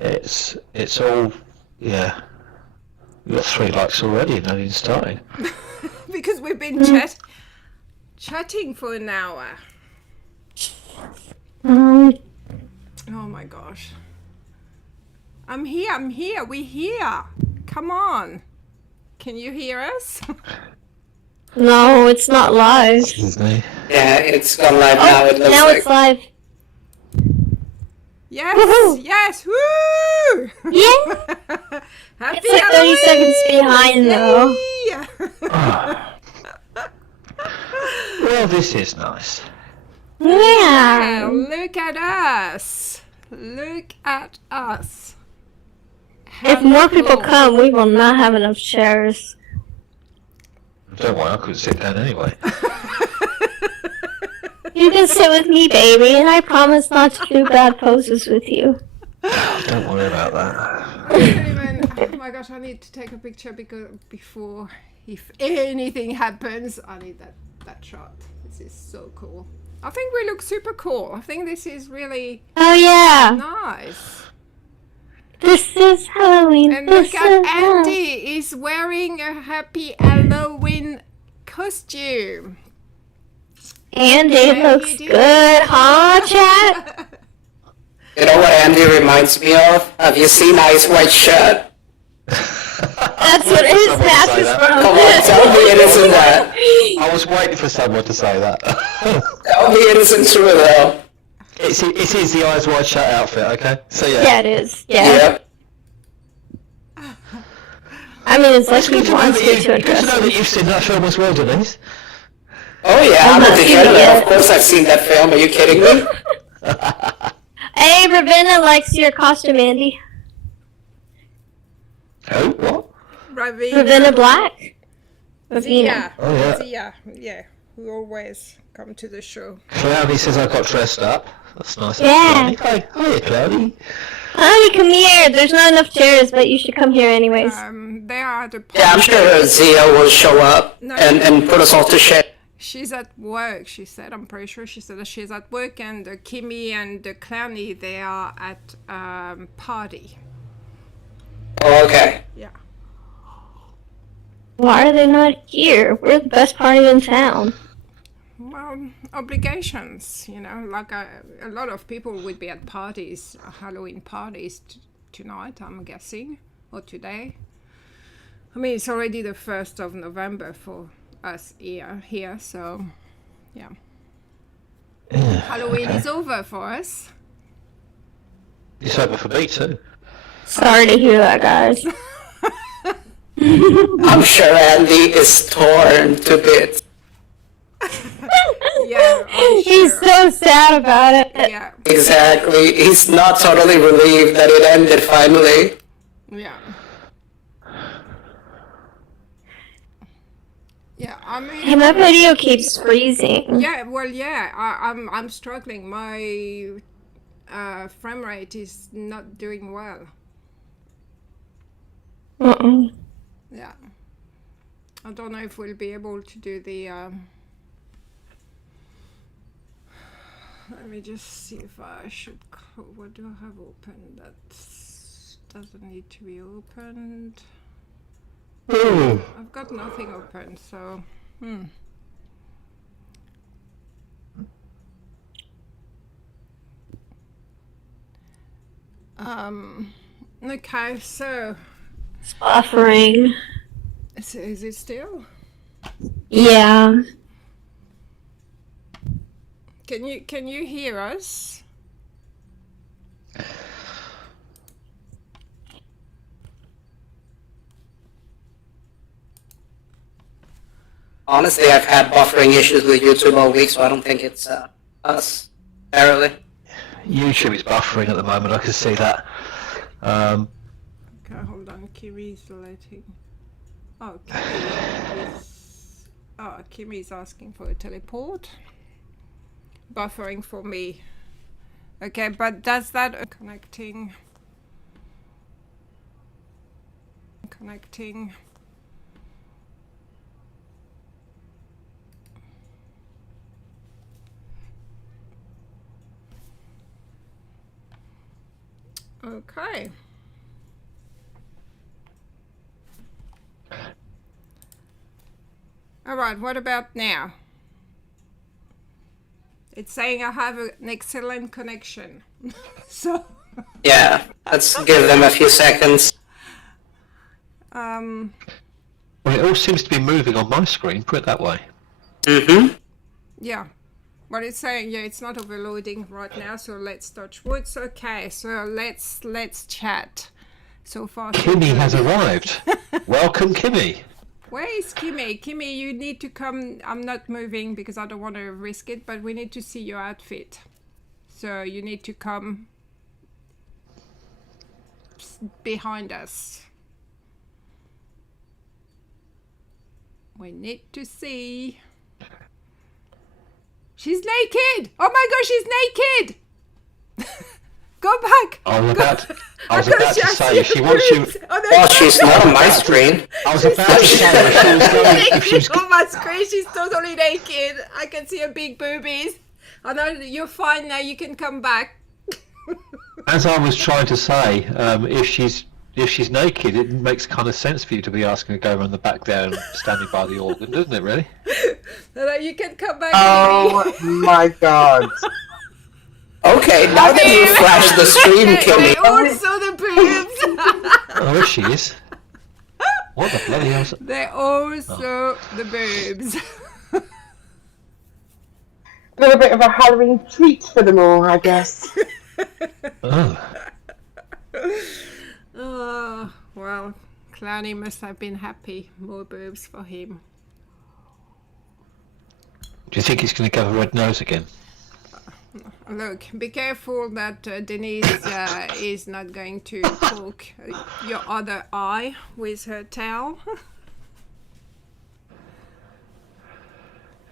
It's all, yeah. We got 3 likes already and only started. Because we've been chatting for an hour. Oh my gosh. I'm here, we're here. Come on. Can you hear us? No, it's not live. Excuse me. Yeah, it's gone live now. It looks now like. It's live. Yes, Woohoo! yes, woo! Yeah. Happy It's like 30 seconds behind though. Well, this is nice. Yeah. Look at us. Look at us. If more people come, we will not have enough chairs. Don't worry, I couldn't sit down anyway. You can sit with me, baby, and I promise not to do bad poses with you. Don't worry about that. Oh my gosh, I need to take a picture before, if anything happens, I need that shot. This is so cool. I think we look super cool. I think this is really nice. This is Halloween. And look at Andy is wearing a happy Halloween costume. Andy looks good, huh, chat? You know what Andy reminds me of? Have you seen Ice White Shirt? That's what his mask is from. Come on, tell me it isn't that. I was waiting for someone to say that. Tell me it isn't true though. It is the Eyes Wide Shut outfit, okay? So yeah. Yeah, it is. Yeah. I mean, it's like he wants me to address Good to know that you've seen that film as well, Denise. Oh yeah, I'm a degenerate. Of course I've seen that film. Are you kidding me? Hey, Ravenna likes your costume, Andy. Oh, what? Ravenna Black? Zia. Oh, yeah. Zia, yeah. Who always come to the show. Clownie says I got dressed up. That's nice. Yeah. Hi, Clownie. Honey, come here. There's not enough chairs, but you should come here anyways. They are the Yeah, I'm sure Zia will show up and put us all to shame. She's at work, she said. I'm pretty sure she said that she's at work, and Kimmy and Clownie, they are at party. Oh, okay. Yeah. Why are they not here? We're the best party in town. Well, obligations, you know, like a lot of people would be at parties, Halloween parties tonight, I'm guessing, or today. I mean, it's already the 1st of November for us here, so yeah. Halloween is over for us. It's over for me too. Sorry to hear that, guys. I'm sure Andy is torn to bits. Yeah, He's so sad about it. Yeah. Exactly. He's not totally relieved that it ended finally. Yeah. Yeah, I mean. Hey, my video keeps freezing. Yeah, well, yeah, I'm struggling. My frame rate is not doing well. Yeah. I don't know if we'll be able to do the. Let me just see if I should. What do I have open? That doesn't need to be opened. I've got nothing open, so. Okay, so. It's buffering. So is it still? Yeah. Can you hear us? Honestly, I've had buffering issues with YouTube all week, so I don't think it's us, apparently. YouTube is buffering at the moment, I can see that. Okay, hold on. Kimmy's letting. Oh, Kimmy's asking for a teleport. Buffering for me. Okay, but does that connecting? Okay. All right, what about now? It's saying I have an excellent connection. So, Yeah, let's give them a few seconds. Well, it all seems to be moving on my screen, put it that way. Mm-hmm. yeah. What it's saying, yeah, it's not overloading right now, so let's touch woods. Okay, so let's chat. So far, so Kimmy good. has arrived. Welcome, Kimmy. Where is Kimmy? Kimmy, you need to come. I'm not moving because I don't want to risk it, but we need to see your outfit. So you need to come behind us. We need to see. She's naked! Oh my gosh, she's naked! Go back! I was about to just say, if she wants you... Oh, no, Well, she's not on my screen. I was about to say, if she was going... If she was, on my screen, she's totally naked. I can see her big boobies. I know you're fine now. You can come back. as I was trying to say, if she's naked, it makes kind of sense for you to be asking her to go around the back there and standing by the organ, doesn't it, really? No, you can come back. Oh my god. Okay, now that you flashed the stream, They Kimmy. all saw the boobs. Oh, there she is. What the bloody hell? They all saw the boobs. A little bit of a Halloween treat for them all, I guess. Oh. Oh, well, Clownie must have been happy. More boobs for him. Do you think he's going to get a red nose again? Look, be careful that Denise is not going to poke your other eye with her tail.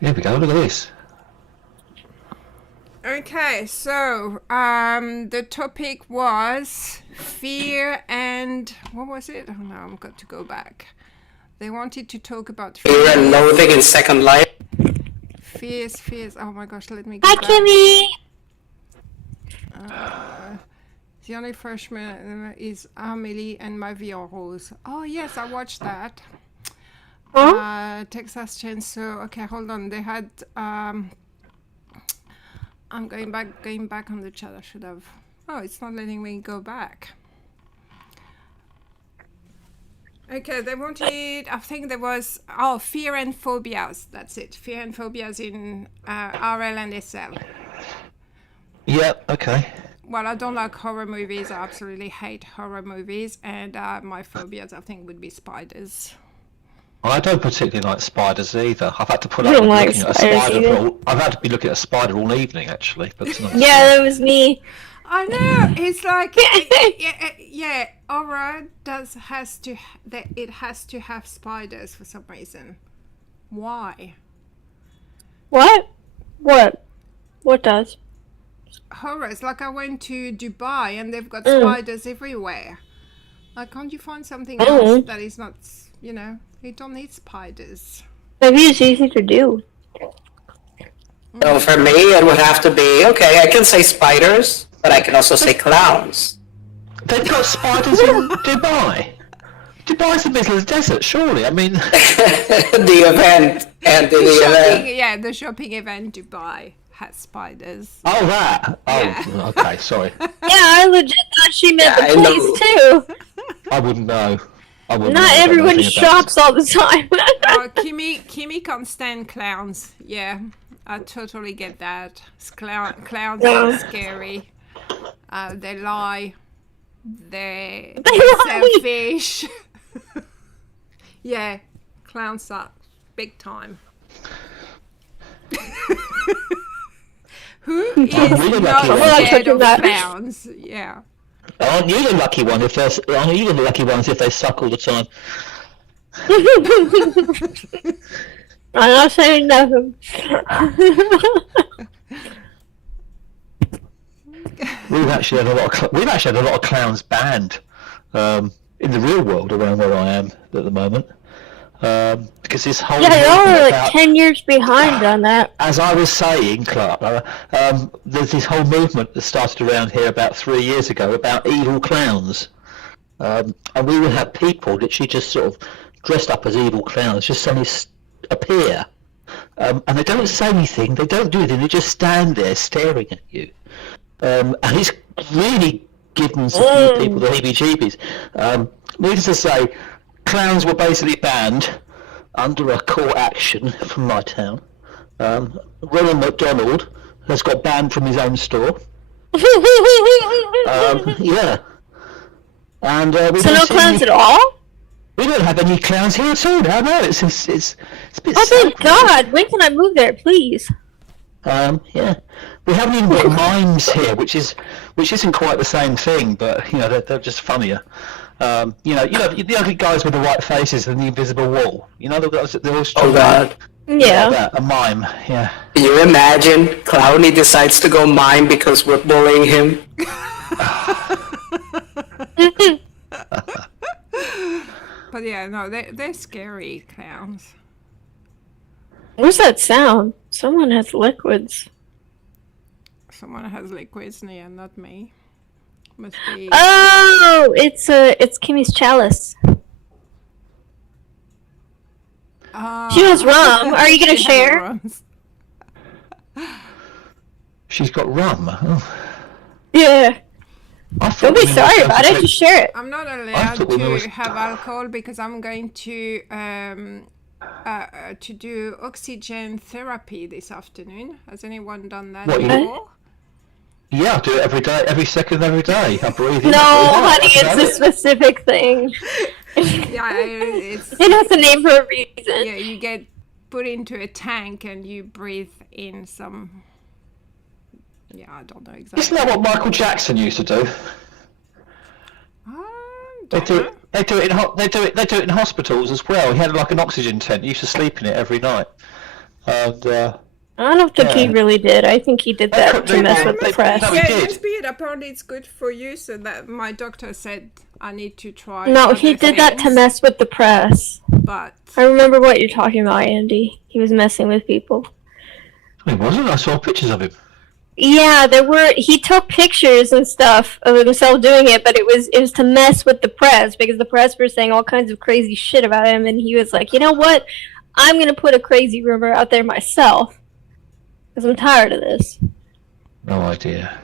Here we go, look at this. Okay, so the topic was fear and... what was it? Oh no, I've got to go back. They wanted to talk about Fear and loathing in Second Life. fears. Oh my gosh, let me go Hi, back. Kimmy. The only freshman is Amelie and my VR Rose. Oh yes, I watched that. Texas Chainsaw. Okay, hold on. They had. I'm going back on the chat. I should have. Oh, it's not letting me go back. Okay, they wanted. I think there was. Oh, fear and phobias. That's it. Fear and phobias in RL and SL. Yep, okay. Well, I don't like horror movies. I absolutely hate horror movies, and my phobias, I think, would be spiders. I don't particularly like spiders either. I've had to put You up don't with like looking at a spiders spider. either? I've had to be looking at a spider all evening, actually. But it's not Yeah, that was me. I know. It's like, yeah. Horror has to have spiders for some reason. Why? What? What does? Horrors. Like I went to Dubai and they've got spiders everywhere. Like, can't you find something else that is not? You know, you don't need spiders. Maybe it's easy to do. So for me, it would have to be, okay, I can say spiders, but I can also say clowns. They've got spiders in Dubai. Dubai's the middle of the desert, surely. I mean, The event, and in the event. Yeah, the shopping event Dubai has spiders. oh that. Oh, Yeah. okay. Sorry, Yeah, I legit thought she meant Yeah, I the place too. I wouldn't know. I wouldn't. Not know. I don't know everyone anything about shops all the time. Oh, Kimmy can't stand clowns. Yeah, I totally get that. Clowns are scary. They lie. They're lie. selfish. Yeah, clowns suck big time. Who is really not lucky scared of that. clowns? Yeah. Aren't you the lucky one? Aren't you the lucky ones if they suck all the time? I'm not saying nothing. We've actually had a lot of clowns banned in the real world around where I am at the moment. Because this whole Yeah, y'all movement are about- like 10 years behind on that. As I was saying, Clara, there's this whole movement that started around here about 3 years ago about evil clowns. And we would have people literally just sort of dressed up as evil clowns, just suddenly appear. And they don't say anything, they don't do anything, they just stand there staring at you. And it's really given some few people the heebie-jeebies. Needless to say, clowns were basically banned under a court action from my town. Ronald McDonald has got banned from his own store. Yeah. And we So don't no see clowns any- at all? We don't have any clowns here at all now. No, it's a bit. Oh, thank sad. God! When can I move there, please? Yeah. We haven't even got mimes here, which isn't quite the same thing, but they're just funnier. The ugly guys with the white faces and the invisible wall. They're all Oh God. Yeah. that, a mime. Yeah. Can you imagine? Clownie decides to go mime because we're bullying him. But yeah, no, they're scary clowns. What's that sound? Someone has liquids. Someone has liquids, yeah, not me. Must be. Oh, it's Kimmy's chalice. She has rum. Are you gonna She has share? rums. She's got rum. Oh, Yeah. I thought Don't be we were sorry supposed about to it. take- Just share it. I'm not allowed thought we were- to have alcohol because I'm going to do oxygen therapy this afternoon. Has anyone done that What, you- before? Yeah, I do it every day, every second, every day. I breathe in. No, I breathe out, honey, that's about it's a it. specific thing. Yeah, it's It has a name for a reason. yeah. You get put into a tank and you breathe in some. Yeah, I don't know exactly. Isn't that what Michael Jackson used to do? They Don't do know. it. They do it in they do it in hospitals as well. He had like an oxygen tent. He used to sleep in it every night. And I don't think he Yeah. really did. I think he did that to mess with the they- press. no, he Yeah, did. it must be. Apparently, it's good for you. So that my doctor said I need to try. No, he other did that to things, mess with the press. But I remember what you're talking about, Andy. He was messing with people. he wasn't. I saw pictures of him. Yeah, he took pictures and stuff of himself doing it, but it was to mess with the press because the press were saying all kinds of crazy shit about him, and he was like, you know what? I'm gonna put a crazy rumor out there myself because I'm tired of this. No idea.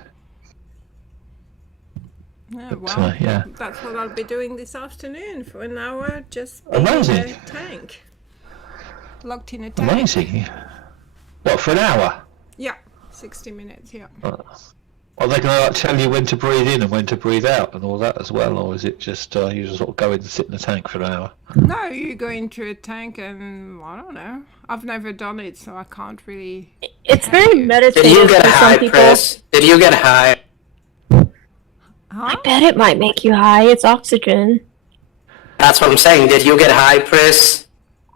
yeah, But, well, yeah. that's what I'll be doing this afternoon for an hour. Just being Amazing. in a tank, locked in a tank. Amazing. What, for an hour? Yeah, 60 minutes. Yeah. Are they going to tell you when to breathe in and when to breathe out and all that as well, or is it just you just sort of go in and sit in the tank for an hour? No, you go into a tank and I don't know. I've never done it, so I can't really. It's very Did meditative you get for high, some people. Chris? Did you get high? I bet it might make you high. It's oxygen. That's what I'm saying. Did you get high, Pris?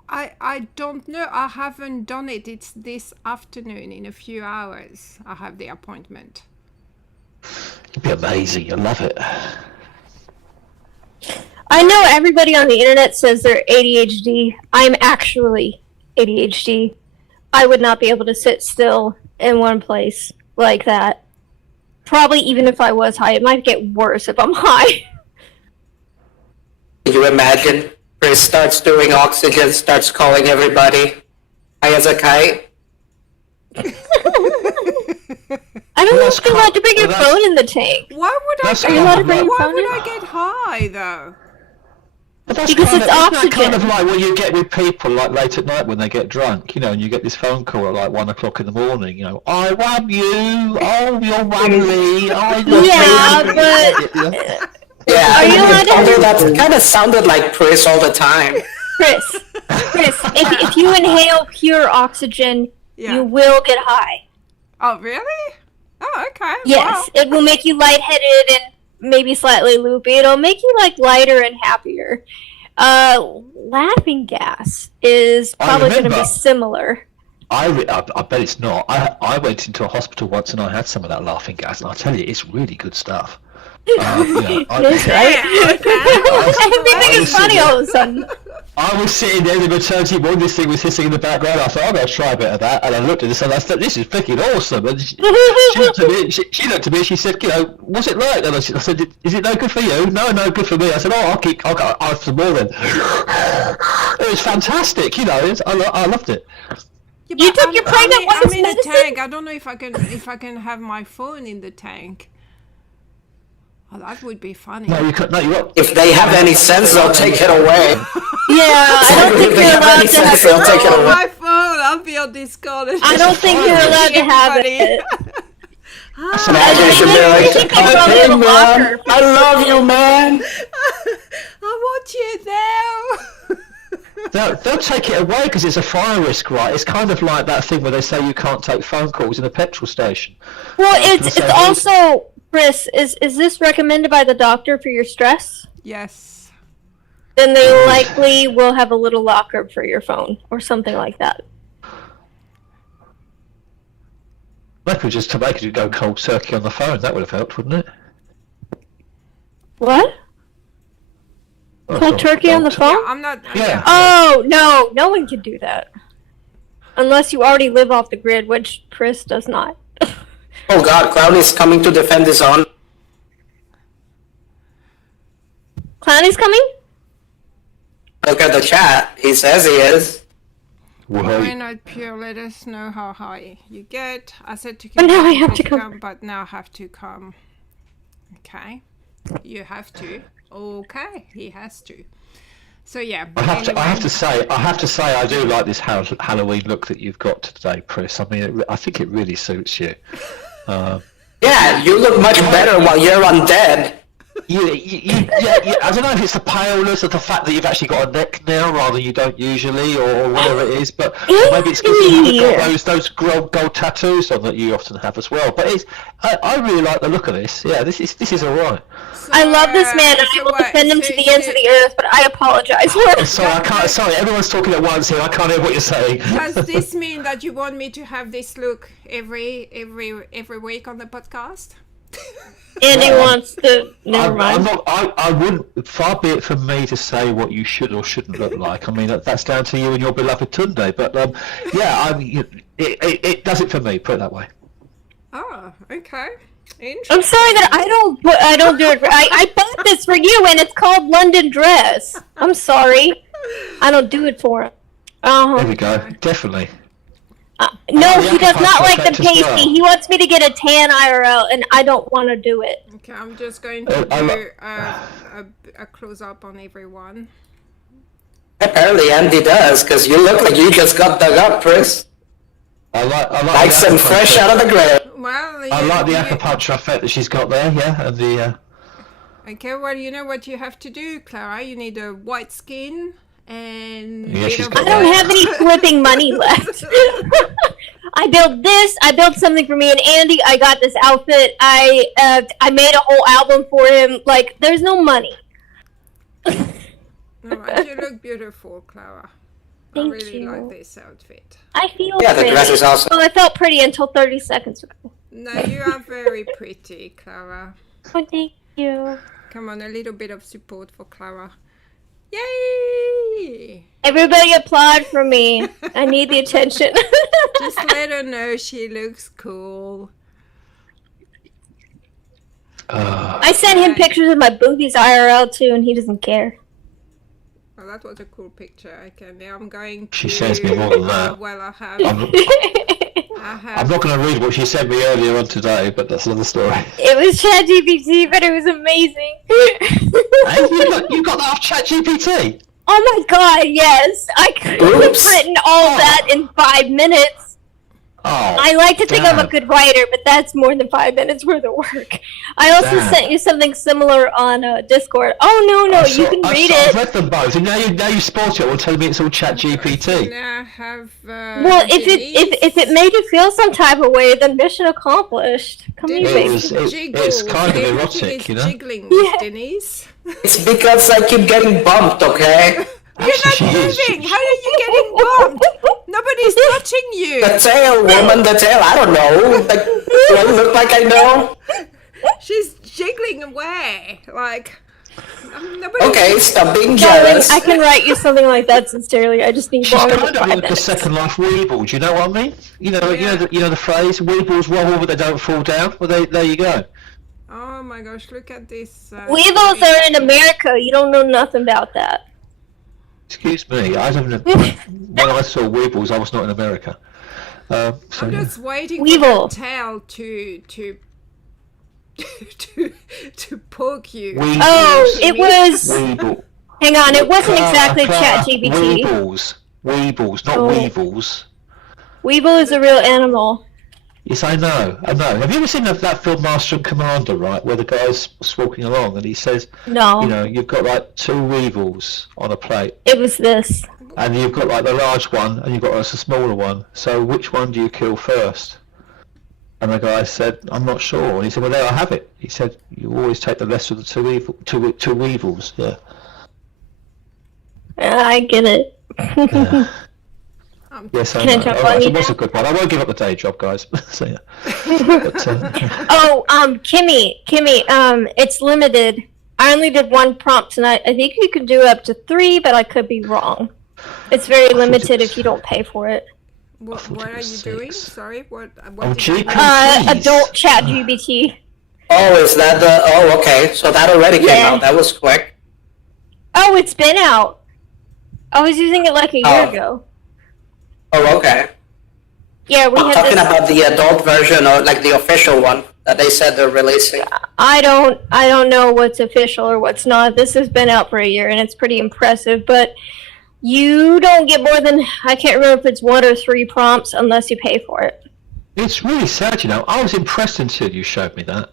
I don't know. I haven't done it. It's this afternoon in a few hours. I have the appointment. It'd be amazing. I love it. I know everybody on the internet says they're ADHD. I'm actually ADHD. I would not be able to sit still in one place like that. Probably even if I was high. It might get worse if I'm high. Can you imagine? Chris starts doing oxygen, starts calling everybody high as a kite. I don't know that's if you're allowed to bring your well, that's- phone in the tank. Why would I? That's Get, Are you allowed to bring your why phone would in? I get high though? But that's Because kind it's of, isn't that kind oxygen. of like what you get with people like late at night when they get drunk, and you get this phone call at like 1 o'clock in the morning, I love you, oh, you're lovely, I love Yeah, you. but Yeah, Are you allowed to- although that kind of sounded like Pris all the time. Chris, if you inhale pure oxygen, Yeah. you will get high. Oh really? Oh okay. Yes, it will make you lightheaded and maybe slightly loopy. It'll make you like lighter and happier. Laughing gas is I probably going to be remember. similar. I bet it's not. I went into a hospital once and I had some of that laughing gas, and I'll tell you, it's really good stuff. It is, right? Yeah, okay. Everything is funny all of a sudden. I was sitting there in the maternity ward, this thing was hissing in the background. I thought, I'm going to try a bit of that. And I looked at this and I thought, this is freaking awesome. And she looked at me, she looked at me, she said, what's it like? And I said, is it no good for you? No, good for me. I said, I'll have some more then. It was fantastic, I loved it. Yeah, You but took your pregnant I'm woman's in the medicine? tank. I don't know if I can have my phone in the tank. Oh, that would be funny. No, you can't. No, you got. If they have any sense, they'll take it away. Yeah, I don't think If they you're have allowed any to have sense, they'll take it Oh, away. my phone! I'll be on Discord. I don't think you're allowed to have Everybody. it. Imagine you should be I like, think they "Oh, throw a hey, little man, locker. I love you, man." I want you there. They'll take it away because it's a fire risk, right? It's kind of like that thing where they say you can't take phone calls in a petrol station. Well, it's also, Pris, is this recommended by the doctor for your stress? Yes. Then they likely will have a little locker for your phone or something like that. Maybe just to make it go cold turkey on the phone. That would have helped, wouldn't it? What? Oh, Cold turkey on the phone? Yeah, I'm not. Yeah. Oh, no one can do that. Unless you already live off the grid, which Pris does not. Oh God, Clownie's coming to defend his own. Clownie's coming? Look at the chat. He says he is. Why Wait. not pure? Let us know how high you get. I said to But now I have please to come. but now I have to come. Okay. You have to. Okay, he has to. So yeah. I have anyway. to say, I do like this Halloween look that you've got today, Pris. I mean, I think it really suits you. Yeah, you look much better while you're undead. Yeah, I don't know if it's the paleness or the fact that you've actually got a neck now rather than you don't usually, or whatever it is. But maybe it's because you haven't got those gold tattoos on that you often have as well. But I really like the look of this. Yeah, this is all right. I love this man and I so will what- defend him to so- the ends of the earth, but I apologize. Sorry, I can't. Sorry, everyone's talking at once here. I can't hear what you're saying. Does this mean that you want me to have this look every week on the podcast? Andy wants to. Never I'm mind. not. I wouldn't. Far be it from me to say what you should or shouldn't look like. I mean, that's down to you and your beloved Tunde. But yeah, I mean, it does it for me. Put it that way. Oh, okay. Interesting. I'm sorry that I don't do it. I bought this for you, and it's called London Dress. I'm sorry, I don't do it for him. There we go. Definitely. No, the he does not acupuncture like the effect as pasty. well. He wants me to get a tan IRL, and I don't want to do it. Okay, I'm just going to I do a close up on everyone. Apparently Andy does, because you look like you just got dug up, Pris. I like Like the some fresh acupuncture. out of the grave. Well, I like the you- acupuncture effect that she's got there. Yeah, and the. Okay, well, you know what you have to do, Clara. You need a white skin and. Yeah, she's I got don't have any flipping money left. I built this. I built something for me and Andy. I got this outfit. I made a whole album for him. Like, there's no money. Alright, you look beautiful, Clara. I Thank really you. like this outfit. I feel Yeah, the pretty. dress is awesome. Well, I felt pretty until 30 seconds ago. No, you are very pretty, Clara. Oh, thank you. Come on, a little bit of support for Clara. Yay! Everybody applaud for me. I need the attention. Just let her know she looks cool. I sent him pictures of my boobies IRL too, and he doesn't care. Oh, that was a cool picture. Okay, now I'm going to... She sends me more than that. Well, I have... I'm not going to read what she sent me earlier on today, but that's another story. It was ChatGPT, but it was amazing. Hey, you got that off ChatGPT? Oh my god, yes! I could have Oops. written all that in 5 minutes. Oh, I like to think I'm a damn. good writer, but that's more than 5 minutes worth of work. I also Damn. sent you something similar on Discord. Oh no, you can read I've it. read them both, and now you sport it. Well, telling me it's all ChatGPT. Now I have... Well, if it made you feel some type of way, then mission accomplished. Come here, It baby. was- it's kind of erotic, you know? Jiggling, Yeah. Denise. It's because I keep getting bumped, okay? You're Actually, not she is. moving! How are you getting bumped? Nobody's touching you! The tail, woman, the tail, I don't know. Like, do I look like I know? She's jiggling away. Like, Nobody. Okay, stop being Darling, jealous. I can write you something like that sincerely. I just need She's longer kind than of 5 like a minutes. Second Life Weeble. Do you know what I mean? You know the phrase "Weebles wobble but they don't fall down." Well, there you go. Oh my gosh! Look at this. Weevils are in America. You don't know nothing about that. Excuse me. When I saw Weebles, I was not in America. So, I'm yeah. just waiting Weevil. for the tail to poke you. Weebles. Oh, it was. Weeble. Hang on, it wasn't exactly Clara, ChatGPT. Weebles, not Oh. Weevils. Weevil is a real animal. Yes, I know. Have you ever seen that film Master and Commander, right, where the guy's walking along and he says, No, you know, you've got like 2 Weevils on a plate, it was this. and you've got like the large one, and you've got a smaller one. So which one do you kill first? And the guy said, I'm not sure. And he said, well, there I have it. He said, you always take the lesser of the two Weevils. Yeah. I get it. Yeah. Yes, I Can I know. jump All right, on so you what's now? a good one? I won't give up the day job, guys. So, yeah. But, Oh, Kimmy, it's limited. I only did 1 prompt tonight. I think you could do up to 3, but I could be wrong. It's very thought it limited was- if you don't pay for it. What thought it are was you doing? 6. Sorry, what? Oh, did gee, I- please. Adult ChatGPT. Oh, is that the? Oh, okay. So that already came Yeah. out. That was quick. Oh, it's been out. I was using it like a year Oh. ago. Oh, okay. Yeah, we I'm had talking this. about the adult version or like the official one that they said they're releasing. I don't know what's official or what's not. This has been out for a year and it's pretty impressive, but you don't get more than, I can't remember if it's 1 or 3 prompts unless you pay for it. It's really sad, you know. I was impressed until you showed me that.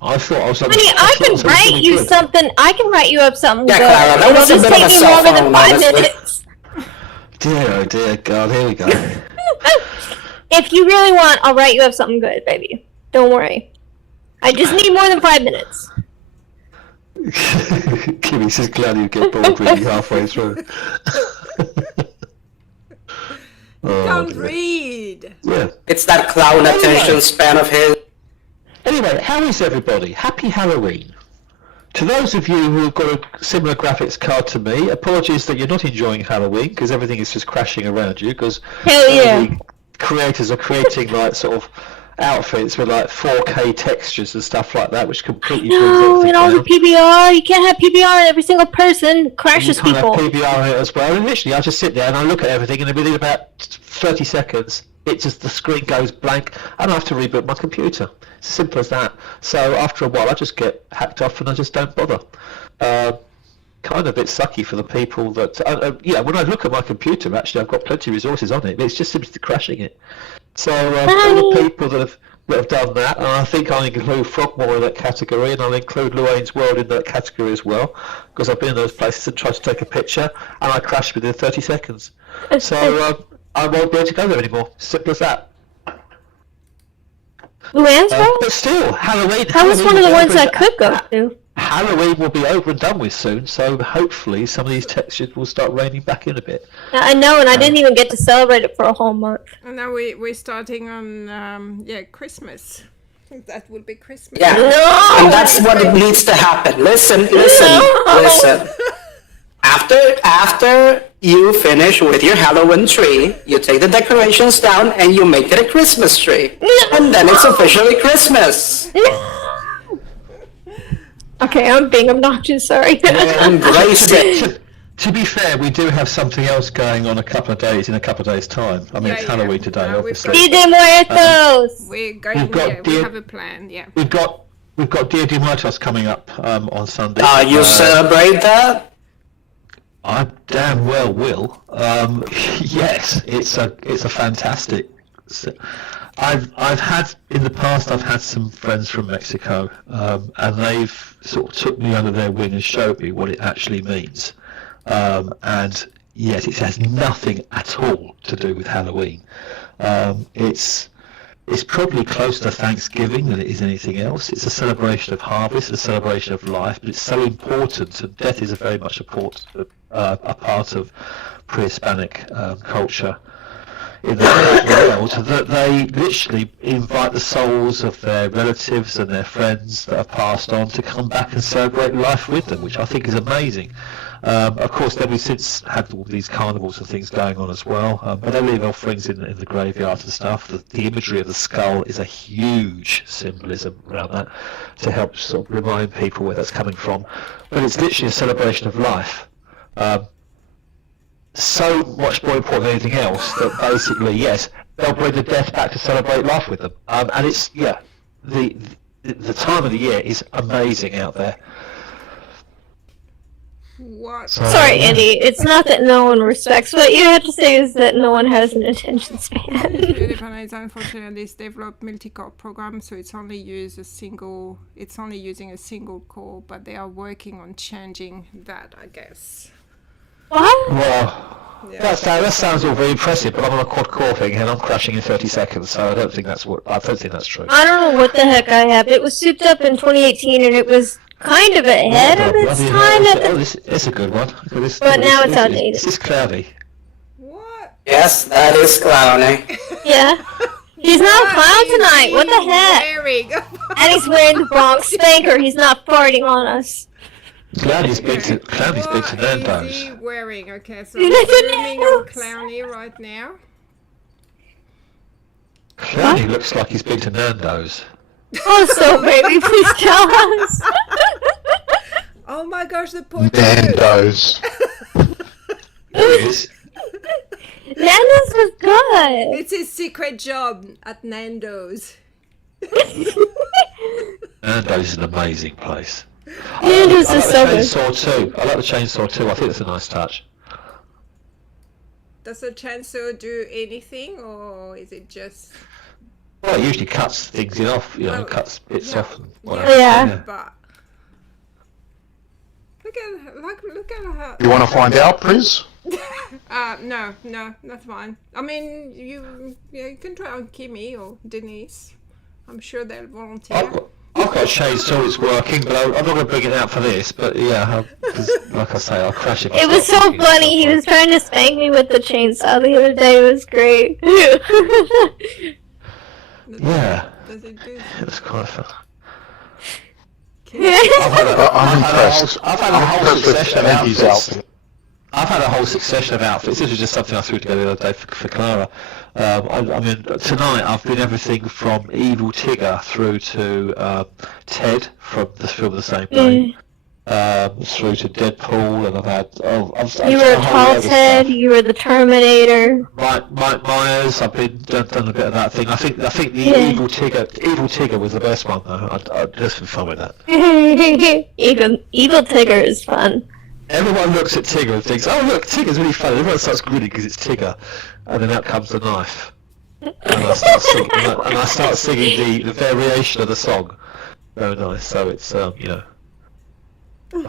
I thought I was. Honey, I can write you something. I can write you up something Yeah, good. Clara, that It'll was a just bit of take a me cell longer than phone, 5 honestly. minutes. Dear, oh dear God, here we go. If you really want, I'll write you up something good, baby. Don't worry. I just need more than 5 minutes. Kimmy says glad you get bored reading halfway through. Oh, Don't dear. read. Yeah. It's that clown attention span of his. Anyway, how is everybody? Happy Halloween. To those of you who have got a similar graphics card to me, apologies that you're not enjoying Halloween because everything is just crashing around you because Hell yeah. creators are creating like sort of outfits with like 4K textures and stuff like that, which completely brings No, everything and all the down. PBR. You can't have PBR in every single person. Crashes You can't people. have PBR in it as well. And literally, I just sit there and I look at everything, and within about 30 seconds, the screen goes blank, and I have to reboot my computer. It's as simple as that. So after a while, I just get hacked off, and I just don't bother. Kind of a bit sucky for the people that. Yeah, when I look at my computer, actually, I've got plenty of resources on it, but it's just simply crashing it. So all the people that have done that, and I think I'll include Frogmore in that category, and I'll include Luane's World in that category as well, because I've been in those places and tried to take a picture, and I crashed within 30 seconds. So I won't be able to go there anymore. Simple as that. Luann's World? But still, Halloween. That was Halloween one of will the be ones over I and- could go to. Halloween will be over and done with soon, so hopefully some of these textures will start raining back in a bit. I know, and I didn't even get to celebrate it for a whole month. And now we're starting on Christmas. That would be Christmas. Yeah. No! And that's what needs to happen. Listen. After you finish with your Halloween tree, you take the decorations down and you make it a Christmas tree. And then it's officially Christmas. Okay, I'm being obnoxious, sorry. Embrace it. To be fair, we do have something else going on in a couple of days time. I mean, Yeah, it's yeah. Halloween today, No, we've obviously. Dia de Muertos! We're going. We've got we dear- have a plan. Yeah. We've got Dia de Muertos coming up on Sunday. You celebrate that? I damn well will. Yes, it's a fantastic. I've had in the past. I've had some friends from Mexico, and they've sort of took me under their wing and showed me what it actually means. And yes, it has nothing at all to do with Halloween. It's probably closer to Thanksgiving than it is anything else. It's a celebration of harvest, a celebration of life, but it's so important, and death is very much a part of pre-Hispanic culture. in the world that they literally invite the souls of their relatives and their friends that have passed on to come back and celebrate life with them, which I think is amazing. Of course, then we've since had all these carnivals and things going on as well, but they leave offerings in the graveyard and stuff. The imagery of the skull is a huge symbolism around that to help sort of remind people where that's coming from. But it's literally a celebration of life. So much more important than anything else that basically, yes, they'll bring the death back to celebrate life with them. And it's, yeah, the time of the year is amazing out there. What? Sorry, Andy. It's not that no one respects what you have to say, is that no one has an attention span. Japan unfortunately is developed multi-core program, so it's only using a single core, but they are working on changing that, I guess. What? Well, Yeah. that sounds all very impressive, but I'm on a quad core thing and I'm crashing in 30 seconds, so I don't think that's true. I don't know what the heck I have. It was souped up in 2018, and it was kind of ahead of its time. This is a good one. But now it's outdated. This is Clownie. What? Yes, that is Clownie. Yeah. He's not a clown tonight. What the heck? Wearing? And he's wearing the Bronx spanker. He's not farting on us. Clownie's big to What is Nando's. he wearing? Okay, so Linden I'm zooming on Home. Clownie right now. Clownie looks like he's been to Nando's. Also, baby, please tell us. Oh my gosh, the poor dude. Nando's. There he is. Nando's was good. It's his secret job at Nando's. Nando's is an amazing place. Nando's I like is the so good. chainsaw too. I like the chainsaw too. I think it's a nice touch. Does the chainsaw do anything, or is it just... Well, it usually cuts things off, Well, cuts bits yeah. off and whatever. Yeah. But look at her. You want to find out, Pris? No, that's fine. I mean, you can try on Kimmy or Denise. I'm sure they'll volunteer. I've got a chainsaw, it's working, but I'm not going to bring it out for this. But yeah, 'cause like I say, I'll crash it. It was so funny. He was trying to spank me with the chainsaw the other day. It was great. Yeah, Does it do? it was quite fun. I'm impressed. I've had a I'm whole impressed with succession of Andy's outfits. outfit. I've had a whole succession of outfits. This was just something I threw together the other day for Clara. I mean, tonight I've been everything from Evil Tigger through to Ted from the film The Same Name, through to Deadpool, and I've had. You were a tall Ted. You were the Terminator. Mike Myers. I've been done a bit of that thing. I think the Yeah. Evil Tigger was the best one though. I'd just been fun with that. Evil Tigger is fun. Everyone looks at Tigger and thinks, "Oh look, Tigger's really funny." Everyone starts grinning because it's Tigger, and then out comes the knife, and I start singing the variation of the song. Very nice. So it's the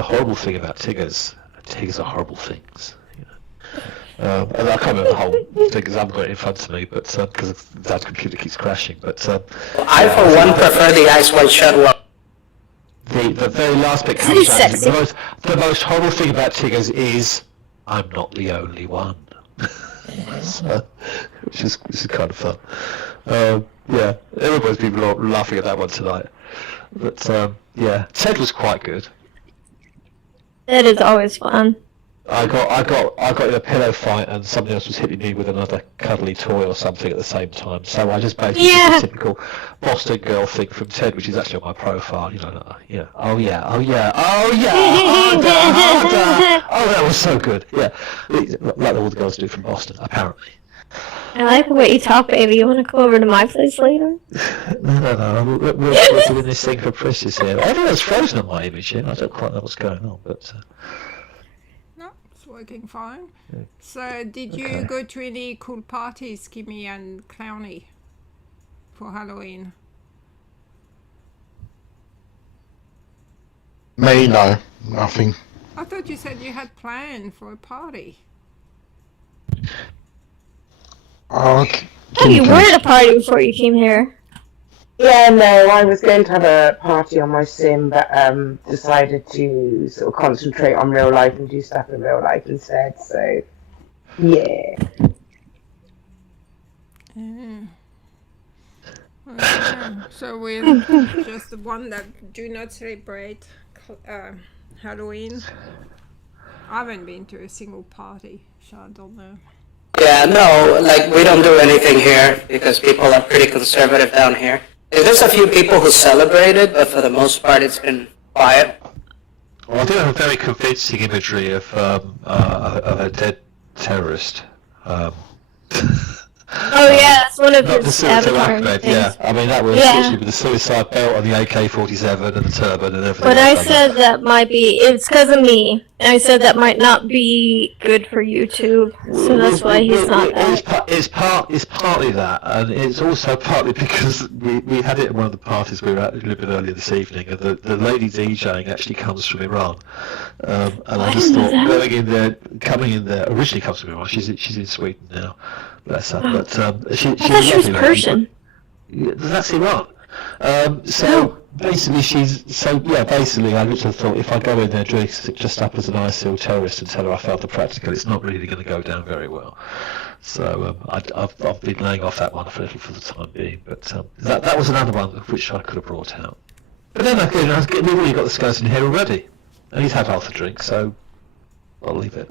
horrible thing about Tiggers are horrible things. And I can't remember the whole thing because I haven't got it in front of me, but because Dad's computer keeps crashing. But I, for one, prefer the Ice White Shut one. the very last bit Pretty comes out. sexy. The most horrible thing about Tiggers is I'm not the only one. So, which is kind of fun. Yeah, everybody's been laughing at that one tonight. But yeah, Ted was quite good. That is always fun. I got in a pillow fight and somebody else was hitting me with another cuddly toy or something at the same time. So I just basically did the typical Boston girl thing from Ted, which is actually on my profile. Oh yeah, that was so good. Yeah, like all the girls do from Boston, apparently. I like the way you talk, baby. You want to come over to my place later? No. We're doing this thing for Pris here. Everyone's frozen on my image here. I don't quite know what's going on, but. No, it's working fine. So, did you go to any cool parties, Kimmy and Clownie, for Halloween? Me, no, nothing. I thought you said you had planned for a party. Oh, Oh, you were at a party before you came here. Yeah, no, I was going to have a party on my sim, but decided to sort of concentrate on real life and do stuff in real life instead, so yeah. Okay. So we're just the one that do not celebrate Halloween. I haven't been to a single party, so I don't know. Yeah, no, like, we don't do anything here because people are pretty conservative down here. There's a few people who celebrate it, but for the most part it's been quiet. Well, I do have a very convincing imagery of a dead terrorist. Oh yeah, it's one of Not the his suicide avatar Ahmed, things. yeah. I mean, that was Yeah. literally with the suicide belt on the AK-47 and the turban and everything. But I else. said that might be, it's because of me. And I said that might not be good for YouTube. So that's why he's not that. It's partly that, and it's also partly because we had it at one of the parties we were at a little bit earlier this evening, and the lady DJing actually comes from Iran. And I just didn't know thought that. coming in there, originally comes from Iran. She's in Sweden now, bless her. But she I thought she was Persian. That's Iran. So basically, basically, I literally thought if I go in there dressed up as an ISIL terrorist and tell her I failed the practical, it's not really going to go down very well. So I've been laying off that one for the time being. But that was another one which I could have brought out. But then we've already got the skeleton here already, and he's had half a drink, so I'll leave it.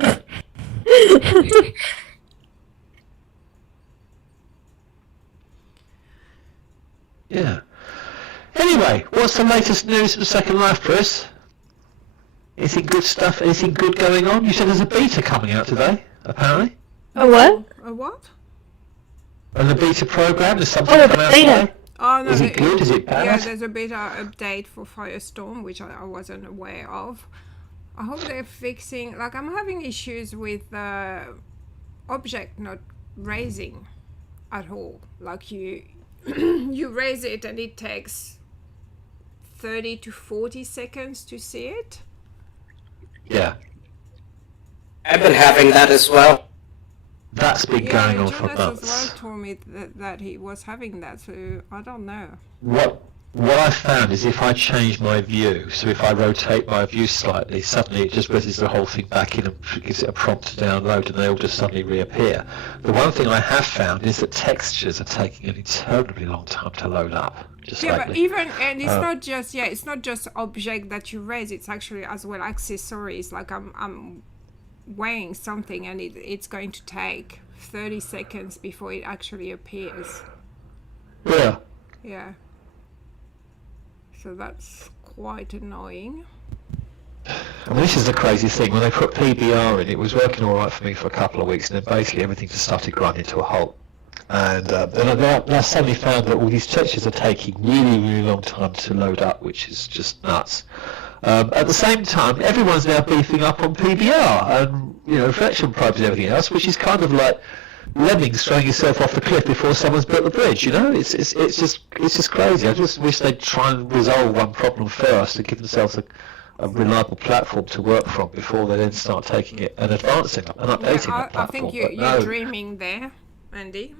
Yeah. Anyway, what's the latest news from Second Life, Pris? Anything good stuff? Anything good going on? You said there's a beta coming out today, apparently. A what? A what? And the beta program, there's something Oh, coming out beta. today? Oh, no, Is it good? Is it bad? Yeah, there's a beta update for Firestorm, which I wasn't aware of. I hope they're fixing... Like, I'm having issues with object not raising at all. Like, you you raise it and it takes 30 to 40 seconds to see it. Yeah. I've been having that as well. That's been going on for Jonas months. as well told me that he was having that, so I don't know. What I found is if I change my view, so if I rotate my view slightly, suddenly it just brings the whole thing back in and gives it a prompt to download, and they all just suddenly reappear. The one thing I have found is that textures are taking an interminably long time to load up. Just Yeah, lately. but even and it's not just object that you raise. It's actually as well accessories. Like I'm weighing something and it's going to take 30 seconds before it actually appears. Yeah. Yeah. So that's quite annoying. I mean, this is the crazy thing. When they put PBR in, it was working all right for me for a couple of weeks, and then basically everything just started grinding to a halt. And then I suddenly found that all these textures are taking really, really long time to load up, which is just nuts. At the same time, everyone's now beefing up on PBR and reflection probes and everything else, which is kind of like lemmings throwing yourself off the cliff before someone's built the bridge. It's just crazy. I just wish they'd try and resolve one problem first and give themselves a reliable platform to work from before they then start taking it and advancing and updating that platform. I think But you're dreaming there, Andy.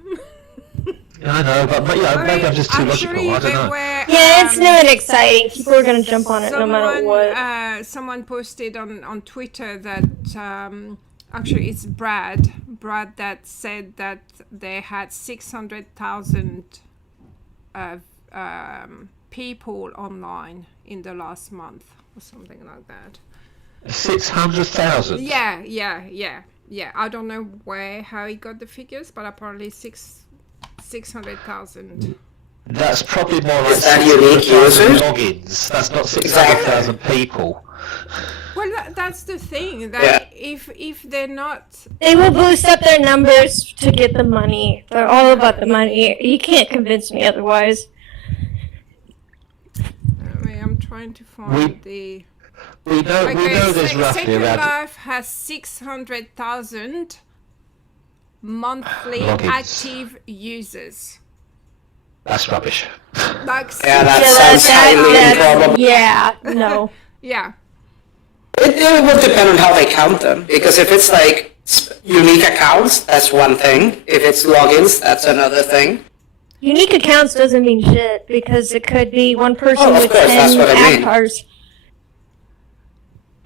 Yeah, I know, but maybe I'm just too logical. I don't know. Yeah, it's new and exciting. People are going to jump on it no matter what. Someone posted on Twitter that actually it's Brad that said that they had 600,000 people online in the last month or something like that. 600,000? Yeah. I don't know how he got the figures, but apparently 600,000. That's probably more like Is that unique 600,000 users? logins. That's not 600,000 people. Well, that's the thing. That if they're not, They will boost up their numbers to get the money. They're all about the money. You can't convince me otherwise. I'm trying to find the. We know there's roughly Second around... Life has 600,000 monthly Logins. active users. That's rubbish. Like Yeah, that sounds highly improbable. Yeah, no. yeah. It will depend on how they count them, because if it's like unique accounts, that's one thing. If it's logins, that's another thing. Unique accounts doesn't mean shit because it could be one person Oh, of with course, that's 10 what I mean. avatars.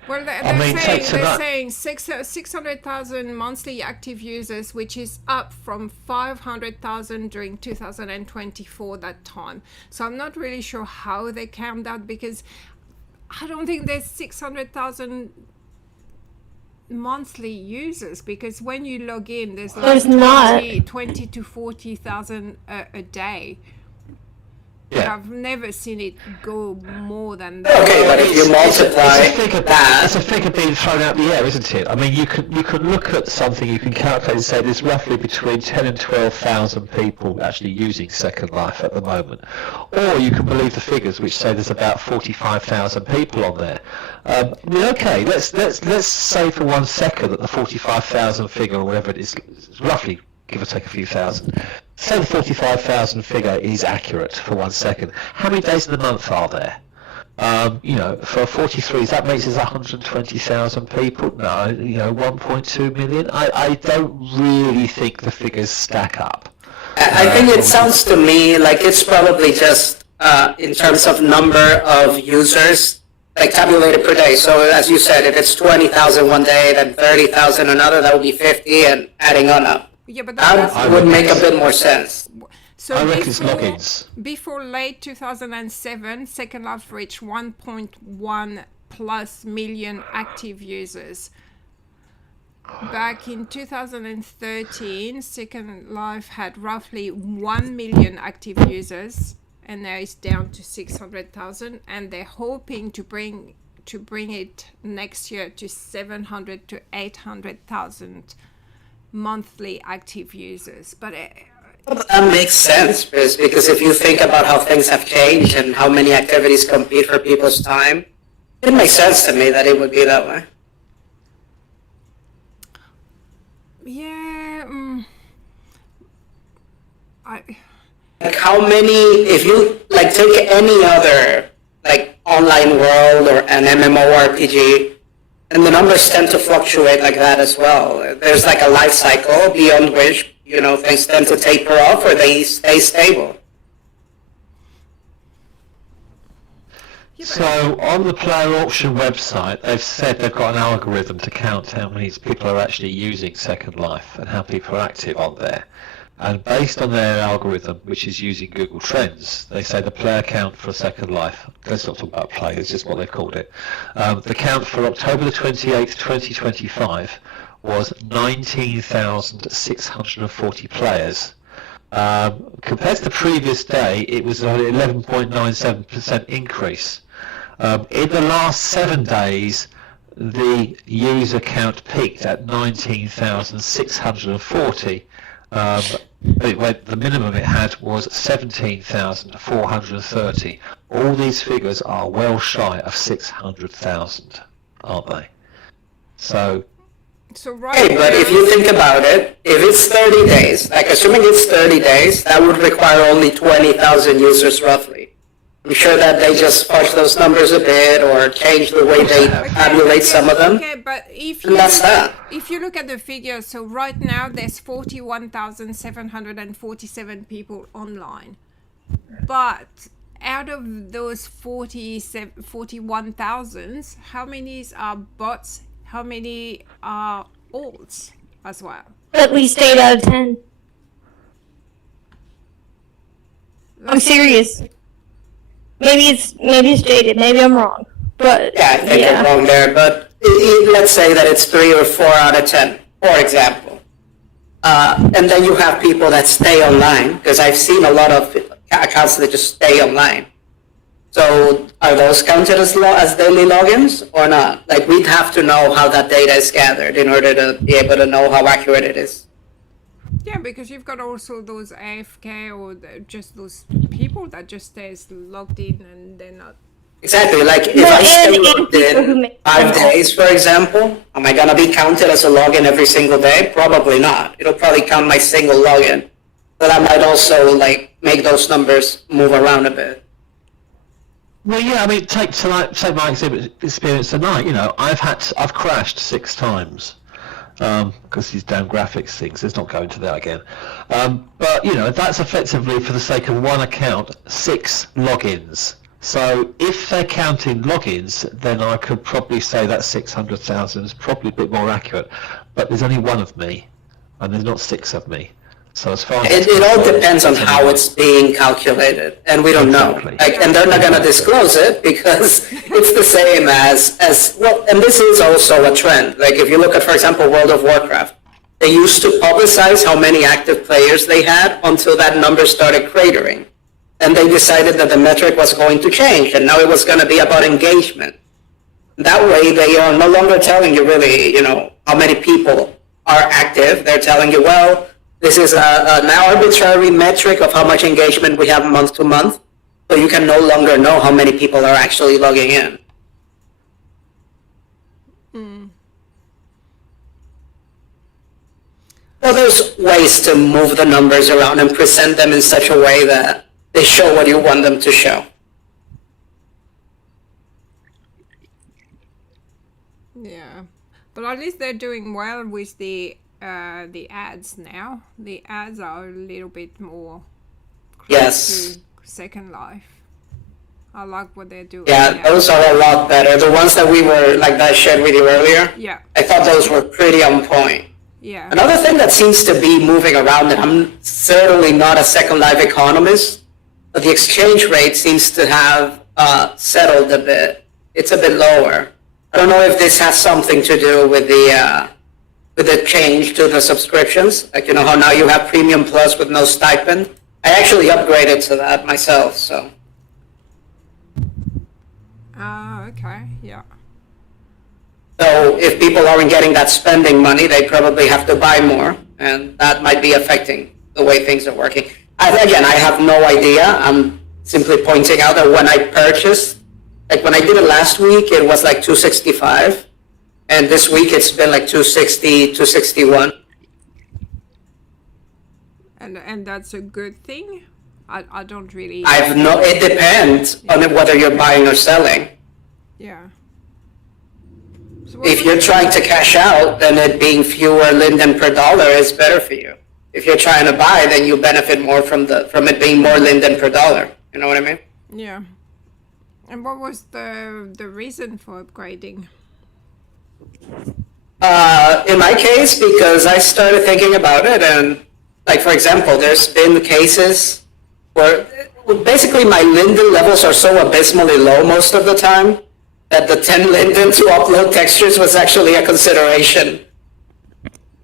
Well, they're saying 600,000 monthly active users, which is up from 500,000 during 2024 that time. So I'm not really sure how they count that, because I don't think there's 600,000 monthly users, because when you log in, there's like 20 to 40,000 a day. Yeah. I've never seen it go more than that. Okay, but if you multiply it's a figure being thrown out the air, isn't it? I mean, you could look at something, you can calculate and say there's roughly between 10 and 12,000 people actually using Second Life at the moment, or you can believe the figures which say there's about 45,000 people on there. I mean, okay, let's say for 1 second that the 45,000 figure, or whatever it is roughly, give or take a few thousand. Say the 45,000 figure is accurate for 1 second. How many days in the month are there? For 43s, that makes us 120,000 people. No, 1.2 million. I don't really think the figures stack up. I think it sounds to me like it's probably just in terms of number of users, like tabulated per day. So as you said, if it's 20,000 one day, then 30,000 another, that would be 50, and adding on up. Yeah, but that would make a bit more sense. So I reckon it's logins. Before late 2007, Second Life reached 1.1 plus million active users. Back in 2013, Second Life had roughly 1 million active users, and now it's down to 600,000, and they're hoping to bring it next year to 700 to 800,000 monthly active users. But that makes sense, Pris, because if you think about how things have changed and how many activities compete for people's time, it makes sense to me that it would be that way. Yeah, Like how many, if you like take any other like online world or an MMORPG, and the numbers tend to fluctuate like that as well. There's like a life cycle beyond which, things tend to taper off or they stay stable. So on the player auction website, they've said they've got an algorithm to count how many people are actually using Second Life and how people are active on there. And based on their algorithm, which is using Google Trends, they say the player count for Second Life, let's not talk about play, it's just what they've called it. The count for October the 28th, 2025 was 19,640 players. Compared to the previous day, it was an 11.97% increase. In the last 7 days, the user count peaked at 19,640. The minimum it had was 17,430. All these figures are well shy of 600,000, aren't they? So right. Hey, but if you think about it, if it's 30 days, like assuming it's 30 days, that would require only 20,000 users roughly. I'm sure that they just fudge those numbers a bit or change the way they tabulate some of them. Okay, but if you look at the figures, so right now there's 41,747 people online. But out of those 41,000, how many are bots? How many are alts as well? At least 8 out of 10. I'm serious. Maybe it's jaded. Maybe I'm wrong. But yeah, I think you're wrong there. But let's say that it's 3 or 4 out of 10, for example. And then you have people that stay online, because I've seen a lot of accounts that just stay online. So are those counted as daily logins or not? Like we'd have to know how that data is gathered in order to be able to know how accurate it is. Yeah, because you've got also those AFK or just those people that just stays logged in and they're not. Exactly, like if I stay logged in 5 days, for example, am I going to be counted as a login every single day? Probably not. It'll probably count my single login. But I might also like make those numbers move around a bit. Well, yeah, I mean, take my experience tonight. I've crashed 6 times. Because these damn graphics things, let's not go into that again. But, that's effectively, for the sake of one account, 6 logins. So if they're counting logins, then I could probably say that 600,000 is probably a bit more accurate. But there's only one of me, and there's not 6 of me. So as far as It all depends on how it's being calculated, and we don't know. Exactly. Like, and they're not going to disclose it because it's the same as well. And this is also a trend. Like if you look at, for example, World of Warcraft, they used to publicize how many active players they had until that number started cratering, and they decided that the metric was going to change, and now it was going to be about engagement. That way, they are no longer telling you really, how many people are active. They're telling you, well, this is an arbitrary metric of how much engagement we have month to month, so you can no longer know how many people are actually logging in. So there's ways to move the numbers around and present them in such a way that they show what you want them to show. Yeah, but at least they're doing well with the ads now. The ads are a little bit more close Yes. to Second Life. I like what they're doing. Yeah, now. those are a lot better. The ones that we were, like that I shared with you earlier, Yeah, I thought those were pretty on point. yeah. Another thing that seems to be moving around, and I'm certainly not a Second Life economist, but the exchange rate seems to have settled a bit. It's a bit lower. I don't know if this has something to do with the change to the subscriptions. Like, how now you have Premium Plus with no stipend. I actually upgraded to that myself, so. Okay, yeah. So if people aren't getting that spending money, they probably have to buy more, and that might be affecting the way things are working. Again, I have no idea. I'm simply pointing out that when I purchased, like when I did it last week, it was like $265, and this week it's been like $260, $261. And that's a good thing. I don't really. It depends on whether you're buying or selling. Yeah. So what If was- you're trying to cash out, then it being fewer linden per dollar is better for you. If you're trying to buy, then you benefit more from it being more linden per dollar. You know what I mean? Yeah. And what was the reason for upgrading? In my case, because I started thinking about it, and like for example, there's been cases where basically my linden levels are so abysmally low most of the time that the 10 linden to upload textures was actually a consideration.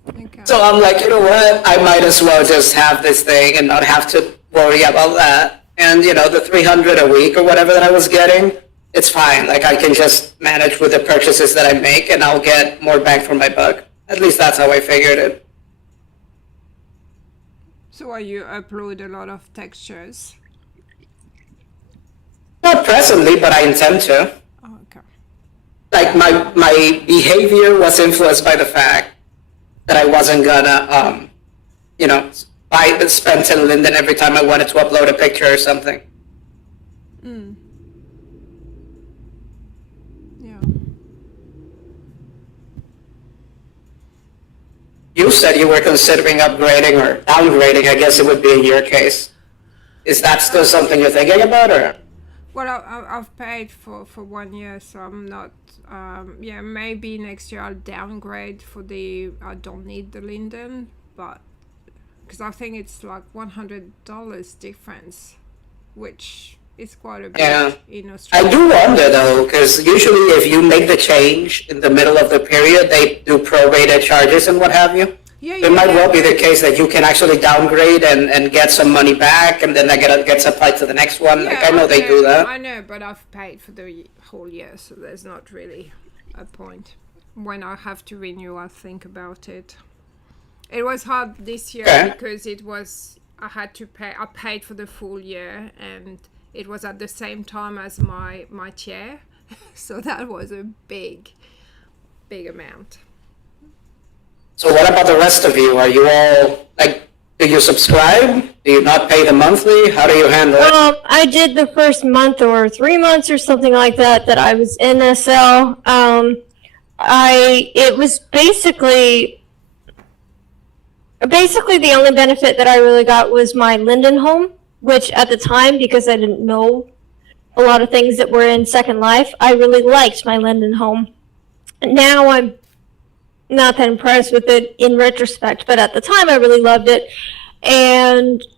Okay. So I'm like, you know what? I might as well just have this thing and not have to worry about that. And the 300 a week or whatever that I was getting, it's fine. Like I can just manage with the purchases that I make, and I'll get more bang for my buck. At least that's how I figured it. So you upload a lot of textures? Not presently, but I intend to. Oh, okay. Like my behavior was influenced by the fact that I wasn't gonna, spend 10 linden every time I wanted to upload a picture or something. Yeah. You said you were considering upgrading or downgrading, I guess it would be in your case. Is that still something you're thinking about, or? Well, I've paid for 1 year, so I'm not. Maybe next year I'll downgrade I don't need the linden, but because I think it's like $100 difference, which is quite a bit Yeah. in Australia. I do wonder though, because usually if you make the change in the middle of the period, they do prorated charges and what have you. Yeah, It might well be the case that you can actually downgrade and get some money back, and then that gets applied to the next one. Like I know they do that. I know, but I've paid for the whole year, so there's not really a point. When I have to renew, I'll think about it. It was hard this year Okay. because I had to pay. I paid for the full year, and it was at the same time as my chair, so that was a big amount. So what about the rest of you? Are you all like? Do you subscribe? Do you not pay the monthly? How do you handle it? I did the first month or 3 months or something like that I was in SL. It was basically the only benefit that I really got was my Linden Home, which at the time, because I didn't know a lot of things that were in Second Life. I really liked my Linden Home. Now I'm not that impressed with it in retrospect, but at the time I really loved it.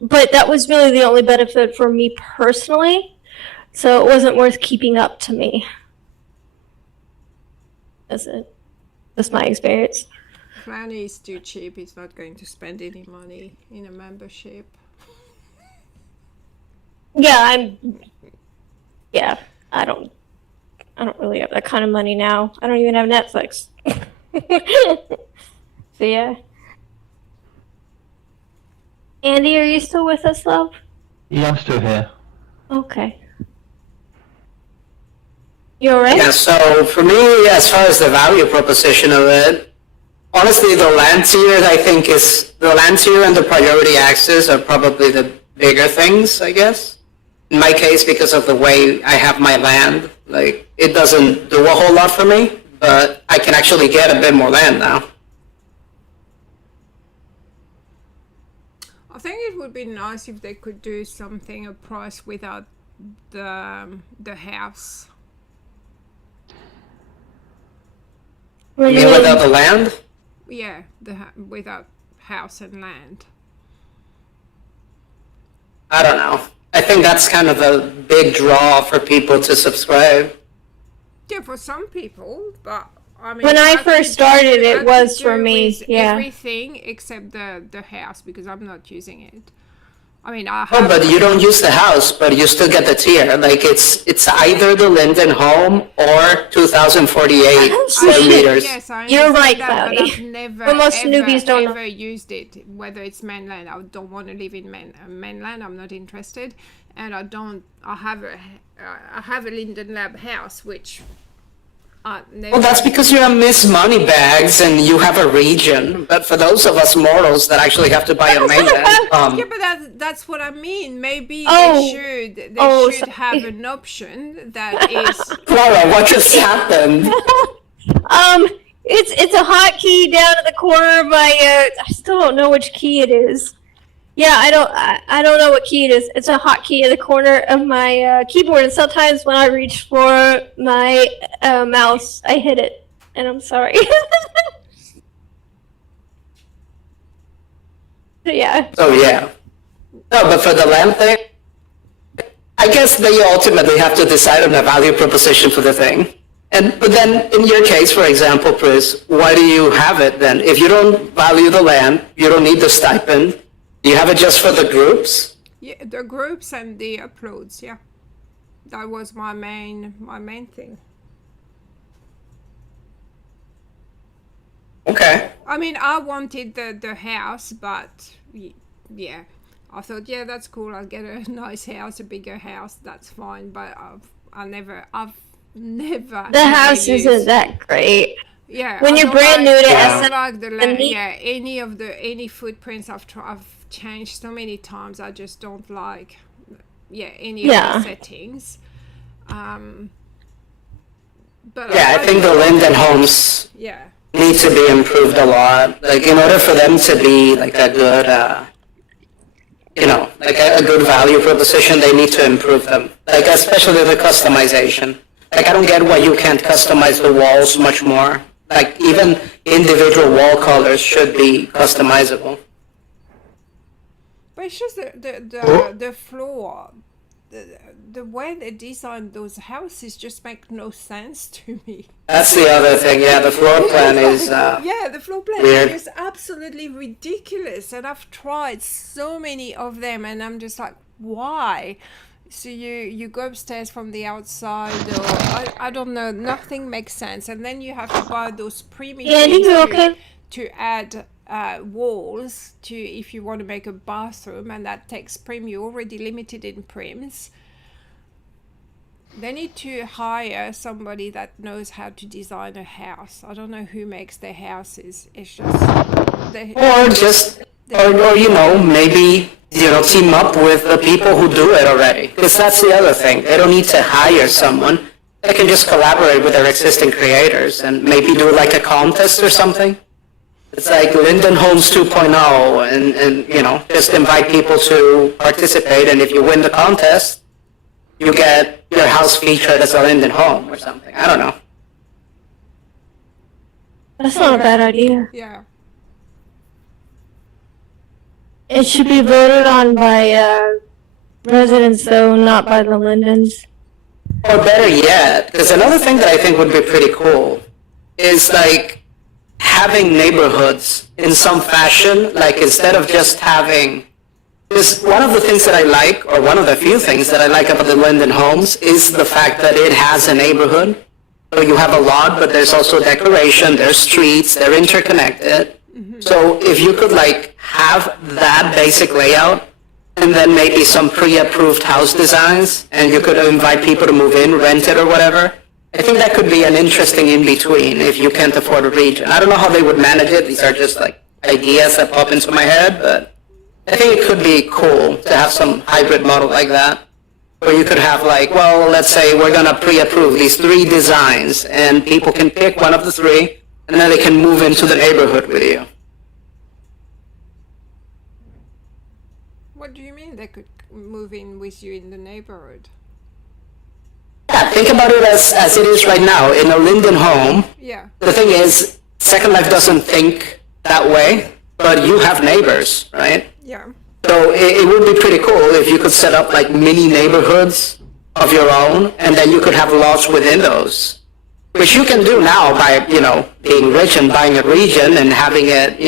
But that was really the only benefit for me personally, so it wasn't worth keeping up to me. That's it. That's my experience. Clownie is too cheap. He's not going to spend any money in a membership. Yeah, I don't really have that kind of money now. I don't even have Netflix. So yeah. Andy, are you still with us, love? Yeah, I'm still here. Okay. You alright? Yeah, so for me, as far as the value proposition of it, honestly, the land tier, I think, is the land tier and the priority access are probably the bigger things, I guess. In my case, because of the way I have my land, like, it doesn't do a whole lot for me, but I can actually get a bit more land now. I think it would be nice if they could do something, a price without the house. What do You you mean mean? without the land? Yeah, without house and land. I don't know. I think that's kind of a big draw for people to subscribe. Yeah, for some people, but I mean, When I could first started, do- it I could was do for me, with yeah. everything except the house because I'm not using it. I mean, I Oh, have. but you don't use the house, but you still get the tier. Like, it's either the Linden Home or 2048 square meters. Yes, I You're understand right, that, but Clownie. I've never, But most ever, newbies don't know. ever used it. Whether it's mainland, I don't want to live in mainland. I'm not interested, and I don't. I have a Linden Lab house, which I never. Well, that's because you're a Miss Moneybags and you have a region. But for those of us mortals that actually have to buy a mainland, Yeah, but that's what I mean. Maybe Oh. they should So- have an option that is. Clara, what just happened? It's a hotkey down in the corner of my. I still don't know which key it is. Yeah, I don't know what key it is. It's a hotkey in the corner of my keyboard, and sometimes when I reach for my mouse, I hit it, and I'm sorry. So, yeah. Oh, yeah. No, but for the land thing, I guess they ultimately have to decide on a value proposition for the thing. But then, in your case, for example, Pris, why do you have it then? If you don't value the land, you don't need the stipend, you have it just for the groups? Yeah, the groups and the uploads. Yeah, that was my main thing. Okay. I mean, I wanted the house, but yeah, I thought, yeah, that's cool. I'll get a nice house, a bigger house. That's fine. But I've never. The house used- isn't that great. Yeah. When I you're don't brand like- new to I SM, don't like the land. the- Yeah, any footprints I've changed so many times. I just don't like. Yeah, any of Yeah. the settings. But Yeah, I think the Linden homes Yeah. need to be improved a lot. Like, in order for them to be like a good, like a good value proposition, they need to improve them. Like, especially the customization. Like, I don't get why you can't customize the walls much more. Like, even individual wall colors should be customizable. But it's just the floor, the way they design those houses just make no sense to me. That's the other thing. Yeah, the floor plan is. Yeah, the floor plan weird. is absolutely ridiculous, and I've tried so many of them, and I'm just like, why? So you go upstairs from the outside, or I don't know, nothing makes sense, and then you have to buy those premium you okay? to add walls to if you want to make a bathroom, and that takes prim. You're already limited in prims. They need to hire somebody that knows how to design a house. I don't know who makes their houses. It's just Or just, or maybe, team up with the people who do it already. Because that's the other thing. They don't need to hire someone. They can just collaborate with their existing creators and maybe do like a contest or something. It's like Linden Homes 2.0 and just invite people to participate, and if you win the contest, you get your house featured as a Linden Home or something. I don't know. That's not a bad idea. Yeah. It should be voted on by residents, though, not by the Lindens. Or better yet, because another thing that I think would be pretty cool is like having neighborhoods in some fashion, like instead of just having, because one of the things that I like, or one of the few things that I like about the Linden Homes is the fact that it has a neighborhood. So you have a lot, but there's also decoration, there's streets, they're interconnected. So if you could like have that basic layout, and then maybe some pre-approved house designs, and you could invite people to move in, rent it or whatever, I think that could be an interesting in-between if you can't afford a region. I don't know how they would manage it. These are just like ideas that pop into my head, but I think it could be cool to have some hybrid model like that, where you could have like, well, let's say we're gonna pre-approve these 3 designs, and people can pick one of the 3, and then they can move into the neighborhood with you. What do you mean they could move in with you in the neighborhood? Yeah, think about it as it is right now. In a Linden Home, Yeah. the thing is, Second Life doesn't think that way, but you have neighbors, right? Yeah. So it would be pretty cool if you could set up like mini neighborhoods of your own, and then you could have lots within those, which you can do now by, being rich and buying a region and having it,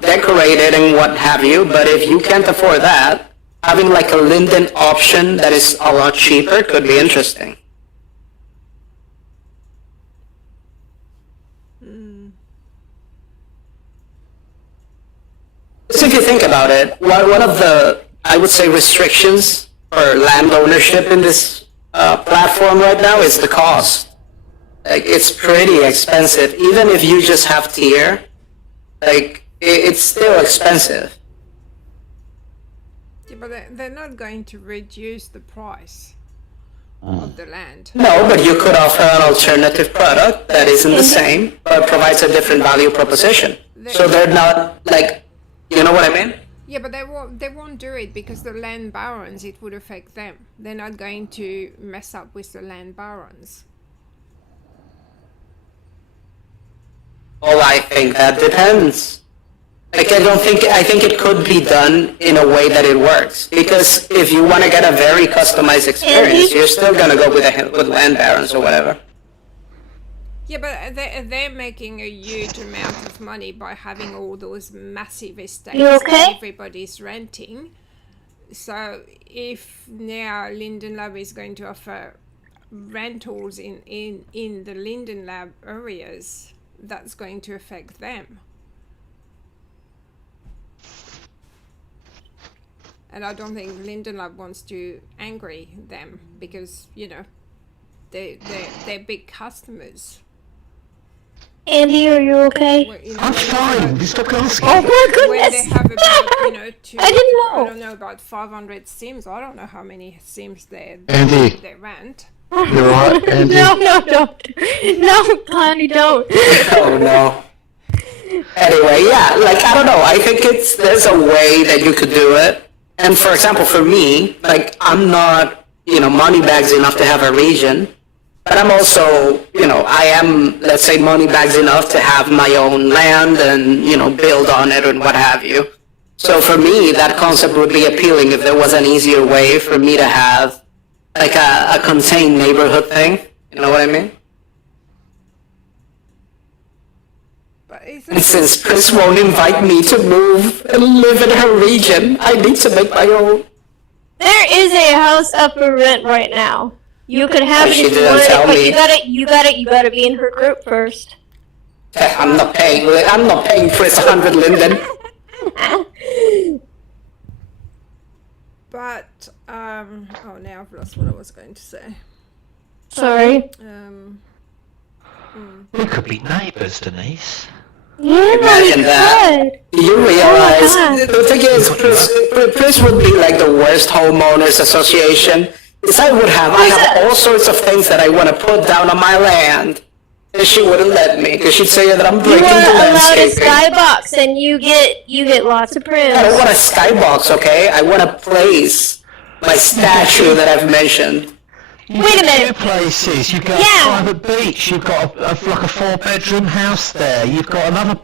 decorated and what have you. But if you can't afford that, having like a Linden option that is a lot cheaper could be interesting. So if you think about it, one of the, I would say, restrictions for land ownership in this platform right now is the cost. Like, it's pretty expensive. Even if you just have tier, like, it's still expensive. Yeah, but they're not going to reduce the price of the land. No, but you could offer an alternative product that isn't the same, but provides a different value proposition. So they're not, like, you know what I mean? Yeah, but they won't do it because the land barons, it would affect them. They're not going to mess up with the land barons. Well, I think that depends. Like, I think it could be done in a way that it works. Because if you want to get a very customized experience, you're still going to go with land barons or whatever. Yeah, but they're making a huge amount of money by having all those massive estates You okay? that everybody's renting. So if now Linden Lab is going to offer rentals in the Linden Lab areas, that's going to affect them. And I don't think Linden Lab wants to angry them because, they're big customers. Andy, are you okay? Well, I'm fine. You stop asking. Oh my when they goodness! have about, I didn't know. I don't know, about 500 sims. I don't know how many sims they Andy. rent. You're right, Andy. No, don't. No, Clownie, don't. Oh, no. Anyway, yeah, like, I don't know. I think there's a way that you could do it. And for example, for me, like, I'm not, money bags enough to have a region. But I'm also, I am, let's say, money bags enough to have my own land and, build on it and what have you. So for me, that concept would be appealing if there was an easier way for me to have, like, a contained neighborhood thing. You know what I mean? But And since Pris won't invite me to move and live in her region, I need to make my own. There is a house up for rent right now. You could have it She if you didn't want tell it, but me. you gotta be in her group first. I'm not paying Pris 100 Linden. But now I've lost what I was going to say. Sorry. We could be neighbours, Denise. Yeah, Imagine you that. could. You realize God. the thing is, Pris would be like the worst homeowners association. Because I have all sorts of things that I want to put down on my land, and she wouldn't let me because she'd say that I'm You breaking the are allowed a landscaping. skybox, and you get lots of I don't prints. want a skybox, okay? I want a place my statue that I've mentioned. Wait a minute. Two places. You've got Yeah. a private beach. You've got like a 4-bedroom house there. You've got another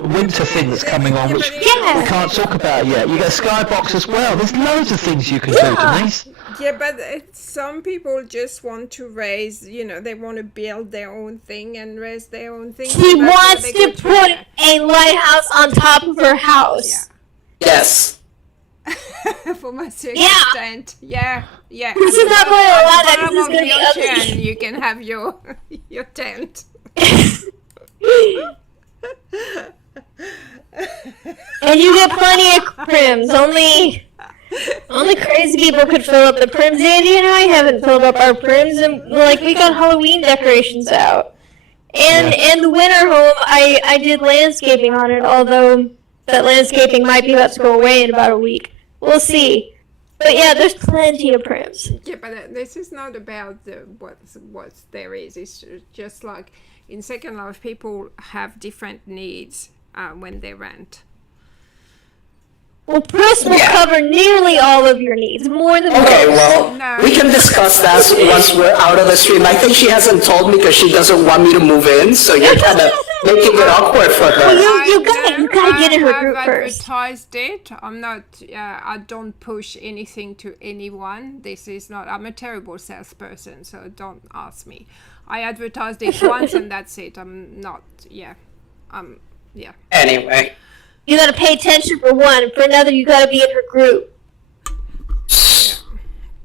winter thing that's coming on, which Yeah. we can't talk about yet. You get a Skybox as well. There's loads of things you can do, Yeah. Denise. Yeah, but some people just want to raise, they want to build their own thing and raise their own thing. She and that's what wants they to go to. put a lighthouse on top of her house. Yes. For my Yeah. extent. Yeah. This is not going to allow that. Bottom This is of going to the be ocean, ugly. you can have your tent. And you get plenty of prims. Only crazy people could fill up the prims. Andy and I haven't filled up our prims, and we got Halloween decorations out. And the winter home, I did landscaping on it, although that landscaping might be about to go away in about a week. We'll see. But yeah, there's plenty of prims. Yeah, but this is not about what there is. It's just like in Second Life, people have different needs when they rent. Well, Pris will Yeah. cover nearly all of your needs, more than Okay, most. well, No. we can discuss that once we're out of the stream. I think she hasn't told me because she doesn't want me to move in, so you're kind of making it awkward for her. You gotta get in her group I have first. advertised it. I'm not. I don't push anything to anyone. This is not. I'm a terrible salesperson, so don't ask me. I advertised it once and that's it. I'm not. Yeah. Yeah. Anyway. You gotta pay attention for one. For another, you gotta be in her group.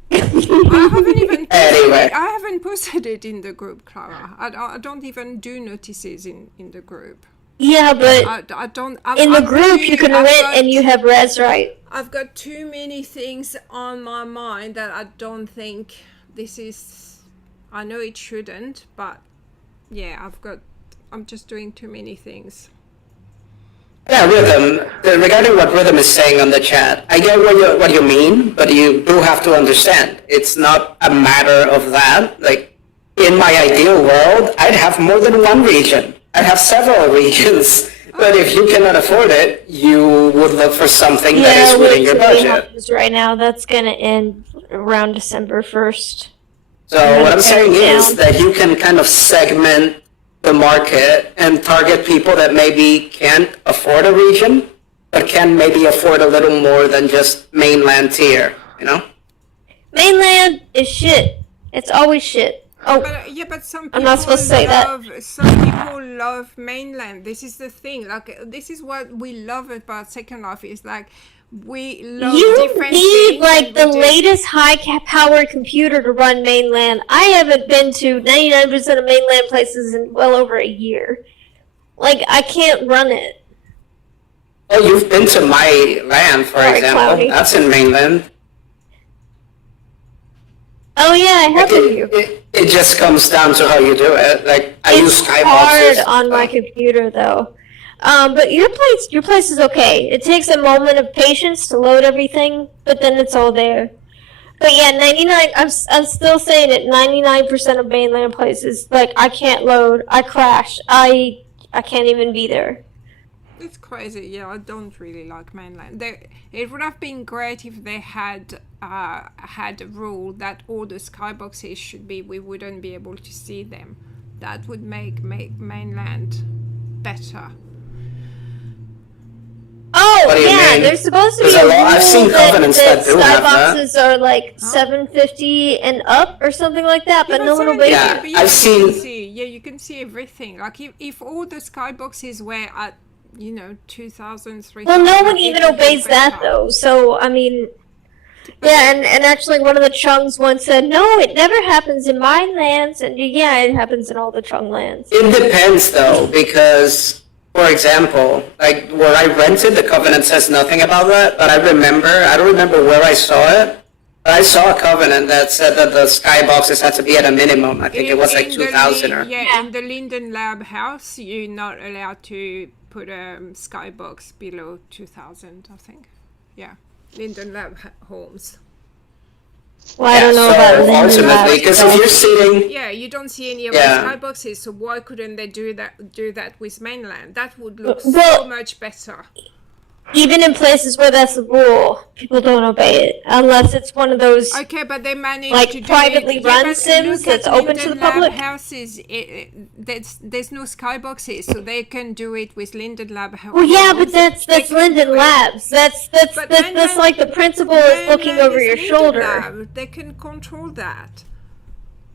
I haven't even. Anyway. I haven't posted it in the group, Clara. I don't even do notices in the group. Yeah, but I don't. in the group you can rent and you have res right. I've got too many things on my mind that I don't think this is. I know it shouldn't, but yeah, I'm just doing too many things. Yeah, Rhythm, regarding what Rhythm is saying on the chat, I get what you mean, but you do have to understand, it's not a matter of that. Like, in my ideal world, I'd have more than one region. I'd have several regions. But if you cannot afford it, you would look for something that is within your budget. Right now, that's gonna end around December 1st. So what I'm saying is that you can kind of segment the market and target people that maybe can't afford a region, but can maybe afford a little more than just mainland tier, Mainland is shit. It's always shit. Oh, But some people I'm not supposed to say that. Some people love mainland. This is the thing. Like, this is what we love about Second Life. Is like we love you different need things. like and the we do- latest high-powered computer to run Mainland. I haven't been to 99% of Mainland places in well over a year. Like, I can't run it. Oh, you've been to my land, for Sorry, example. Clownie. That's in mainland. Oh yeah, I have with you. It just comes down to how you do it. Like, I use It's hard Skyboxes. on my computer though. But your place is okay. It takes a moment of patience to load everything, but then it's all there. But yeah, 99. I'm still saying it. 99% of mainland places, like I can't load. I crash. I can't even be there. It's crazy. Yeah, I don't really like mainland. It would have been great if they had a rule that all the skyboxes should be. We wouldn't be able to see them. That would make mainland better. Oh What do you yeah, mean? there's supposed to There's be a a lot- I've seen rule covenants that do have that. skyboxes are like $750 and up or something like that, but no little baby. Yeah, But I've seen- you can see everything. Like if all the skyboxes were at 2,000, 3,000. Well, no one even it would be obeys that better. though. So I mean, yeah, and actually one of the Chungs once said, "No, it never happens in my lands," and yeah, it happens in all the Chung lands. It depends, though, because, for example, like where I rented, the covenant says nothing about that, but I don't remember where I saw it, but I saw a covenant that said that the skyboxes had to be at a minimum. I think it was like In the 2,000 or... Yeah, in the Linden Lab house, you're not allowed to put a skybox below 2,000, I think. Yeah, Linden Lab homes. Well, I don't know about so Linden ultimately, Labs, because so- if you're sitting... Yeah, you don't see any of Yeah. the skyboxes, so why couldn't they do that with mainland? That would look Well- so much better. Even in places where that's the rule, people don't obey it unless it's one of those. Okay, but they manage Like to do privately it. run but Sims look at that's open to Linden the public? Lab houses. There's no skyboxes, so they can do it with Linden Lab houses. Well, yeah, but that's Linden Labs. That's But Mainland- like the principal is looking Mainland over is your Linden shoulder. Lab. They can control that.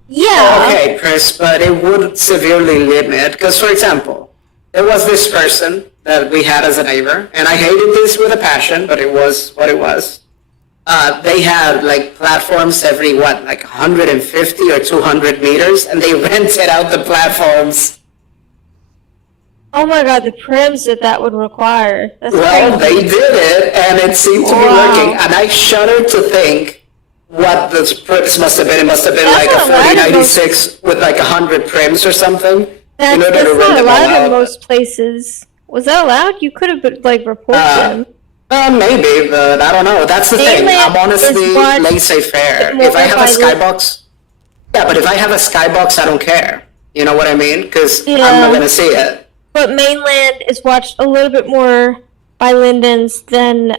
Yeah. Okay, Pris, but it would severely limit, because for example, there was this person that we had as a neighbor, and I hated this with a passion, but it was what it was. They had like platforms every, like 150 or 200 meters, and they rented out the platforms. Oh my god, the prims that would require. That's Well, crazy. they did it, and it seemed to be Wow. working, and I shudder to think what this prims must have been. It must have been That's like a not allowed in 4096 with like 100 prims or something. That's in order to not rent them all allowed in out. most places. Was that allowed? You could have like reported them. Maybe, but I don't know. That's the thing. Mainland I'm honestly is what laissez-faire. is If I have a more by skybox, yeah, but if I have a skybox, I don't care. You know what I mean? Because I'm Yeah. not gonna see it. But Mainland is watched a little bit more by Lindens than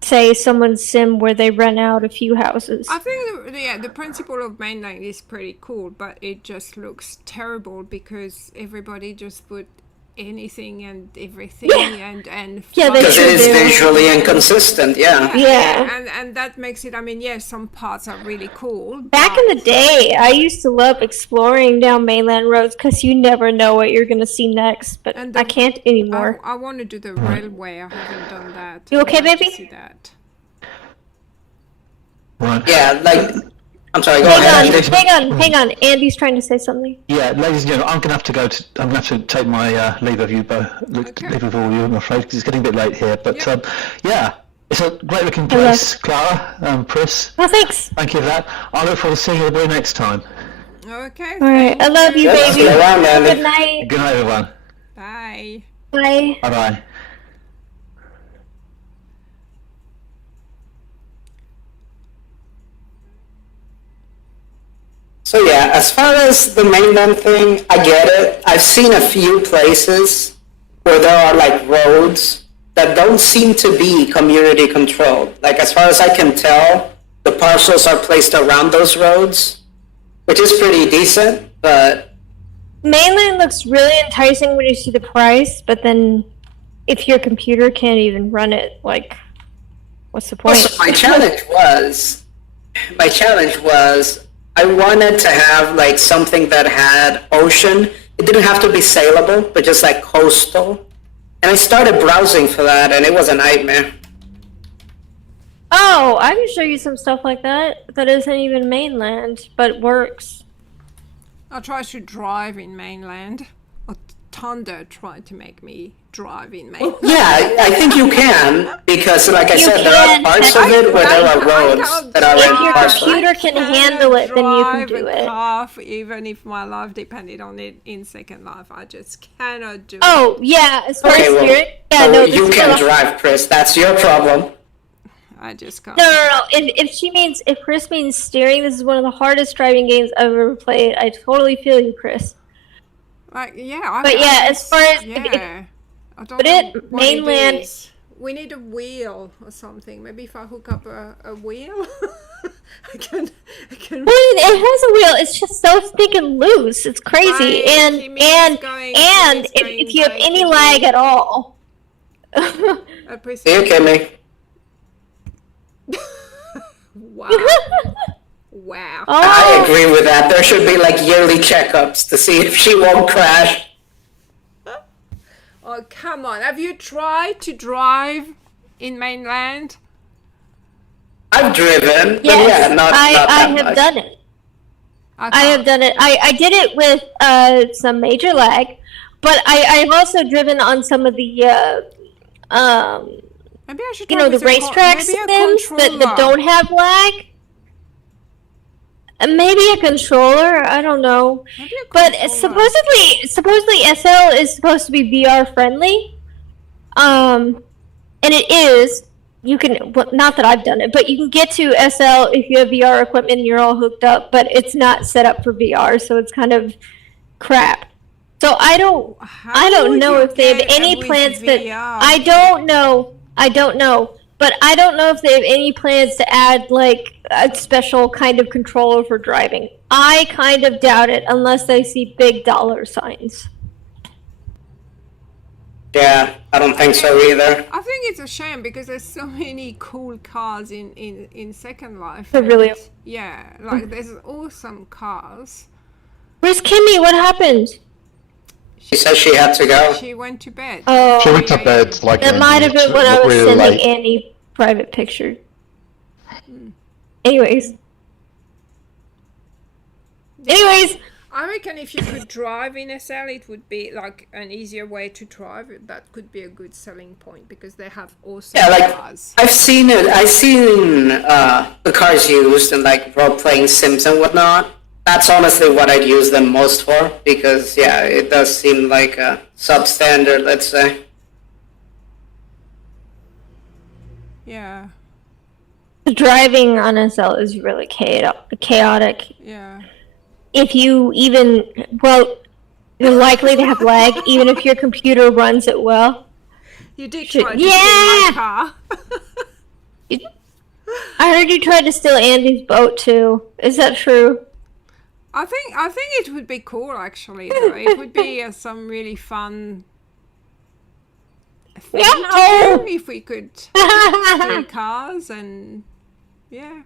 say someone's sim where they rent out a few houses. I think the principle of Mainland is pretty cool, but it just looks terrible because everybody just put anything and everything and Yeah, they Because sure it is do. visually inconsistent. Yeah. Yeah. and that makes it. I mean, yes, some parts are really cool. Back in the day, I used to love exploring down Mainland roads because you never know what you're gonna see next. But And I can't anymore. I want to do the railway. I haven't done that. You okay, I'd like to baby? see that. Right. Yeah, like, I'm sorry, go ahead. Andy. Hang on. Andy's trying to say something. Yeah, ladies and gentlemen, I'm gonna have to go. I'm gonna have to take my leave of you, leave of all you, I'm afraid, because it's getting a bit late here. But Yep. yeah, it's a great looking Hello. place, Clara, Pris. Well, thanks. Thank you for that. I look forward to seeing you the next time. Okay. All right. I love you, Yes, baby. go on, Andy. Good night. Good night, everyone. Bye. Bye. Bye bye. So yeah, as far as the mainland thing, I get it. I've seen a few places where there are like roads that don't seem to be community controlled. Like as far as I can tell, the parcels are placed around those roads, which is pretty decent, but Mainland looks really enticing when you see the price, but then if your computer can't even run it, like, what's the point? also my challenge was I wanted to have like something that had ocean. It didn't have to be sailable, but just like coastal. And I started browsing for that, and it was a nightmare. Oh, I can show you some stuff like that that isn't even Mainland, but works. I tried to drive in Mainland. Or Thunder tried to make me drive in Mainland. Yeah, I think you can, because like I You said, there can. are parts of it where there are roads that are If in your parcels. computer can handle it, then you can do drive a it. car, even if my life depended on it in Second Life. I just cannot do it. Oh, yeah, as far Okay, as well, steering. Yeah, so no, this you is can not a- drive, Pris. That's your problem. I just can't. No. If Chris means steering, this is one of the hardest driving games I've ever played. I totally feel you, Chris. Like, yeah. But yeah, as far as- yeah. I don't but know it- what Mainland- It is. We need a wheel or something. Maybe if I hook up a wheel, I can. I mean, it has a wheel. It's just so stinking loose. It's crazy. Right, And Kimmy is going- Kimmy is going if you have by any Kimmy. lag at all, I You appreciate Kimmy. Wow. Wow. I oh, agree with that. There should be like yearly checkups to see if she won't crash. Oh, come on. Have you tried to drive in Mainland? I've driven, but yes, yeah, not I that have much. done it. I have done it. I did it with some major lag, but I've also driven on some of the Maybe I should you try know, the with a racetrack maybe a sims that controller. don't have lag. And maybe a controller, I don't know. Maybe a But controller. supposedly SL is supposed to be VR friendly. And it is. You can, well, not that I've done it, but you can get to SL if you have VR equipment and you're all hooked up, but it's not set up for VR, so it's kind of crap. So I don't know if they have any plans that I don't know, but I don't know if they have any plans to add like a special kind of controller for driving. I kind of doubt it unless they see big dollar signs. Yeah, I don't think so either. I think it's a shame because there's so many cool cars in Second Life. There really are. Yeah, like there's awesome cars. Where's Kimmy? What happened? She said she had to go. She went to bed. Oh, She went to bed like that might have been when I was really sending late. Annie private picture. Anyways, I reckon if you could drive in SL, it would be like an easier way to drive. That could be a good selling point because they have awesome cars. I've seen it. I've seen the cars used in like role-playing sims and whatnot. That's honestly what I'd use them most for because yeah, it does seem like a substandard, let's say. yeah, the driving on SL is really chaotic. Yeah. If you even, well, you're likely to have lag even if your computer runs it well. You did try to steal Yeah! my car. I heard you tried to steal Andy's boat too. Is that true? I think it would be cool actually. Though. It would be some really fun thing to do if we could steal cars and yeah,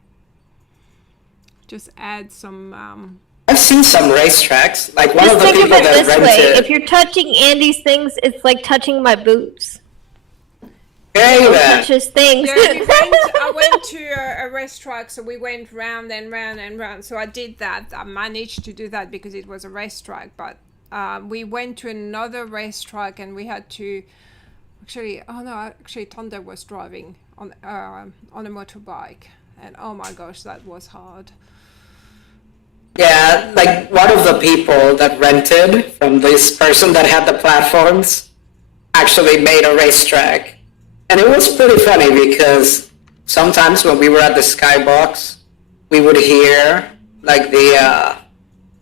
just add some. I've seen some racetracks. Like one Just of the think people of it that this way: rented. if you're touching Andy's things, it's like touching my boobs. Hey then. Touches things. Yeah, I went to a racetrack, so we went round and round and round. So I did that. I managed to do that because it was a racetrack. But we went to another racetrack and we had to actually Thunder was driving on a motorbike, and oh my gosh, that was hard. Yeah, like one of the people that rented from this person that had the platforms actually made a racetrack. And it was pretty funny because sometimes when we were at the Skybox, we would hear like the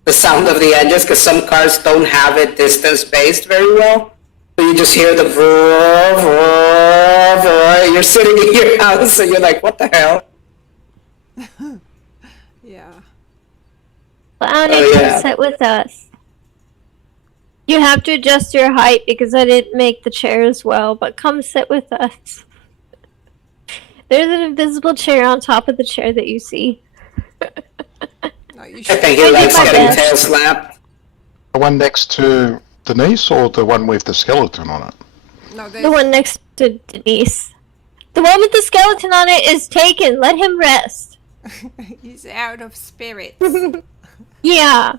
sound of the engines because some cars don't have it distance-based very well. So you just hear the vroom, vroom, vroom. You're sitting in your house and you're like, what the hell? Yeah. Clownie, come sit with us. You have to adjust your height because I didn't make the chair as well, but come sit with us. There's an invisible chair on top of the chair that you see. No, you I should. think he likes getting tail slapped. The one next to Denise or the one with the skeleton on it? No, The one next to Denise. The one with the skeleton on it is taken. Let him rest. he's out of spirits. Yeah.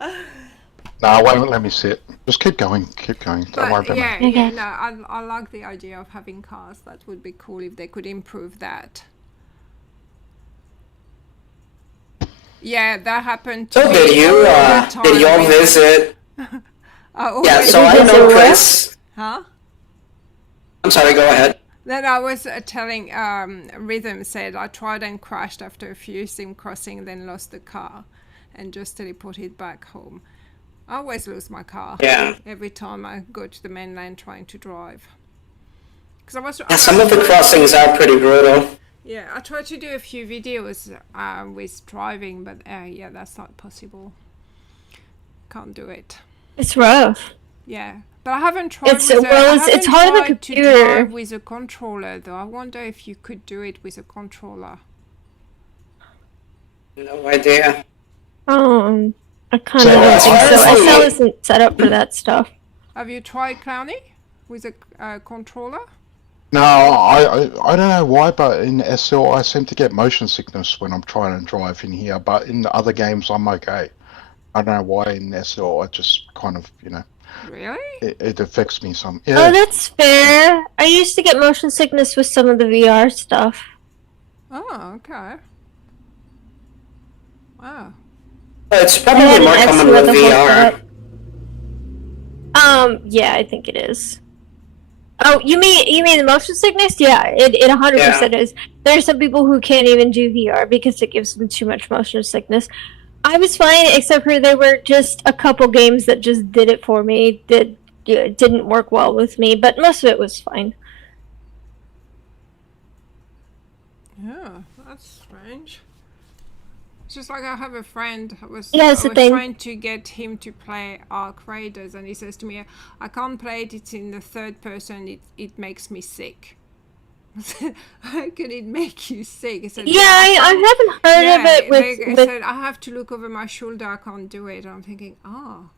No, I won't let me sit. Just keep going, Don't worry about yeah, me. Okay. no, I like the idea of having cars. That would be cool if they could improve that. Yeah, that happened to So me did you, all the time did y'all with- visit? I always- Yeah, so I visit know where? Pris. Huh? I'm sorry, go ahead. Then I was telling Rhythm said I tried and crashed after a few sim crossing, then lost the car and just teleported back home. I always lose my car. Yeah. Every time I go to the mainland trying to drive. Because I was. Yeah, some of the crossings are pretty brutal. Yeah, I tried to do a few videos with driving, but yeah, that's not possible. Can't do it. It's rough. Yeah, but I haven't tried. It's- with well, I it's haven't hard on the tried to computer. drive with a controller, though. I wonder if you could do it with a controller. No idea. I kind So, of don't think so. honestly- SL isn't set up for that stuff. Have you tried Clownie with a controller? No, I don't know why, but in SL I seem to get motion sickness when I'm trying to drive in here, but in the other games I'm okay. I don't know why in SL I just kind of, Really? it affects me some. Oh, Yeah, that's fair. I used to get motion sickness with some of the VR stuff. Oh, okay. Wow. It's I probably had more an common X with with a VR. haircut. Yeah, I think it is. Oh, you mean the motion sickness? Yeah, it 100% is. There are some people who can't even do VR because it gives them too much motion sickness. I was fine, except for there were just a couple games that just did it for me. That didn't work well with me, but most of it was fine. Yeah, that's strange. It's just like I have a friend. I was Yeah, that's the thing. trying to get him to play Ark Raiders, and he says to me, "I can't play it. It's in the third person. It makes me sick." I said, "How can it make you sick?" He said, Yeah, I haven't heard of it I with said, "I have to look over my shoulder. I can't do it." I'm thinking, oh,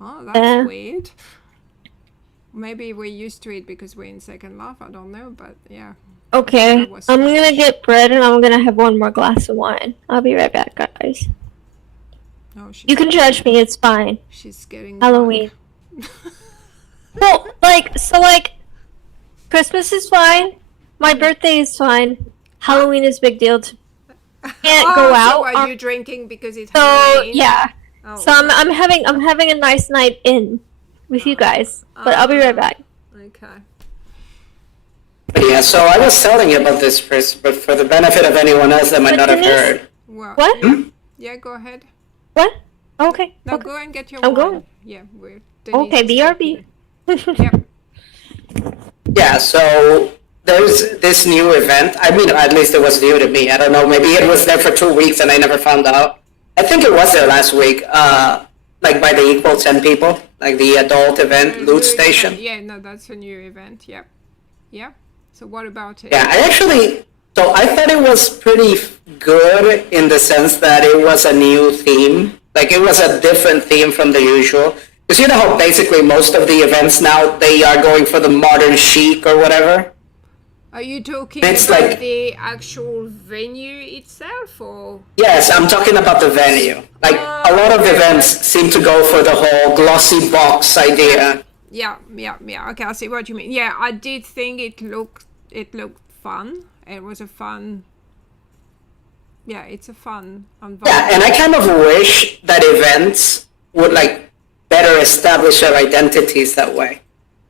that's weird. Maybe we're used to it because we're in Second Life. I don't know, but yeah. Okay, That was I'm gonna strange. get bread and I'm gonna have one more glass of wine. I'll be right back, guys. Oh, she's You can judge me, it's fine. She's getting Halloween. Well, Christmas is fine. My birthday is fine. Halloween is a big deal. Can't go out. So are you drinking because it's So Halloween? yeah. Oh, So I'm having a nice night in with you guys. But I'll be right back. okay. But yeah, so I was telling you about this, Pris, but for the benefit of anyone else that might But not have Denise- heard. Well, What? Yeah, go ahead. What? Okay. No, Okay. go and get your I'm wine. going. Yeah, we're. Okay, BRB. Yep. Yeah, so there's this new event. I mean, at least it was new to me. I don't know, maybe it was there for 2 weeks and I never found out. I think it was there last week, like by the Equal 10 people, like the adult event, New loot station. event. Yeah, no, that's a new event. Yep. Yeah. So what about it? Yeah, so I thought it was pretty good in the sense that it was a new theme. Like it was a different theme from the usual. Because you know how basically most of the events now, they are going for the modern chic or whatever? Are you talking It's about like- the actual venue itself, or? Yes, I'm talking about the venue. Like a lot of events seem to go for the whole glossy box idea. Yeah. Okay, I see what you mean. Yeah, I did think it looked fun. It was a fun. Yeah, it's a fun environment. Yeah, and I kind of wish that events would like better establish their identities that way.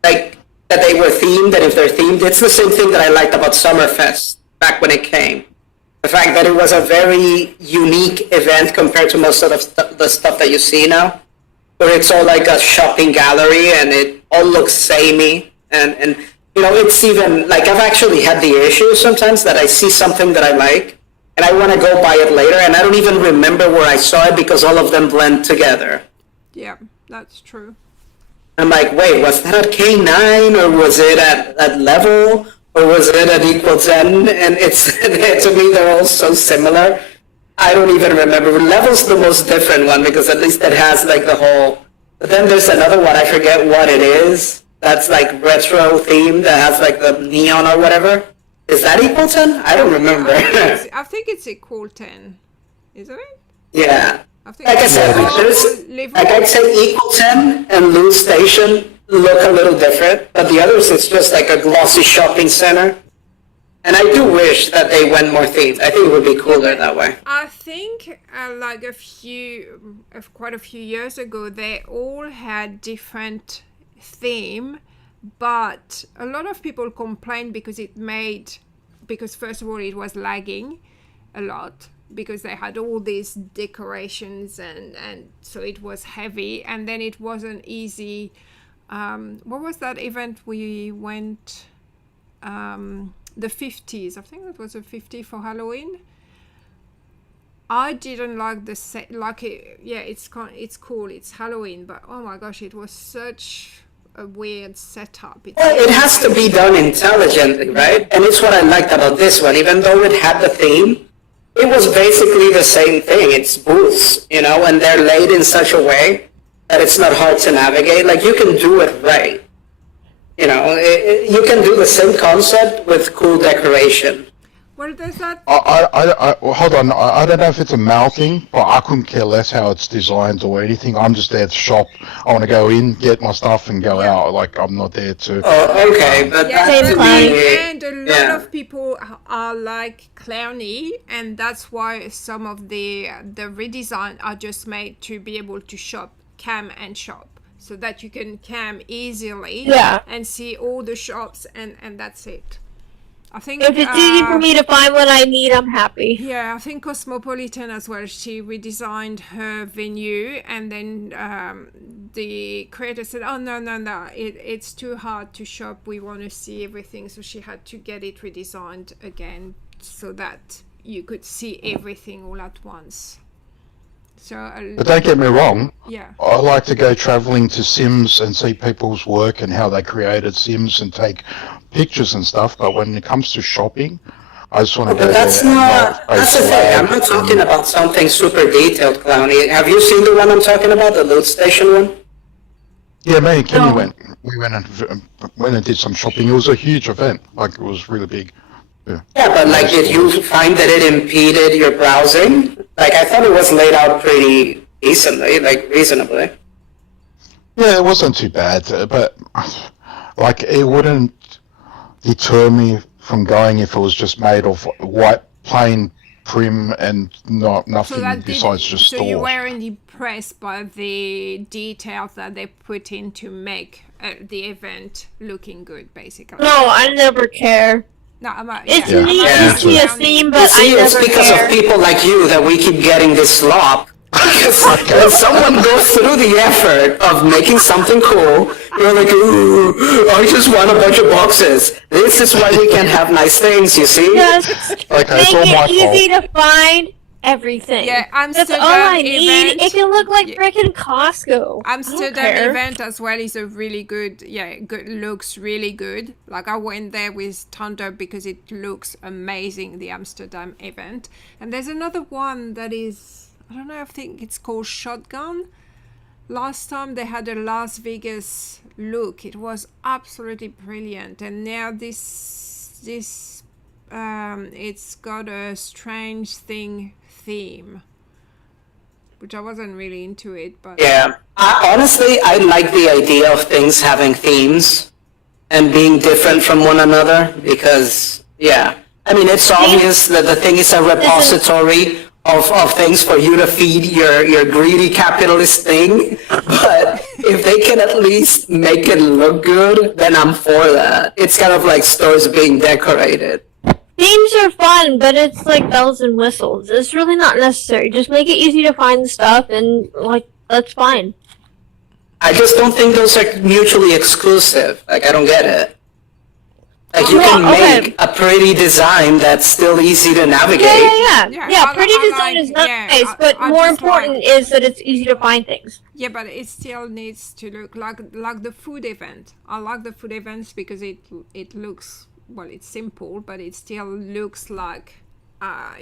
Like that they were themed, and if they're themed, it's the same thing that I liked about Summerfest back when it came. The fact that it was a very unique event compared to most of the stuff that you see now, where it's all like a shopping gallery and it all looks samey, and you know, it's even like I've actually had the issue sometimes that I see something that I like and I want to go buy it later and I don't even remember where I saw it because all of them blend together. Yeah, that's true. I'm like, wait, was that at K9 or was it at level or was it at equal 10? And it's to me they're all so similar. I don't even remember. Level's the most different one because at least it has like the whole. But then there's another one, I forget what it is. That's like retro themed that has like the neon or whatever. Is that equal 10? I don't remember. I think it's equal 10, isn't it? Yeah. I think Like I it's said, like I'd say equal 10 and loot station look a little different, but the others it's just like a glossy shopping center. And I do wish that they went more themed. I think it would be cooler that way. I think like quite a few years ago, they all had different theme, but a lot of people complained because first of all it was lagging a lot because they had all these decorations and so it was heavy, and then it wasn't easy. What was that event we went? The 50s, I think it was a 50 for Halloween. I didn't like the set, like it, yeah, it's cool, it's Halloween, but oh my gosh, it was such a weird setup. Well, it has to be done intelligently, right? And it's what I liked about this one. Even though it had the theme, it was basically the same thing. It's booths, you know, and they're laid in such a way that it's not hard to navigate. Like, you can do it right. You know, you can do the same concept with cool decoration. Well, there's that. Well, hold on. I don't know if it's a Mal thing, but I couldn't care less how it's designed or anything. I'm just there to shop. I want to go in, get my stuff, and go out. Like, I'm not there to. Oh, okay, but Yeah, that to me, and a lot of people are like Clownie, and that's why some of the redesign are just made to be able to cam and shop, so that you can cam easily Yeah. and see all the shops, and that's it. I think If it's easy for me to find what I need, I'm happy. Yeah, I think Cosmopolitan as well. She redesigned her venue, and then the creator said, "Oh no, it's too hard to shop. We want to see everything." So she had to get it redesigned again so that you could see everything all at once. So, But don't get me wrong. yeah. I like to go travelling to Sims and see people's work and how they created Sims and take pictures and stuff. But when it comes to shopping, I just want to go But that's there. not, that's the thing, I'm not talking about something super detailed, Clownie. Have you seen the one I'm talking about, the loot station one? Yeah, me and Kimmy No. went. We went and did some shopping. It was a huge event. Like, it was really big. Yeah, but like, did you find that it impeded your browsing? Like, I thought it was laid out pretty decently, like, reasonably. Yeah, it wasn't too bad, but like, it wouldn't deter me from going if it was just made of white, plain prim and nothing besides just so you stores. weren't impressed by the details that they put in to make the event looking good, basically. No, I never care. No, It's Yeah. neat Yeah. to see a theme, but See, I it's never because care. of people like you that we keep getting this slop. Because when someone goes through the effort of making something cool, you're like, ooh, I just want a bunch of boxes. This is why we can have nice things, you see? Just Okay, make it's all my it easy to find everything. Yeah, That's Amsterdam all I need. event. It can look like Yeah. frickin' Costco. I don't Amsterdam care. event as well is a really good, good, looks really good. Like, I went there with Thunder because it looks amazing, the Amsterdam event. And there's another one that is, I don't know, I think it's called Shotgun. Last time they had a Las Vegas look. It was absolutely brilliant. And now this it's got a Strange Thing theme, which I wasn't really into it, but Yeah. Honestly, I like the idea of things having themes and being different from one another because, yeah. I mean, it's obvious that the thing is a repository of things for you to feed your greedy capitalist thing. But if they can at least make it look good, then I'm for that. It's kind of like stores being decorated. Themes are fun, but it's like bells and whistles. It's really not necessary. Just make it easy to find stuff, and like that's fine. I just don't think those are mutually exclusive. Like, I don't get it. Like, you can okay. make a pretty design that's still easy to navigate. Yeah, Pretty I design like- is nice, yeah, but I more just important like- is that it's easy to find things. yeah, but it still needs to look like the food event. I like the food events because it looks, well, it's simple, but it still looks like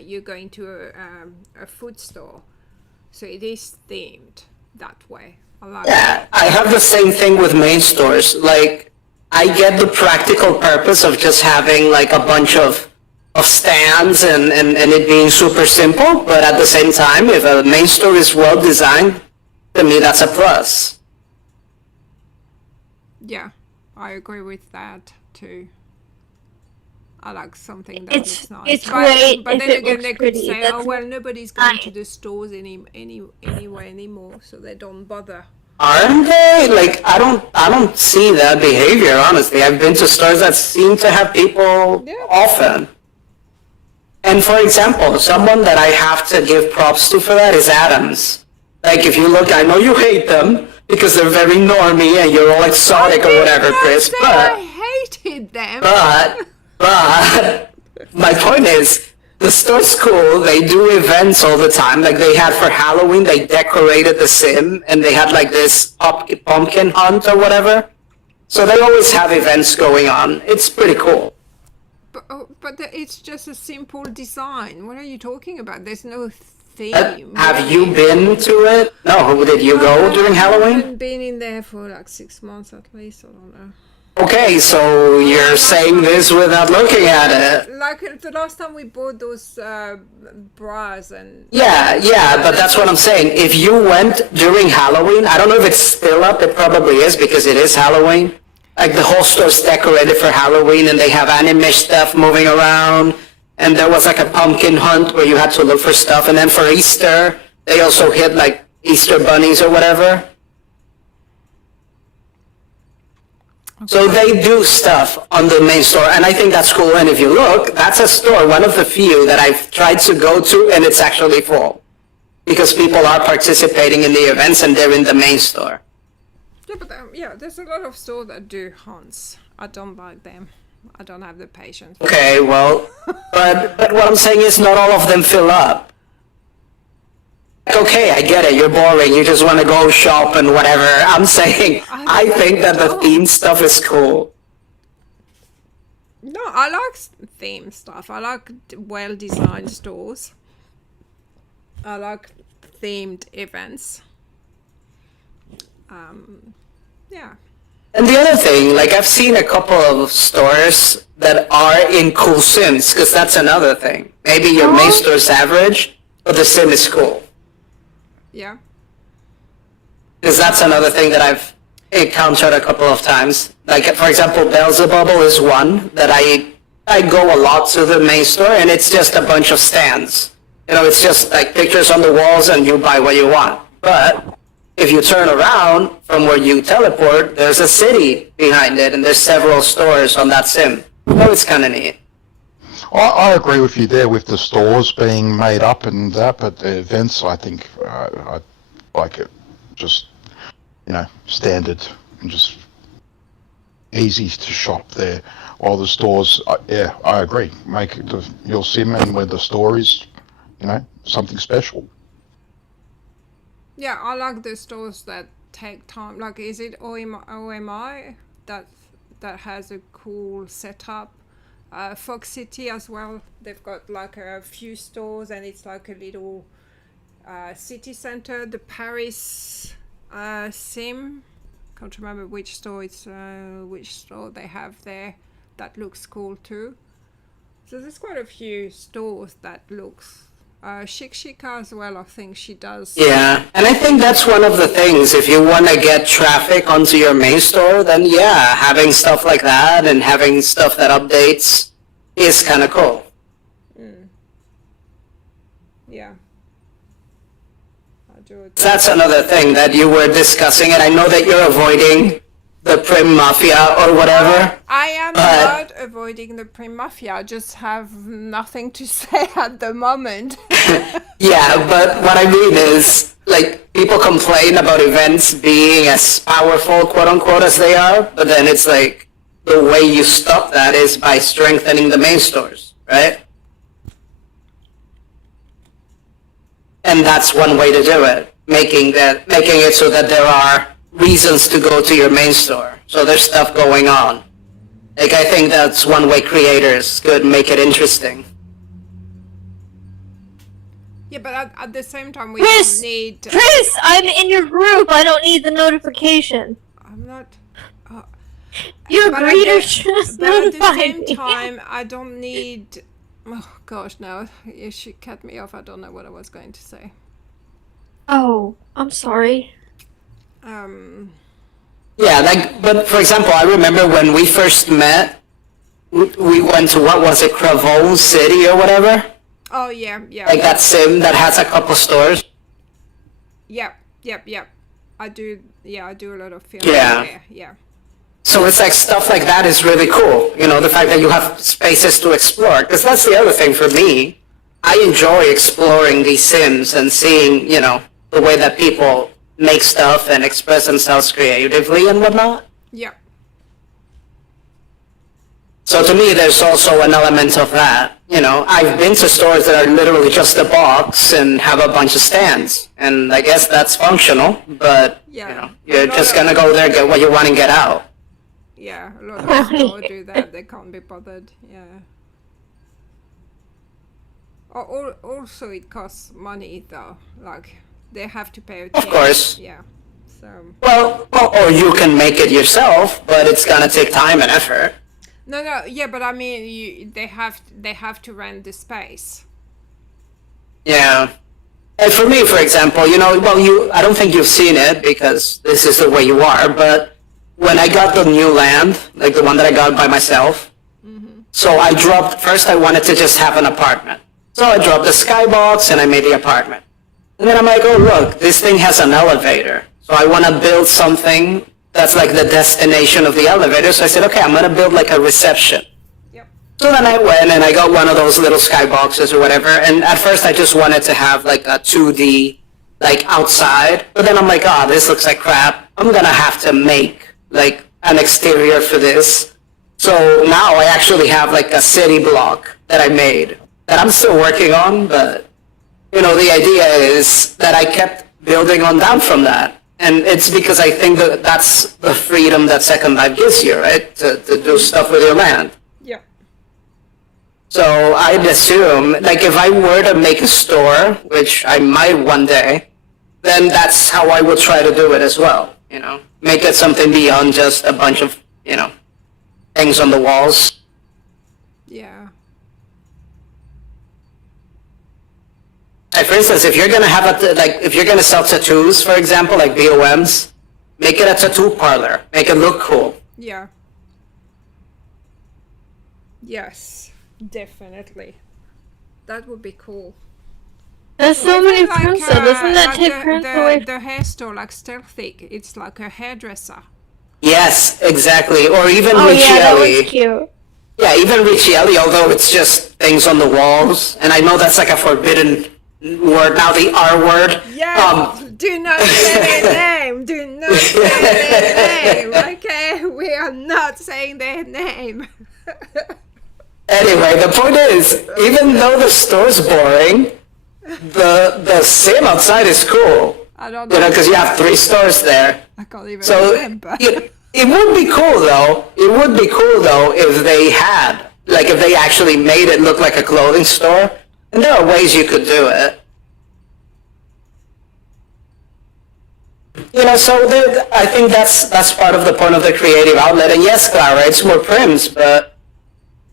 you're going to a food store. So it is themed that way. I like Yeah, I have the same thing with main stores. Like, I get the practical purpose of just having like a bunch of stands and it being super simple, but at the same time, if a main store is well designed, to me that's a plus. Yeah, I agree with that too. I like something that It's- looks nice. it's great but if then it again, looks they could pretty. say, That's "Oh well, nobody's going to fine. the stores anyway anymore, so they don't bother." Aren't they? Like, I don't see that behavior, honestly. I've been to stores that seem to have people Yeah. often. And for example, someone that I have to give props to for that is Adams. Like, if you look, I know you hate them because they're very normie and you're all exotic or whatever, Pris, I but hated them. but my point is, the store's cool. They do events all the time. Like, they had for Halloween, they decorated the sim, and they had like this pumpkin hunt or whatever. So they always have events going on. It's pretty cool. But it's just a simple design. What are you talking about? There's no theme. Have you been to it? No, did you go during I Halloween? haven't been in there for like 6 months at least. I don't know. Okay, so you're saying this without looking at it. Like the last time we bought those bras and Yeah, but that's what I'm saying. If you went during Halloween, I don't know if it's still up, it probably is because it is Halloween. Like, the whole store's decorated for Halloween and they have anime stuff moving around. And there was like a pumpkin hunt where you had to look for stuff. And then for Easter, they also hit like Easter bunnies or whatever. So they do stuff on the main store, and I think that's cool. And if you look, that's a store, one of the few that I've tried to go to, and it's actually full. Because people are participating in the events, and they're in the main store. Yeah, but there's a lot of stores that do hunts. I don't like them. I don't have the patience. Okay, well, but what I'm saying is not all of them fill up. Okay, I get it, you're boring, you just want to go shop and whatever. I'm saying, I think that the theme stuff is cool. No, I like theme stuff. I like well-designed stores. I like themed events. Yeah. And the other thing, like I've seen a couple of stores that are in cool sims, because that's another thing. Maybe your main store's average, but the sim is cool. Yeah. Because that's another thing that I've encountered a couple of times. Like, for example, Beelzebubble is one that I go a lot to the main store, and it's just a bunch of stands. You know, it's just like pictures on the walls, and you buy what you want. But if you turn around from where you teleport, there's a city behind it, and there's several stores on that sim. So it's kind of neat. I agree with you there with the stores being made up and that, but the events, I think, I like it just, standard and just easy to shop there. While the stores, I agree, make your sim and where the store is, something special. Yeah, I like the stores that take time. Like, is it OMI that has a cool setup? Fox City as well. They've got like a few stores, and it's like a little city center. The Paris sim, can't remember which store they have there. That looks cool too. So there's quite a few stores that looks Shika as well. I think she does. Yeah, and I think that's one of the things. If you want to get traffic onto your main store, then yeah, having stuff like that and having stuff that updates is kind of cool. Yeah. I do agree. That's another thing that you were discussing, and I know that you're avoiding the Prim Mafia or whatever. I am not avoiding the Prim Mafia. I just have nothing to say at the moment. Yeah, but what I mean is, like, people complain about events being as powerful, quote unquote, as they are, but then it's like, the way you stop that is by strengthening the main stores, right? And that's one way to do it, making it so that there are reasons to go to your main store. So there's stuff going on. Like, I think that's one way creators could make it interesting. Yeah, but at the same time, we Pris, don't need... Pris, I'm in your group. I don't need the notification. I'm not... Your but greeter just but at the notified same me. time, I don't need... Oh, gosh, no. She cut me off. I don't know what I was going to say. Oh, I'm sorry. Yeah, like, but for example, I remember when we first met, we went to, what was it, Cravone City or whatever? Oh, yeah. Like that sim that has a couple stores. Yep. I do a lot of filming Yeah. there, yeah. So it's like stuff like that is really cool. The fact that you have spaces to explore. Because that's the other thing for me. I enjoy exploring these sims and seeing, the way that people make stuff and express themselves creatively and whatnot. Yeah. So to me, there's also an element of that. I've been to stores that are literally just a box and have a bunch of stands. And I guess that's functional, but, Yeah. you're just going to go there, get what you want, and get out. Yeah, a lot of people do that. They can't be bothered. Yeah. Also, it costs money though. Like they have to pay a Of fee. course. Yeah. So. Well, or you can make it yourself, but it's going to take time and effort. No. Yeah, but I mean, they have to rent the space. Yeah. And for me, for example, I don't think you've seen it because this is the way you are, but when I got the new land, like the one that I got by myself, so I wanted to just have an apartment. So I dropped the Skybox and I made the apartment. And then I'm like, oh look, this thing has an elevator. So I want to build something that's like the destination of the elevator. So I said, okay, I'm gonna build like a reception. Yep. So then I went and I got one of those little skyboxes or whatever. And at first I just wanted to have like a 2D like outside. But then I'm like, oh, this looks like crap. I'm gonna have to make like an exterior for this. So now I actually have like a city block that I made that I'm still working on. But you know, the idea is that I kept building on down from that. And it's because I think that that's the freedom that Second Life gives you, right? To do stuff with your land. Yeah. So I'd assume, like, if I were to make a store, which I might one day, then that's how I would try to do it as well, you know? Make it something beyond just a bunch of, you know, things on the walls. Yeah. Like, for instance, if you're gonna have if you're gonna sell tattoos, for example, like BOMs, make it a tattoo parlor. Make it look cool. Yeah. Yes, definitely. That would be cool. There's so many friends though. Doesn't that like take friends away? the hair store, like Stealthy, it's like a hairdresser. Yes, exactly. Or even Oh yeah, that Riccielli. was cute. Yeah, even Riccielli, although it's just things on the walls, and I know that's like a forbidden word now, the R word. Yes, do not say their name. Do not say their name. Okay, we are not saying their name. Anyway, the point is, even though the store's boring, the sim outside is cool. I don't know. You know, because you have 3 stores there. I can't even So remember. it would be cool though. It would be cool though if they had, like, if they actually made it look like a clothing store. And there are ways you could do it. You know, so I think that's part of the point of the creative outlet. And yes, Clara, it's more prims, but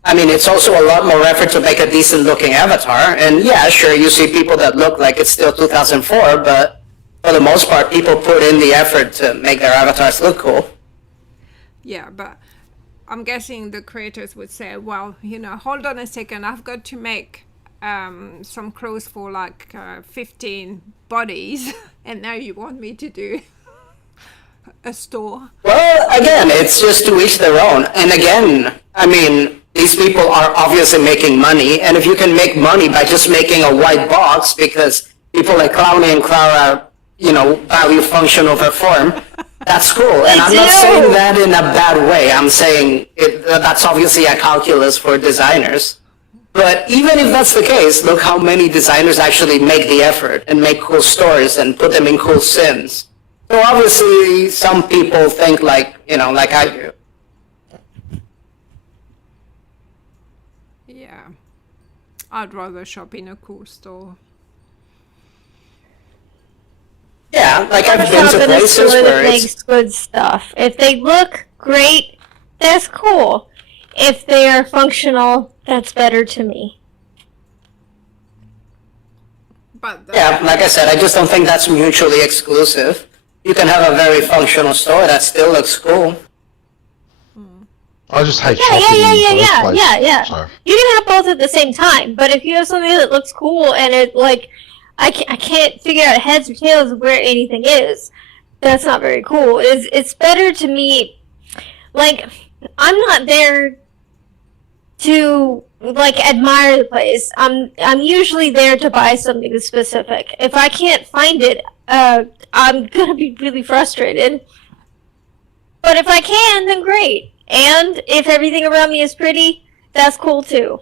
I mean, it's also a lot more effort to make a decent looking avatar. And yeah, sure, you see people that look like it's still 2004, but for the most part, people put in the effort to make their avatars look cool. Yeah, but I'm guessing the creators would say, well, you know, hold on a second, I've got to make some clothes for like 15 bodies, and now you want me to do a store. Well, again, it's just to each their own. And again, I mean, these people are obviously making money, and if you can make money by just making a white box because people like Clownie and Clara, you know, value function over form, that's cool. And I'm not saying that in a bad way. I'm saying that's obviously a calculus for designers. But even if that's the case, look how many designers actually make the effort and make cool stories and put them in cool sims. So obviously, some people think like, you know, like I do. Yeah, I'd rather shop in a cool store. Yeah, like I've been Shop to in a places store where that it's... makes good stuff. If they look great, that's cool. If they are functional, that's better to me. But Yeah, like I said, I just don't think that's mutually exclusive. You can have a very functional store that still looks cool. I just hate Yeah, shopping in the first yeah. place. So. You can have both at the same time, but if you have something that looks cool and it like, I can't figure out heads or tails of where anything is, that's not very cool. It's better to me, like, I'm not there to like admire the place. I'm usually there to buy something specific. If I can't find it, I'm gonna be really frustrated. But if I can, then great. And if everything around me is pretty, that's cool too.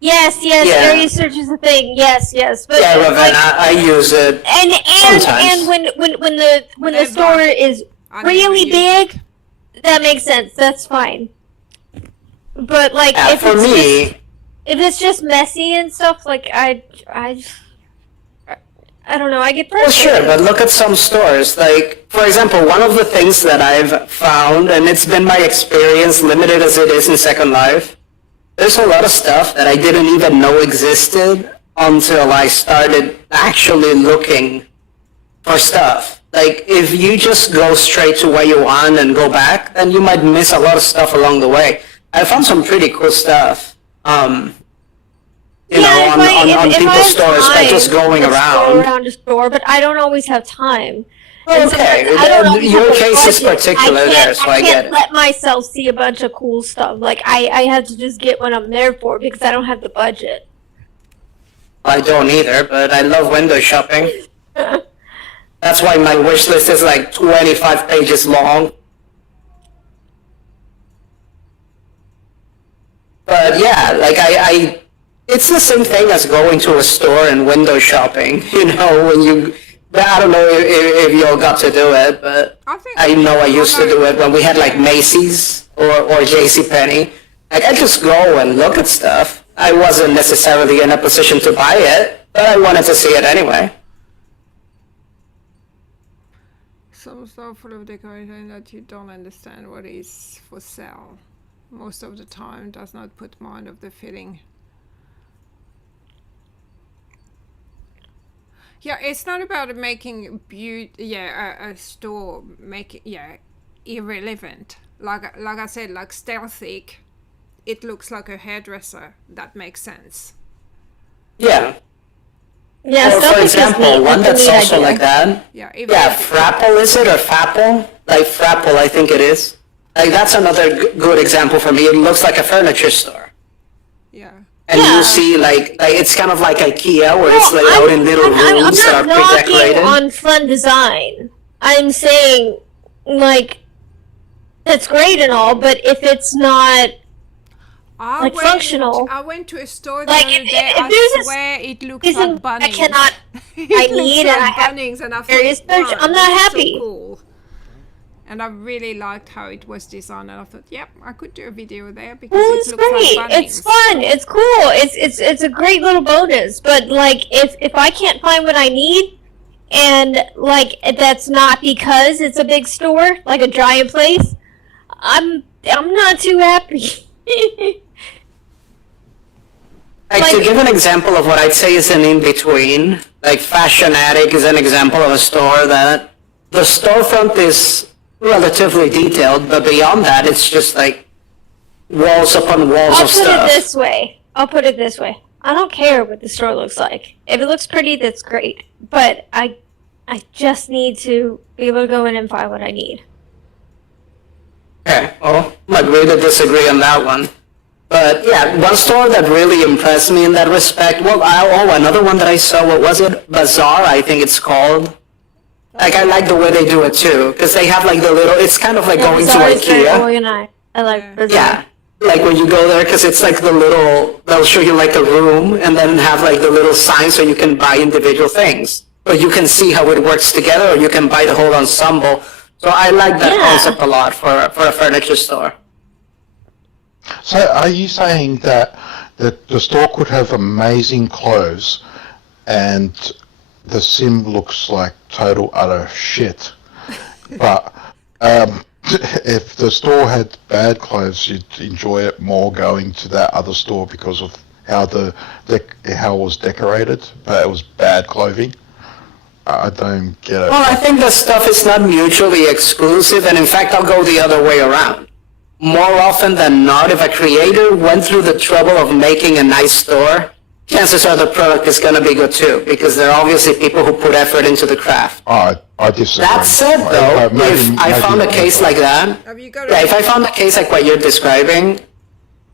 Yes, Yeah. area search is a thing. Yes. But Yeah, Ravenna, like, I use it sometimes. and when the store is really big, that makes sense. That's fine. But like if for me, it's just messy and stuff, like I don't know. I get well, frustrated. sure, but look at some stores. Like, for example, one of the things that I've found, and it's been my experience, limited as it is in Second Life, there's a lot of stuff that I didn't even know existed until I started actually looking for stuff. Like, if you just go straight to what you want and go back, then you might miss a lot of stuff along the way. I found some pretty cool stuff. you know, on if I people's have stores by time, just going I'll around. go around a store, but I don't always have time. And Okay, sometimes I don't always your have the case is budget. particular there, so I get can't it. let myself see a bunch of cool stuff. Like, I have to just get what I'm there for because I don't have the budget. I don't either, but I love window shopping. That's why my wish list is like 25 pages long. But yeah, like it's the same thing as going to a store and window shopping. You know, when you, I don't know if you all got to do it, but I know I used to do it when we had like Macy's or JCPenney. Like I just go and look at stuff. I wasn't necessarily in a position to buy it, but I wanted to see it anyway. Some stuff full of decoration that you don't understand what is for sale. Most of the time does not put mind of the fitting. Yeah, it's not about making a store make irrelevant. Like I said, like stealthy. It looks like a hairdresser. That makes sense. Yeah. Yeah, Or stuff for is just example, neat. one that's also idea. like that. Yeah. Yeah, Frapple is it, or Fapple? Like Frapple, I think it is. Like that's another good example for me. It looks like a furniture store. Yeah. And Yeah. you see like it's kind of like IKEA where it's laid out in little rooms that are I'm not knocking pre-decorated. on fun design. I'm saying, like, that's great and all, but if it's not functional. I went to a store the Like, other day. if there's a I swear it looks reason like Bunnings. I cannot, I need and I have Bunnings, and I various thought, wow, search, I'm not this is happy. So cool. And I really liked how it was designed, and I thought, yep, I could do a video there because Well, it it's looks great. like Bunnings. It's fun. It's cool. It's a great little bonus. But like, if I can't find what I need, and like that's not because it's a big store, like a giant place, I'm not too happy. Like to give an example of what I'd say is an in-between, like Fashion Attic is an example of a store that the storefront is relatively detailed, but beyond that, it's just like walls upon walls I'll of put stuff. it this way. I don't care what the store looks like. If it looks pretty, that's great. But I just need to be able to go in and find what I need. Okay, well, I agree to disagree on that one. But yeah, one store that really impressed me in that respect, well, another one that I saw, what was it? Bazaar, I think it's called. Like, I like the way they do it too, because they have like the little, it's kind of like going to Bazaar is very IKEA. organized. I like Bazaar. Yeah, like when you go there, because it's like the little, they'll show you like a room and then have like the little sign so you can buy individual things. Or you can see how it works together, or you can buy the whole ensemble. So I like that concept a lot for a furniture store. So are you saying that the store could have amazing clothes and the sim looks like total utter shit, but if the store had bad clothes, you'd enjoy it more going to that other store because of how how it was decorated, but it was bad clothing? I don't get it. Well, I think the stuff is not mutually exclusive, and in fact, I'll go the other way around. More often than not, if a creator went through the trouble of making a nice store, chances are the product is going to be good too, because there are obviously people who put effort into the craft. I disagree. That said, though, if I found a case like that, if I found a case like what you're describing,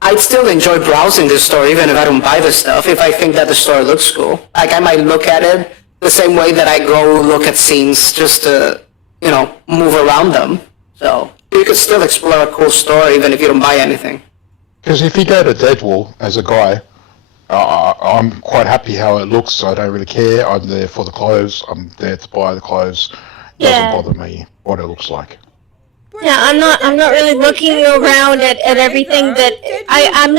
I'd still enjoy browsing the store even if I don't buy the stuff, if I think that the store looks cool. Like, I might look at it the same way that I go look at scenes just to, move around them. So you could still explore a cool store even if you don't buy anything. Because if you go to Deadwall as a guy, I'm quite happy how it looks, so I don't really care. I'm there for the clothes. I'm there to buy the clothes. It doesn't bother me what it looks like. Yeah, I'm not really looking around at everything that I'm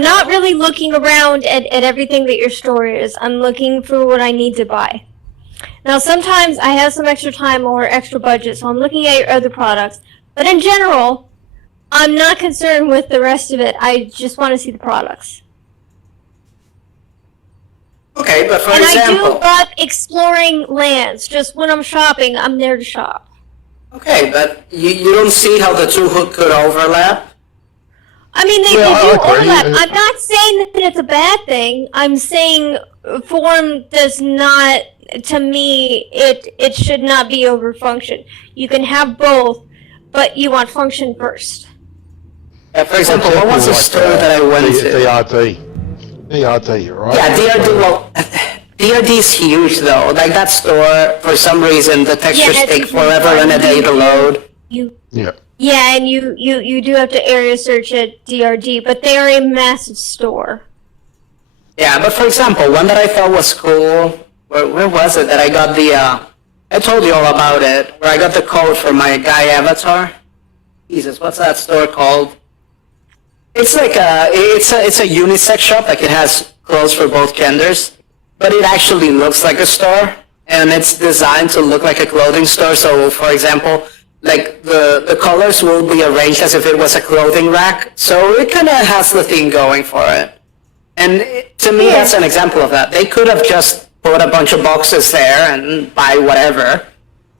not really looking around at everything that your store is. I'm looking for what I need to buy. Now, sometimes I have some extra time or extra budget, so I'm looking at your other products. But in general, I'm not concerned with the rest of it. I just want to see the products. Okay, but for example... And I do love exploring lands. Just when I'm shopping, I'm there to shop. Okay, but you don't see how the two could overlap? I mean, they Yeah, I do agree. overlap. I'm not saying that it's a bad thing. I'm saying form does not, to me, it should not be over function. You can have both, but you want function first. For example, what was the store that I went to? DRD, right? Yeah, DRD. Well, DRD is huge though. Like that store, for some reason, the textures take forever and a day to load. Yeah. Yeah, and you do have to area search at DRD, but they are a massive store. Yeah, but for example, one that I thought was cool. Where was it that I got the? I told you all about it. Where I got the code for my guy avatar. Jesus, what's that store called? It's like it's a unisex shop. Like it has clothes for both genders, but it actually looks like a store, and it's designed to look like a clothing store. So, for example, like the colors will be arranged as if it was a clothing rack. So it kind of has the theme going for it. And to me, that's an example of that. They could have just put a bunch of boxes there and buy whatever.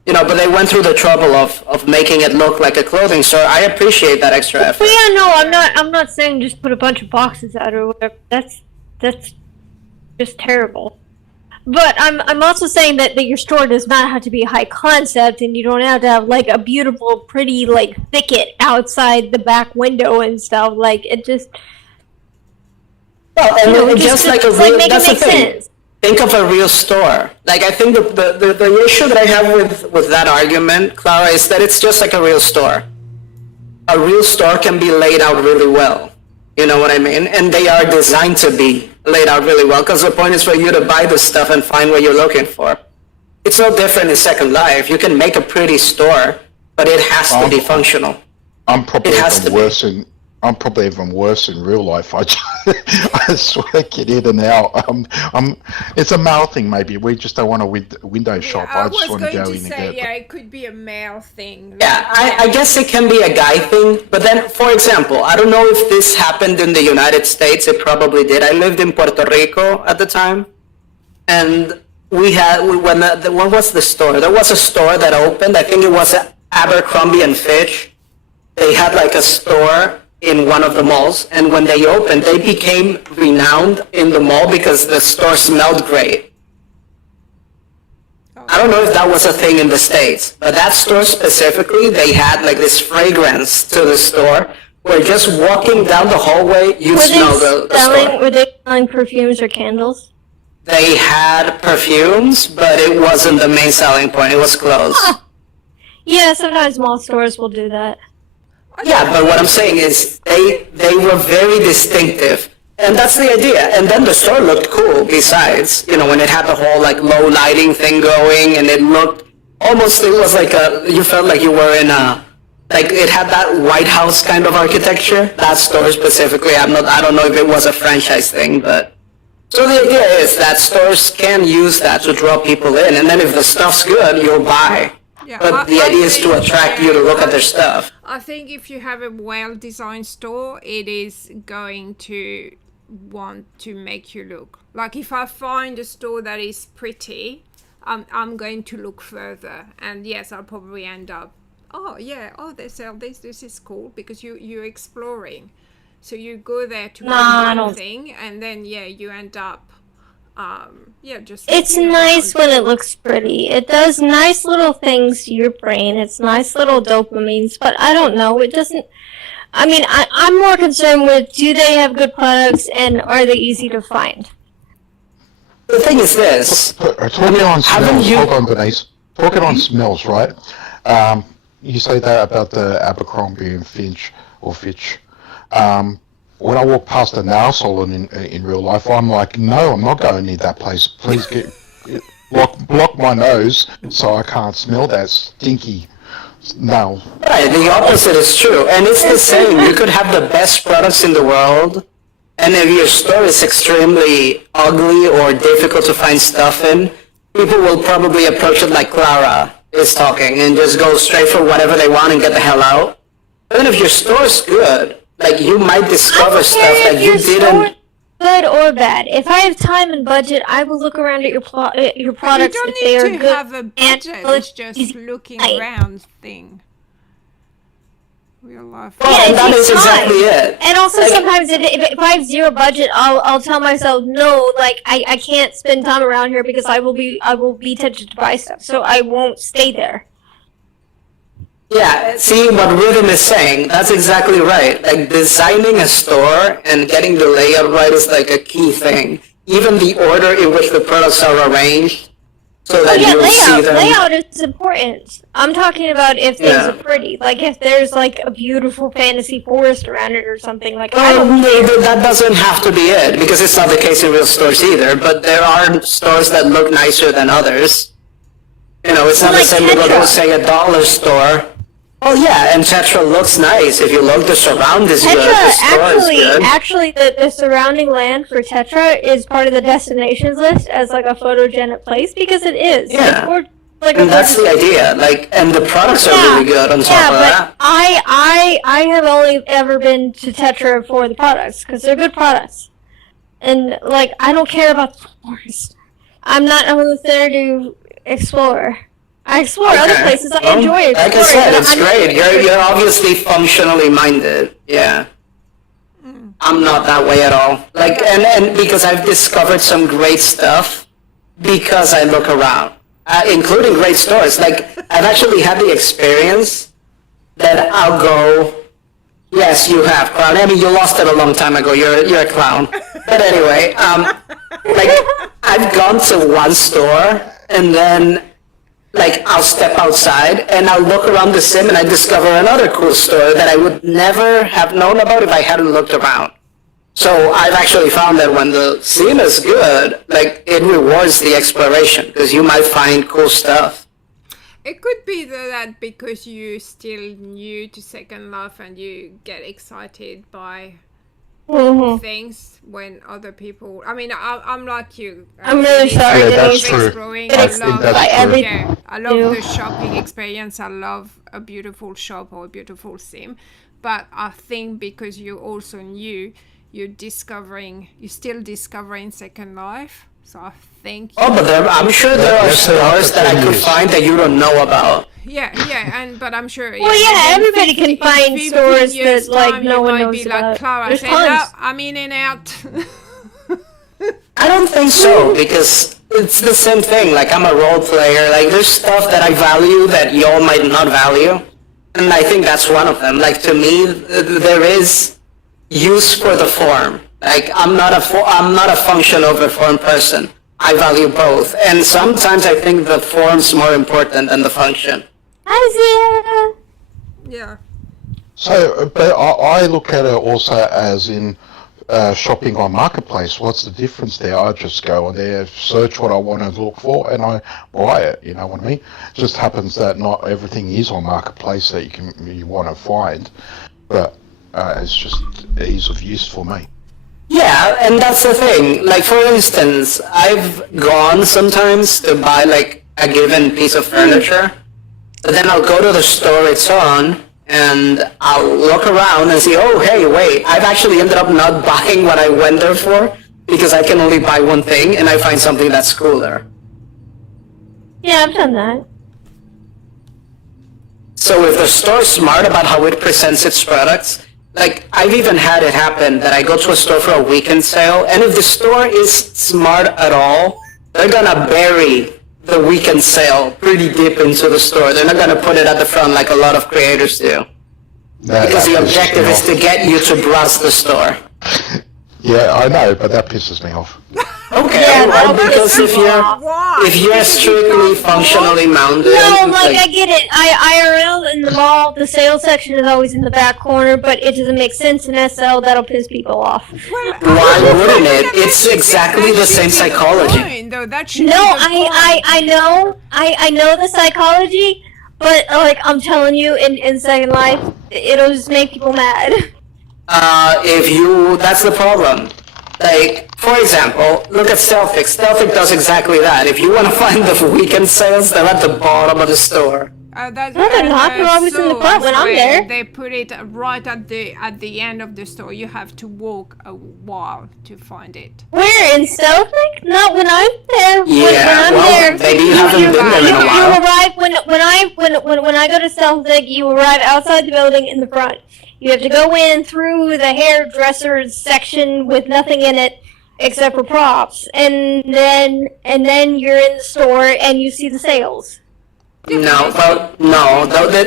But they went through the trouble of making it look like a clothing store. I appreciate that extra effort. Well, yeah, no, I'm not saying just put a bunch of boxes out or whatever. That's just terrible. But I'm also saying that your store does not have to be high concept, and you don't have to have like a beautiful, pretty like thicket outside the back window and stuff. Like it just. Well, and just like a real. That's the thing. Sense. Think of a real store. Like I think the issue that I have with that argument, Clara, is that it's just like a real store. A real store can be laid out really well. You know what I mean? And they are designed to be laid out really well, because the point is for you to buy the stuff and find what you're looking for. It's no different in Second Life. You can make a pretty store, but it has to be functional. I'm probably even worse in real life. I swear, get in and out. It's a male thing, maybe. We just don't want a window shop. I just want to go in and get yeah, it could be a male thing. Yeah, I guess it can be a guy thing. But then, for example, I don't know if this happened in the United States. It probably did. I lived in Puerto Rico at the time, and when was the store? There was a store that opened. I think it was Abercrombie and Fitch. They had like a store in one of the malls, and when they opened, they became renowned in the mall because the store smelled great. I don't know if that was a thing in the States, but that store specifically, they had like this fragrance to the store where just walking down the hallway, you smell the store. Were they selling perfumes or candles? They had perfumes, but it wasn't the main selling point. It was clothes. Yeah, sometimes mall stores will do that. Yeah, but what I'm saying is they were very distinctive, and that's the idea. And then the store looked cool. Besides, when it had the whole like low lighting thing going, and it looked almost, it was like you felt like you were in like it had that White House kind of architecture. That store specifically, I don't know if it was a franchise thing, but so the idea is that stores can use that to draw people in, and then if the stuff's good, you'll buy. Yeah, but the idea is to attract you to look at their stuff. I think if you have a well-designed store, it is going to want to make you look. Like if I find a store that is pretty, I'm going to look further. And yes, I'll probably end up, they sell this. This is cool, because you're exploring. So you go there to buy one thing, and then you end up. It's nice when it looks pretty. It does nice little things to your brain. It's nice little dopamines, but I don't know. It doesn't. I mean, I'm more concerned with, do they have good products and are they easy to find? The thing is this. Talking on smells, hold on, Denise. Talking on smells, right? You say that about the Abercrombie and Fitch. When I walk past a nail salon in real life, I'm like, no, I'm not going near that place. Please block my nose so I can't smell that stinky nail. Right, the opposite is true. And it's the same. You could have the best products in the world, and if your store is extremely ugly or difficult to find stuff in, people will probably approach it like Clara is talking and just go straight for whatever they want and get the hell out. But then if your store's good, like you might discover stuff that you didn't. Good or bad. If I have time and budget, I will look around at your products if they are good. You don't need to have a budget. It's just looking around thing. real life. Well, Yeah, and it that takes is exactly it. And also sometimes if I have zero budget, I'll tell myself no, like I can't spend time around here because I will be tempted to buy stuff, so I won't stay there. Yeah, see what Rhythm is saying, that's exactly right. Like designing a store and getting the layout right is like a key thing. Even the order in which the products are arranged, so that you'll see them. Layout is important. I'm talking about if things are pretty. Like if there's like a beautiful fantasy forest around it or something like That doesn't have to be it, because it's not the case in real stores either, but there are stores that look nicer than others. You know, it's not the same to go to, say, a dollar store. Oh yeah, and Tetra looks nice. If you look, the surround is good, the store is good. Actually, the surrounding land for Tetra is part of the destinations list as like a photogenic place because it is. Yeah. And that's the idea. Like, and the products are really good on top of that. I have only ever been to Tetra for the products because they're good products, and like I don't care about the forest. I'm there to explore. I explore other places. I enjoy it. Like I said, it's great. You're obviously functionally minded. Yeah. I'm not that way at all. Like, and because I've discovered some great stuff because I look around, including great stores. Like, I've actually had the experience that I'll go, yes, you have, Clown. I mean, you lost it a long time ago. You're a clown. But anyway, like, I've gone to one store and then like I'll step outside and I'll look around the sim and I discover another cool store that I would never have known about if I hadn't looked around. So I've actually found that when the sim is good, like it rewards the exploration because you might find cool stuff. It could be that because you're still new to Second Life and you get excited by things when other people. I mean, I'm like you. I'm really sorry. Yeah, that's true. I love the shopping experience. I love a beautiful shop or a beautiful sim, but I think because you're also new, you're still discovering Second Life. So I think. Oh, but I'm sure there are stores that I could find that you don't know about. Yeah, but I'm sure. Well, yeah, everybody can find stores that like no one knows about. Like Clara There's said, tons. I'm in and out. I don't think so, because it's the same thing. Like, I'm a role player. Like, there's stuff that I value that y'all might not value. And I think that's one of them. Like, to me, there is use for the form. Like, I'm not a function over form person. I value both. And sometimes I think the form's more important than the function. Hi, Yeah. So, but I look at it also as in shopping on Marketplace. What's the difference there? I just go on there, search what I want to look for, and I buy it. You know what I mean? It just happens that not everything is on Marketplace that you want to find, but it's just ease of use for me. Yeah, and that's the thing. Like, for instance, I've gone sometimes to buy, like, a given piece of furniture, but then I'll go to the store it's on, and I'll look around and see, oh, hey, wait, I've actually ended up not buying what I went there for, because I can only buy one thing, and I find something that's cooler. Yeah, I've done that. So if the store's smart about how it presents its products, like, I've even had it happen that I go to a store for a weekend sale, and if the store is smart at all, they're gonna bury the weekend sale pretty deep into the store. They're not gonna put it at the front like a lot of creators do. Because the objective is to get you to browse the store. Yeah, I know, but that pisses me off. Okay, Yeah, well, no, because if you're strictly functionally mounted, No, like I get it. IRL in the mall, the sales section is always in the back corner, but it doesn't make sense in SL. That'll piss people off. why wouldn't it? It's exactly the same psychology. I know the psychology, but like I'm telling you, in Second Life, it'll just make people mad. That's the problem. Like, for example, look at Stealthic. Stealthic does exactly that. If you want to find the weekend sales, they're at the bottom of the store. That's No, they're not. They're always in the front when I'm there. They put it right at the end of the store. You have to walk a while to find it. Where in Stealthwick? Not when I'm there. Yeah, when I'm well, there, maybe you haven't been there in a you while. arrive when I go to Stealthwick. You arrive outside the building in the front. You have to go in through the hairdresser's section with nothing in it except for props, and then you're in the store and you see the sales. No, well, no.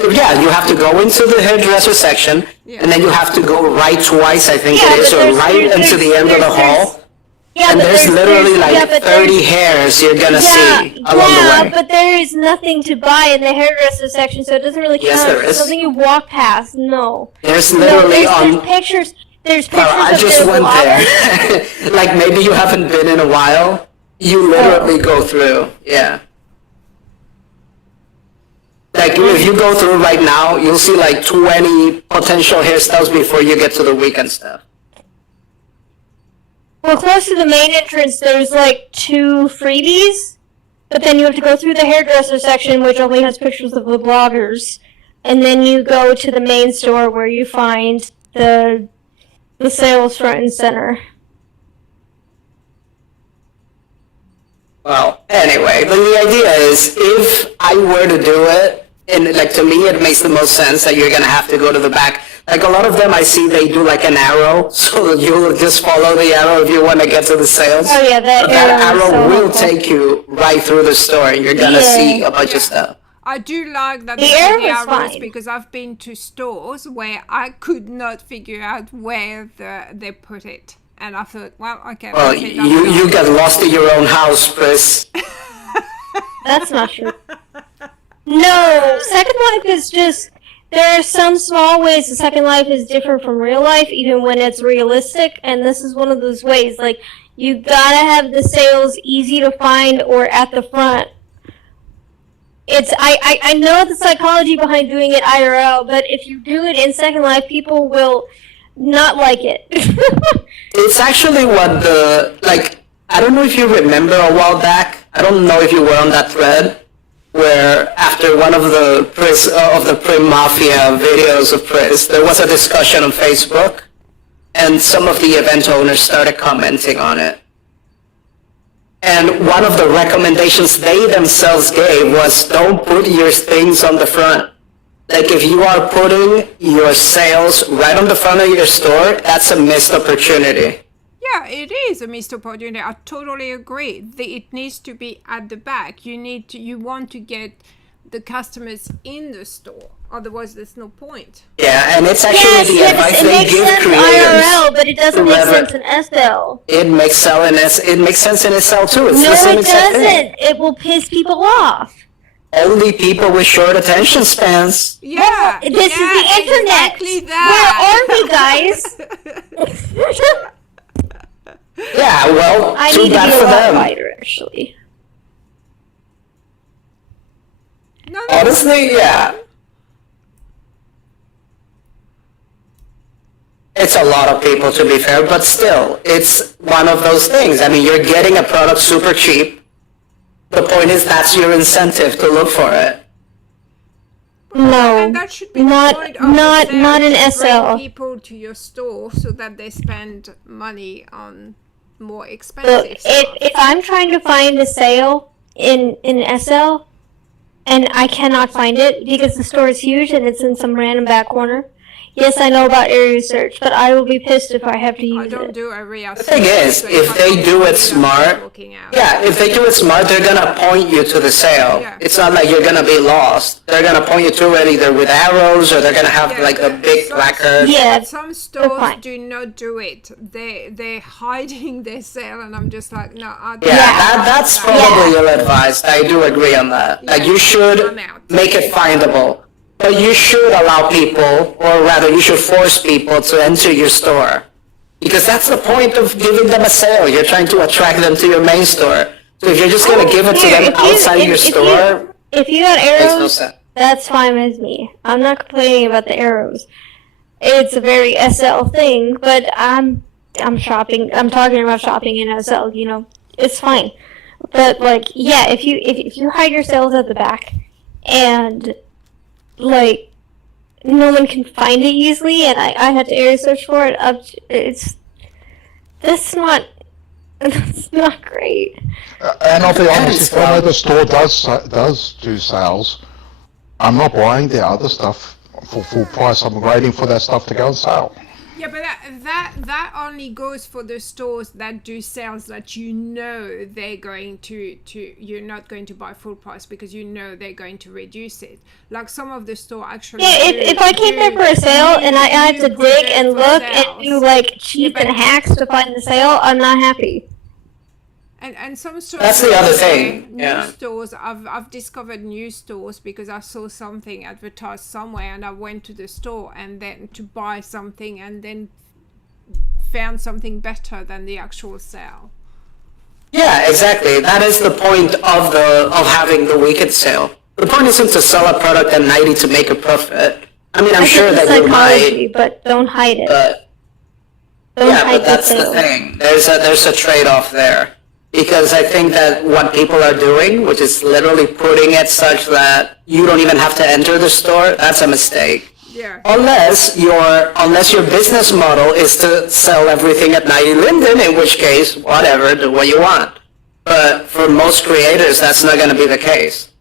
Yeah, you have to go into the hairdresser section, and then you have to go right twice, I think it is, or right into the end of the hall. Yeah, And but there's literally like 30 hairs you're gonna see along the way. But there is nothing to buy in the hairdresser section, so it doesn't really count. Yes, there It's is. something you walk past. No. There's literally there's pictures. There's pictures Well, I of just the went bloggers. there. Like maybe you haven't been in a while. You literally go through. Yeah. Like if you go through right now, you'll see like 20 potential hairstyles before you get to the weekend stuff. Well, close to the main entrance, there's like 2 freebies, but then you have to go through the hairdresser section, which only has pictures of the bloggers, and then you go to the main store where you find the sales front and center. Well, anyway, but the idea is if I were to do it, and like to me it makes the most sense that you're gonna have to go to the back. Like a lot of them I see they do like an arrow, so you'll just follow the arrow if you want to get to the sales. Oh yeah, that arrow so will helpful. take you right through the store and you're gonna see a bunch of stuff. I do like that The they arrow put the is arrows fine. because I've been to stores where I could not figure out where they put it. And I thought, well, okay. Well, that's it, you get lost in your own house, Pris. That's not true. No, Second Life is just... There are some small ways the Second Life is different from real life, even when it's realistic, and this is one of those ways. Like, you gotta have the sales easy to find or at the front. I know the psychology behind doing it IRL, but if you do it in Second Life, people will not like it. It's actually what I don't know if you remember a while back, I don't know if you were on that thread, where after one of the Pris, of the Prim Mafia videos of Pris, there was a discussion on Facebook, and some of the event owners started commenting on it. And one of the recommendations they themselves gave was don't put your things on the front. Like if you are putting your sales right on the front of your store, that's a missed opportunity. Yeah, it is a missed opportunity. I totally agree. It needs to be at the back. You want to get the customers in the store. Otherwise, there's no point. Yeah, and it's actually the advice they give creators. IRL, but it doesn't make sense in SL. It makes sense in SL too. It's No, the same it exact thing. doesn't. It will piss people off. Only people with short attention spans. Yeah, This is the internet. Exactly that. Where are we, guys? Yeah, well, I too need to be bad a for lot them. quieter, actually. No, Honestly, yeah. It's a lot of people, to be fair, but still, it's one of those things. I mean, you're getting a product super cheap. The point is that's your incentive to look for it. No, and that should be not the point of not the not in sale, to bring SL. people to your store so that they spend money on more Look, expensive stuff. if I'm trying to find a sale in SL, and I cannot find it because the store is huge and it's in some random back corner. Yes, I know about area search, but I will be pissed if I have to I use don't it. do area The thing is, if they do it smart, yeah, if they do it smart, they're gonna point you to the sale. Yeah. It's not like you're gonna be lost. They're gonna point you to it either with arrows or they're gonna have like a big placard. Yeah, Some fine. stores do not do it. They're hiding their sale, and I'm just like, no, I don't. Yeah, that's probably ill-advised. I do agree on that. Like you should I'm out. make it findable. But you should allow people, or rather you should force people to enter your store. Because that's the point of giving them a sale. You're trying to attract them to your main store. So if you're just going to give it to them outside your store, If you got makes no arrows, sense. that's fine with me. I'm not complaining about the arrows. It's a very SL thing, but I'm shopping. I'm talking about shopping in SL. You know, it's fine. But like, yeah, if you hide your sales at the back, and like no one can find it easily, and I had to area search for it. That's not great. And I'll be honest, if I know the store does do sales, I'm not buying their other stuff for full price. I'm waiting for that stuff to go on sale. Yeah, but that only goes for the stores that do sales that you know they're going to you're not going to buy full price because you know they're going to reduce it. Like some of the store actually. Yeah, if I came there for a sale and I had to dig and look and do like cheats and hacks to find the sale, I'm not happy. And some stores. That's the other thing. New Yeah. stores. I've discovered new stores because I saw something advertised somewhere, and I went to the store and then to buy something, and then found something better than the actual sale. Yeah, exactly. That is the point of having the weekend sale. The point isn't to sell a product at 90 to make a profit. I mean, I'm sure that you might, but don't hide it. but Don't yeah, hide but that's the sale. thing. There's a trade-off there. Because I think that what people are doing, which is literally putting it such that you don't even have to enter the store, that's a mistake. Yeah. Unless your business model is to sell everything at 90 Linden, in which case, whatever, do what you want. But for most creators, that's not going to be the case.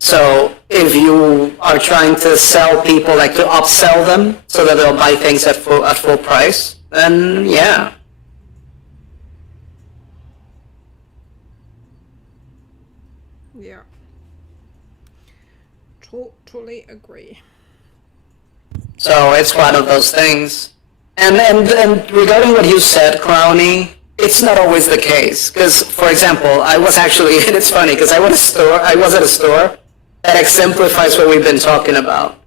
So if you are trying to sell people, like to upsell them so that they'll buy things at full price, then yeah. Yeah. Totally agree. So it's one of those things. And regarding what you said, Clownie, it's not always the case. Because, for example, I was actually, and it's funny, because I was at a store that exemplifies what we've been talking about.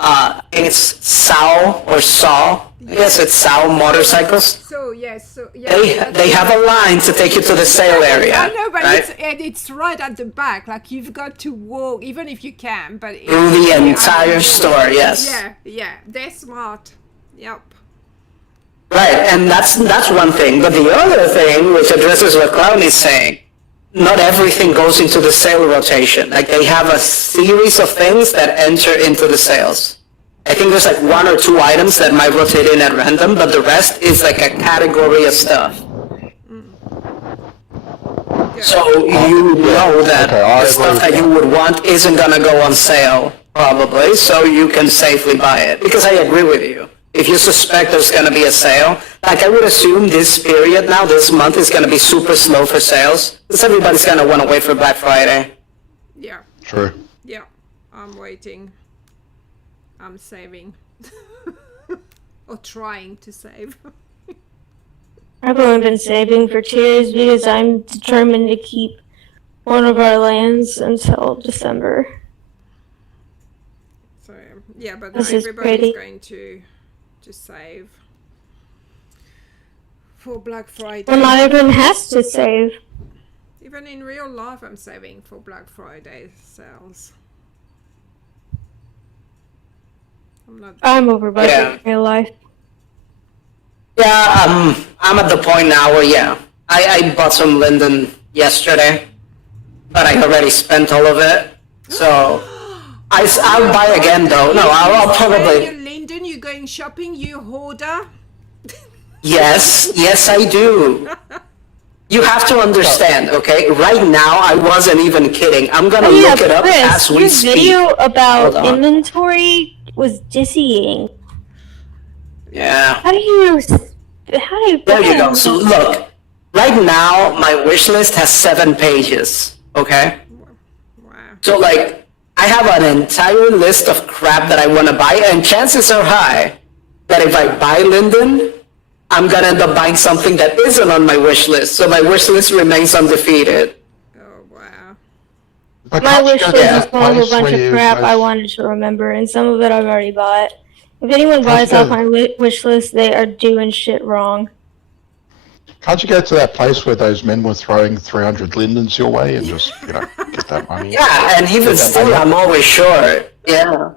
I think it's Sao or Saw. I guess it's Sao Motorcycles. So yes, yeah. They have a line to take you to the sale area. I know, but right? it's right at the back. Like you've got to walk, even if you can. But Through the entire store, yes. Yeah, they're smart. Yep. Right, and that's one thing. But the other thing, which addresses what Clownie's saying, not everything goes into the sale rotation. Like they have a series of things that enter into the sales. I think there's like 1 or 2 items that might rotate in at random, but the rest is like a category of stuff. So you know that the stuff that you would want isn't gonna go on sale, probably, so you can safely buy it. Because I agree with you. If you suspect there's gonna be a sale, like I would assume this period now, this month is gonna be super slow for sales, because everybody's gonna wanna wait for Black Friday. Yeah. True. Yeah. I'm waiting. I'm saving. Or trying to save. I've only been saving for 2 years because I'm determined to keep one of our lands until December. So yeah, but This is everybody's pretty. going to save for Black Friday. Well, not everyone has to save. Even in real life, I'm saving for Black Friday sales. I'm over budget Yeah. in real life. Yeah, I'm at the point now where, yeah, I bought some Linden yesterday, but I already spent all of it, so I'll buy again though. No, I'll probably... Linden, you going shopping, you hoarder? Yes, I do. You have to understand, okay? Right now, I wasn't even kidding. I'm gonna look it up Chris, as we your speak. video about Hold on. inventory was dizzying. Yeah. How do you? There you go. So look, right now my wish list has 7 pages. Okay. Wow. So like, I have an entire list of crap that I want to buy, and chances are high that if I buy Linden, I'm gonna end up buying something that isn't on my wish list. So my wish list remains undefeated. Oh wow. But My can't you wish go list to is that full of a place bunch where of you crap I guys- wanted to remember, and some of it I've already bought. If anyone buys off my wish list, they are doing shit wrong. Can't you go to that place where those men were throwing 300 Lindens your way and just, get that money? Yeah, and even still, I'm always short. Yeah.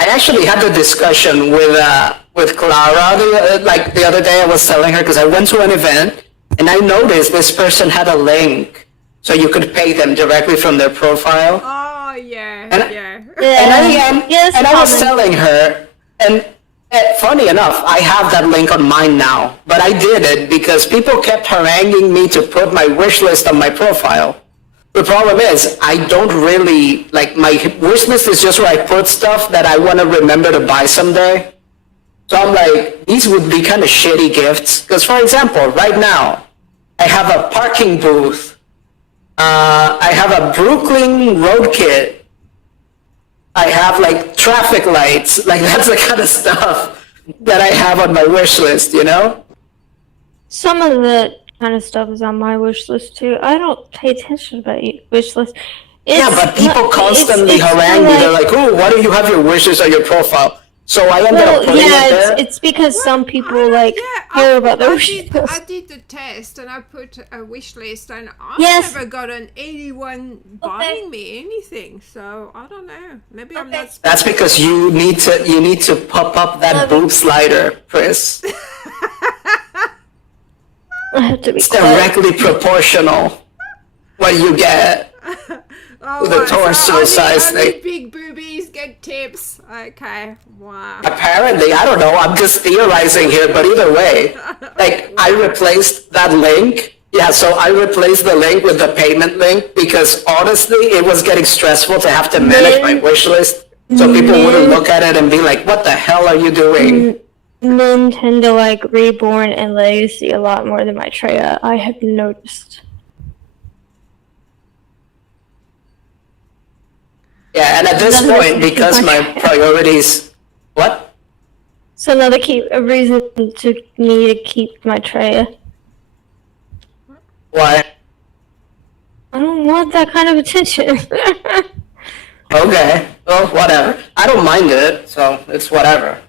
I actually had the discussion with Clara the other day. I was telling her because I went to an event and I noticed this person had a link so you could pay them directly from their profile. Oh yeah, And yeah. Yes, and I was common. telling her, and funny enough, I have that link on mine now, but I did it because people kept haranguing me to put my wish list on my profile. The problem is, I don't really, like, my wish list is just where I put stuff that I want to remember to buy someday. So I'm like, these would be kind of shitty gifts. Because, for example, right now, I have a parking booth. I have a Brooklyn road kit. I have, like, traffic lights. Like, that's the kind of stuff that I have on my wish list, you know? Some of the kind of stuff is on my wish list too. I don't pay attention to my wish list. Yeah, but people constantly harangue me. They're like, oh, why don't you have your wishes on your profile? So I ended up putting it there. It's because some people like care about their wish list. I did the test and I put a wish list and I Yes. never got anyone buying me anything. So I don't know. Maybe I'm not. That's because you need to pop up that boob slider, Pris. I have to be It's quiet. directly proportional what you get. Oh, The torso size only thing. big boobies get tips. Okay. Wow. Apparently, I don't know, I'm just theorizing here, but either way, like, I replaced that link. Yeah, so I replaced the link with the payment link because honestly, it was getting stressful to have to manage my wish list. So people wouldn't look at it and be like, what the hell are you doing? Men tend to like Reborn and Legacy a lot more than Maitreya. I have noticed. Yeah, and at this point, because my priorities... What? So another a reason to need to keep Maitreya. Why? I don't want that kind of attention. Okay, well, whatever. I don't mind it, so it's whatever.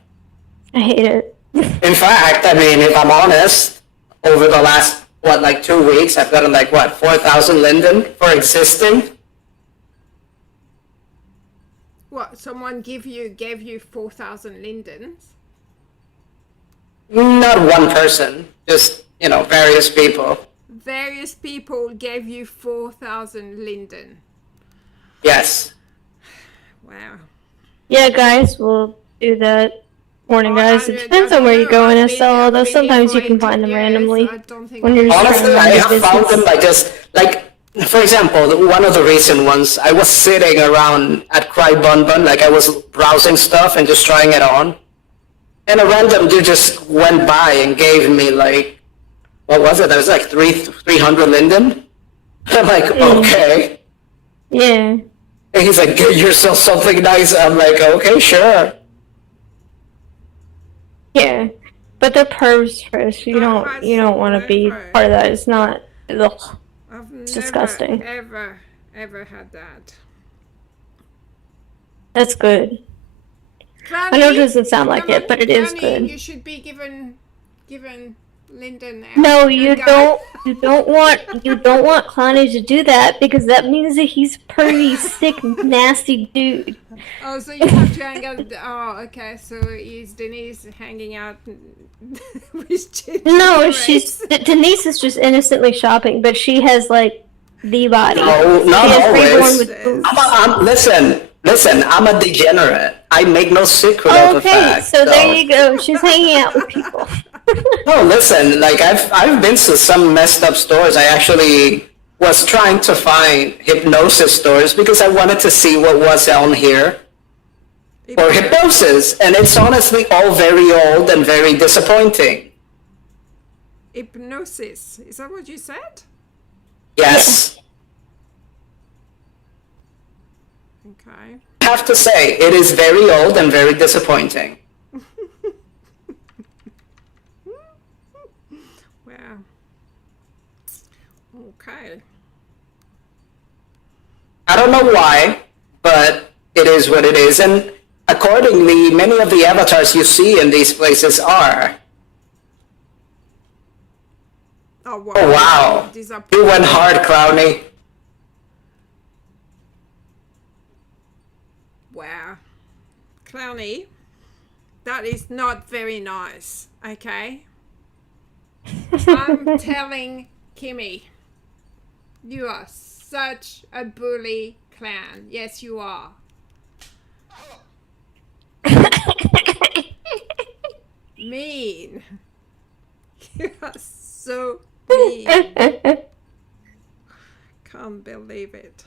I hate it. In fact, I mean, if I'm honest, over the last, 2 weeks, I've gotten 4,000 Linden for existing. What? Someone gave you 4,000 lindens? Not one person, just, various people. Various people gave you 4,000 linden. Yes. Wow. Yeah, guys, we'll do that. Morning, guys. It depends on where you go in SL, although sometimes you can find them randomly when you're just trying Honestly, to I run your have found them business. by just, for example, one of the recent ones, I was sitting around at Cry Bun Bun, I was browsing stuff and just trying it on. And a random dude just went by and gave me, what was it? That was 300 Linden? I'm like, okay. Yeah. And he's like, get yourself something nice. I'm like, okay, sure. Yeah. But they're pervs first. You don't want to be part of that. It's not. Ugh. I've never, disgusting. ever had that. That's good. Clownie, I know it doesn't sound like it, but it is Clownie, good. You should be given Linden. No, you don't. You don't want Clownie to do that because that means that he's a pretty sick, nasty dude. Oh, so you have to hang out. Oh, okay. So is Denise hanging out with No, Denise is just innocently shopping, but she has the body. No, not she has always. Reborn with boobs. Listen, I'm a degenerate. I make no secret of the Okay, fact. so there you go. She's hanging out with people. No, listen, I've been to some messed up stores. I actually was trying to find hypnosis stores because I wanted to see what was on here for hypnosis, and it's honestly all very old and very disappointing. Hypnosis. Is that what you said? Yes. Okay. I have to say, it is very old and very disappointing. Wow. Okay. I don't know why, but it is what it is, and accordingly, many of the avatars you see in these places are. Oh wow. Oh wow, you went hard, Clownie. Wow. Clownie, that is not very nice, okay? I'm telling Kimmy, you are such a bully clown. Yes, you are. so mean. Can't believe it.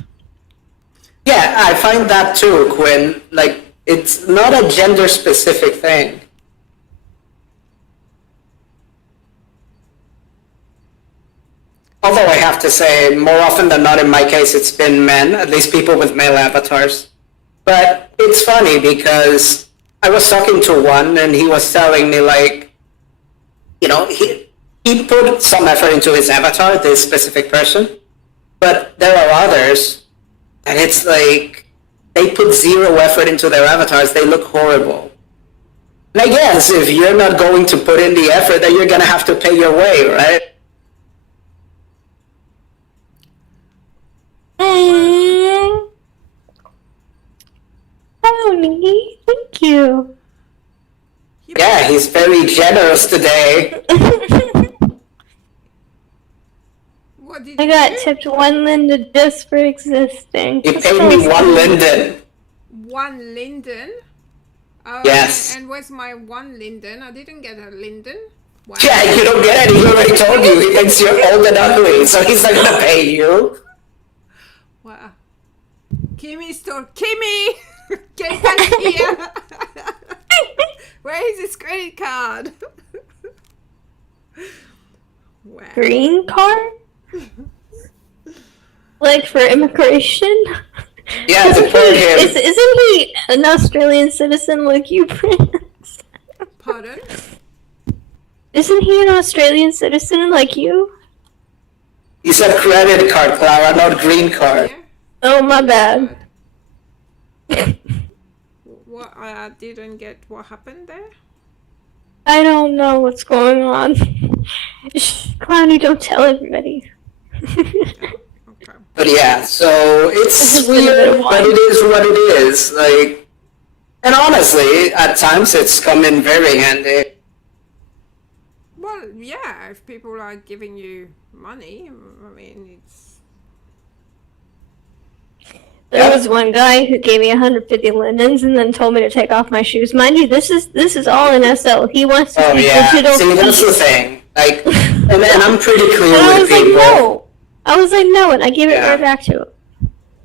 Yeah, I find that too, Quinn. Like, it's not a gender-specific thing. Although I have to say, more often than not in my case, it's been men, at least people with male avatars. But it's funny because I was talking to one and he was telling me, like, you know, he put some effort into his avatar, this specific person, but there are others, and it's like, they put zero effort into their avatars, they look horrible. And I guess if you're not going to put in the effort, then you're gonna have to pay your way, right? Clownie, thank you. Yeah, he's very generous today. What did I you got do? tipped 1 Linden just for existing. He That's paid so me 1 sweet. Linden. 1 Linden? Yes. And where's my 1 Linden? I didn't get a Linden. Wow. Yeah, you don't get it, he already told you. He thinks you're old and ugly, so he's not gonna pay you. Wow. Kimmy store. Kimmy! Get back here! Where is his credit card? Wow. Green card? Like for immigration? Yeah, deport him. Isn't he an Australian citizen like you, Prince? Pardon? Isn't he an Australian citizen like you? He said credit card, Clara, not green card. Yeah. Oh, my bad. What? I didn't get what happened there. I don't know what's going on. Clownie, don't tell everybody. Okay. But yeah, so it's This is a little bit weird, of but it is what it is. Like, and honestly, at times it's come in very handy. Well, yeah, if people are giving you money, I mean, it's... There was one guy who gave me 150 lindens and then told me to take off my shoes. Mind you, this is all in SL. He wants to Oh see yeah, digital see that's the feet. thing. Like, and I'm pretty clear And I with was like, people. no. I was like, no, and I gave it Yeah. right back to him.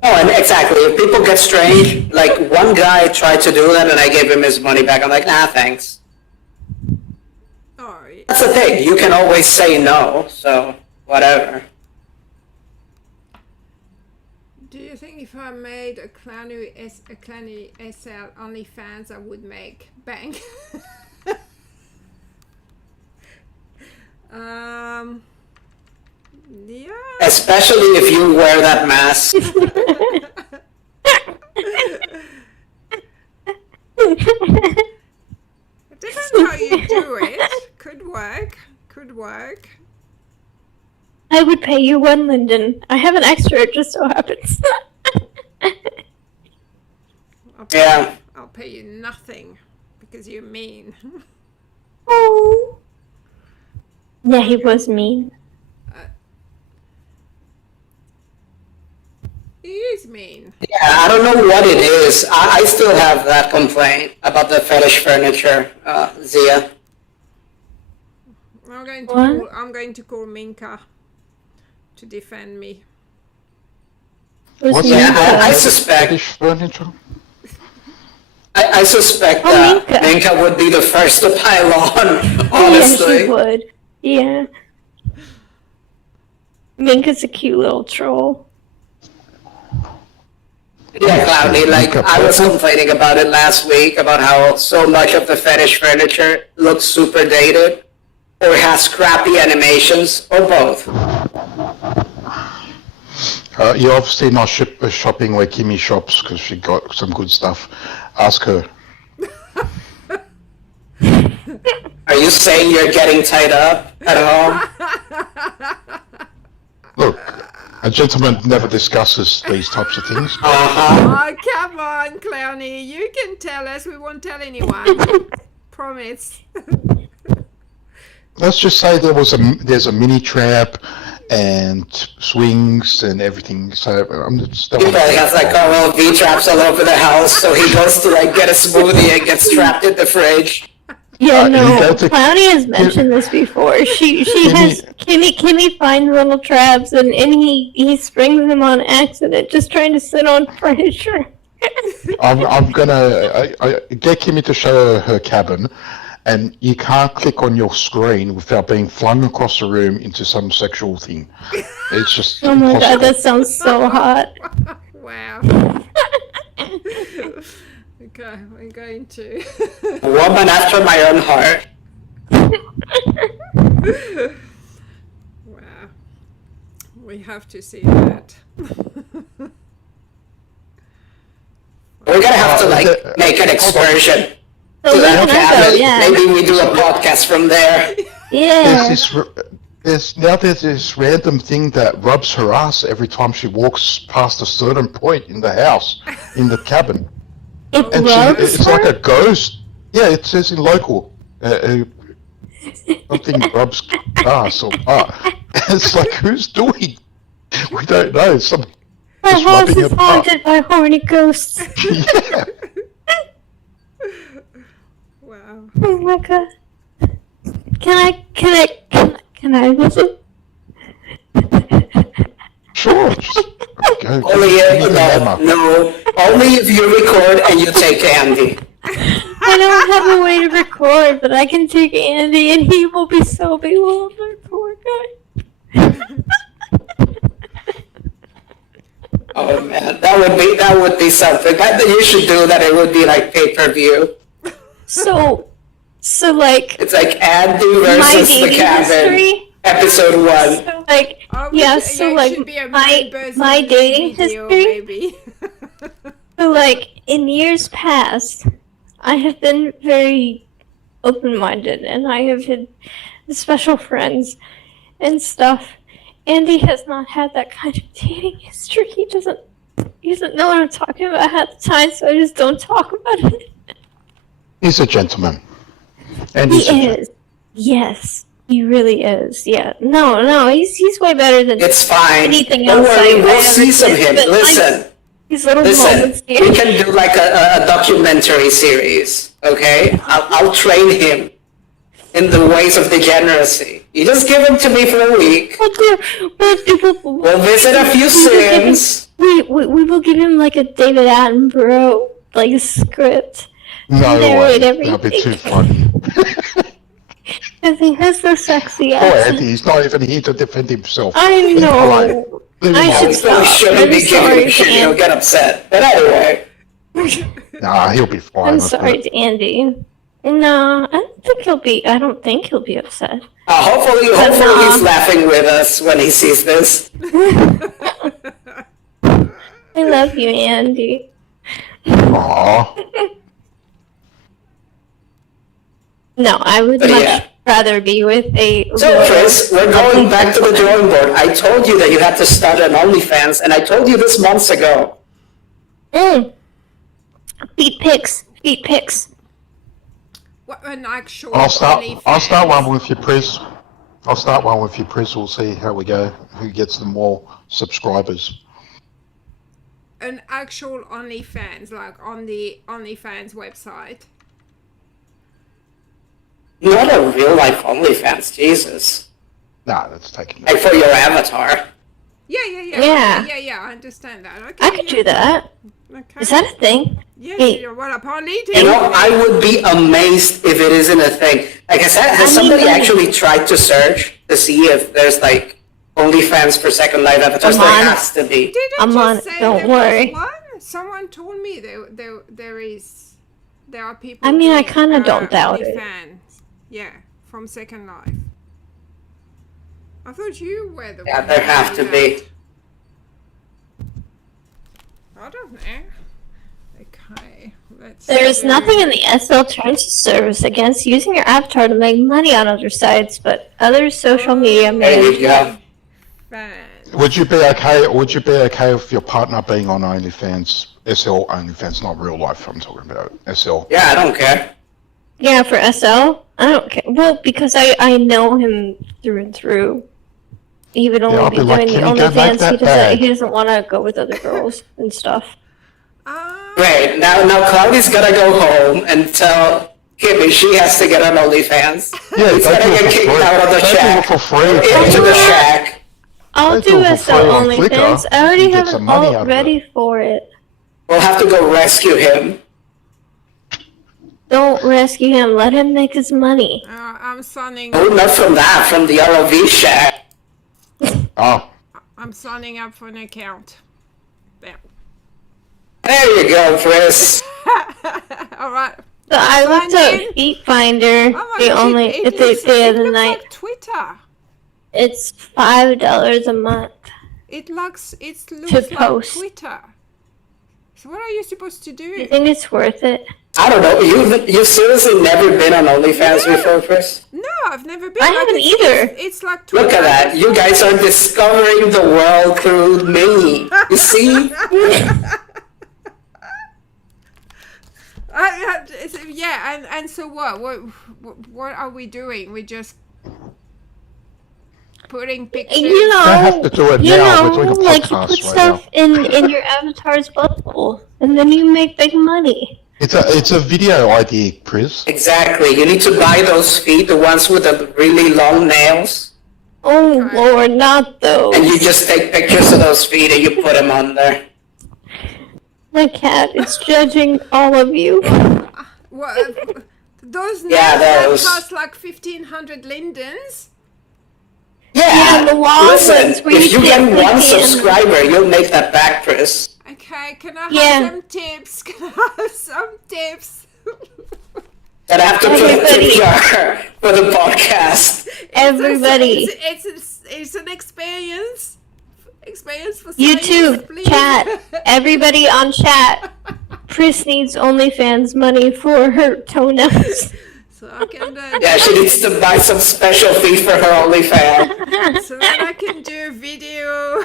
Oh, and exactly. If people get strange, like one guy tried to do that, and I gave him his money back. I'm like, nah, thanks. Oh, yeah. That's the thing. You can always say no, so whatever. Do you think if I made a Clownie SL OnlyFans, I would make bank? Yeah. Especially if you wear that mask. It depends how you do it. Could work. Could work. I would pay you 1 linden. I have an extra, it just so happens. Yeah. I'll pay you nothing because you're mean. Oh. Yeah, he was mean. He is mean. Yeah, I don't know what it is. I still have that complaint about the fetish furniture, Zia. I'm going to call Minka to defend me. Was What's mean. Yeah, I that? suspect. Fetish furniture? I suspect Oh, that Minka. Minka would be the first to pile on, Oh, yeah, she honestly. would. Yeah. Minka's a cute little troll. Yeah, Clownie, like, I was complaining about it last week, about how so much of the fetish furniture looks super dated, or has crappy animations, or both. You're obviously not shopping where Kimmy shops because she got some good stuff. Ask her. Are you saying you're getting tied up at home? Look, a gentleman never discusses these types of things. Uh-huh. Oh, come on, Clownie. You can tell us. We won't tell anyone. Promise. Let's just say there's a mini trap and swings and everything. So I'm just. He probably has like all V-traps all over the house, so he goes to like get a smoothie and gets trapped in the fridge. Yeah, you no. go to- Clownie has mentioned this before. She has Kimmy finds little traps and he springs them on accident, just trying to sit on furniture. I'm gonna get Kimmy to show her cabin, and you can't click on your screen without being flung across the room into some sexual thing. It's just Oh my impossible. god, that sounds so hot. Wow. Okay, we're going to. A woman after my own heart. Wow. We have to see that. We're gonna have to make an excursion So to we that can cabin. go, yeah. Maybe we do a podcast from there. Yeah. There's this random thing that rubs her ass every time she walks past a certain point in the house, in the cabin. It And rubs it's her? like a ghost. Yeah, it says in local. Something rubs ass or butt. It's like, who's doing? We don't know. Something. My just house rubbing is her butt. haunted by horny ghosts. Yeah. Wow. Oh my god. Can I visit? Sure. Just go. Only if, Leave the memo. no, only if you record and you take Andy. I don't have a way to record, but I can take Andy and he will be so bewildered, poor guy. Oh man, that would be something. I think you should do that. It would be like pay-per-view. So like, It's like Andy my versus the dating cabin, history. episode 1. So like, Yeah, so it like should be a my members my only dating video, history. maybe. So like in years past, I have been very open-minded, and I have had special friends and stuff. Andy has not had that kind of dating history. He doesn't know what I'm talking about at the time, so I just don't talk about it. He's a gentleman. And He he's a is. Yes, he really is. Yeah. No, he's way better than It's fine. anything Don't else worry, I we'll ever see some did, him. but, like, Listen, these little listen. moments We here. can do like a documentary series, okay? I'll train him in the ways of degeneracy. You just give him to me for a week. We'll visit a few Sims. We will give him like a David Attenborough like script. No narrate way. everything. That'd be too funny. Because he has the sexy Poor accent. Andy, he's not even here to defend himself. I know. Leave him I alone. should stop. We shouldn't I'm be giving sorry, him shit. He'll Andy. get upset. But anyway, Nah, he'll be fine. I'm with sorry it. to Andy. No, I don't think he'll be upset. hopefully he's laughing with us when he sees this. I love you, Andy. Aw. No, I would But much yeah. rather be with a So, real- Pris, we're going back to the drawing board. I told you that you had to start an OnlyFans, and I told you this months ago. Feet pics. What an actual I'll start OnlyFans. one with you, Pris. I'll start one with you, Pris. We'll see how we go. Who gets the more subscribers? An actual OnlyFans, like on the OnlyFans website. Not a real life OnlyFans, Jesus. Nah, that's taking Like for your avatar. Yeah. Yeah, I understand that. Okay, I could do that. Okay. Is that a thing? Yeah, well, apparently it You know, is. I would be amazed if it isn't a thing. Like I said, has somebody actually tried to search to see if there's like OnlyFans for Second Life avatars? I'm There on. has to be. Didn't I'm you on it, say don't there worry. was one? Someone told me there are people. I mean, I doing, kinda don't doubt it. OnlyFans. Yeah, from Second Life. I thought you were the Yeah, one. there have to doing be. that. I don't know. Okay, let's. There's see. nothing in the SL terms of service against using your avatar to make money on other sites, but other social media There you management. go. Fans. Would you be okay? Would you be okay with your partner being on OnlyFans, SL OnlyFans, not real life? I'm talking about SL. Yeah, I don't care. Yeah, for SL, I don't care. Well, because I know him through and through. He would only I'll be be like, doing the "Can you go make OnlyFans. that He bag?" doesn't want to go with other girls and stuff. Great. Now Cloudy's gotta go home and tell Kimmy, she has to get on OnlyFans. Yeah, He's they gonna do it get for kicked free. out of the They do shack. it for free. Into the shack. I'll They do do it for SL free on OnlyFans. Flickr. I already You get have some an money out alt of ready for it. We'll have to go rescue him. Don't rescue him. Let him make his money. I'm signing. Oh, not from that, from the ROV shack. Oh, I'm signing up for an account. There. There you go, Pris. All right. So I looked Sign in. up FeedFinder Oh my the gosh, only it the looks, other it looks night. like Twitter. It's $5 a month. It looks To like post. Twitter. So what are you supposed to Do you do? think it's worth it? I don't know, you've seriously never been on OnlyFans before, Pris? No, I've never been. I like, haven't it's- either. It's like Twitter. Look at that, you guys are discovering the world through me. You see? Yeah, and so what? What are we doing? We just putting pictures. You know, they have to do it you now. know, We're doing a like you podcast put right stuff in your avatar's bubble, and then you make big money. It's a video idea, Pris. Exactly, you need to buy those feet, the ones with the really long nails. Oh Lord, not those. And you just take pictures of those feet and you put them on there. My cat is judging all of you. What? Those nails Yeah, that those. cost like 1,500 lindens. Yeah, the long listen, ones where if you you get can't one click in. subscriber, you'll make that back, Pris. Okay, can I have Yeah. some tips? Can I have some tips? That I have to put a Everybody. tip jar for the podcast. Everybody, It's an experience. Experience for science, YouTube, please. chat, everybody on chat. Pris needs OnlyFans money for her toenails. So I can Yeah, she needs to buy some special feet for her OnlyFans. so that I can do a video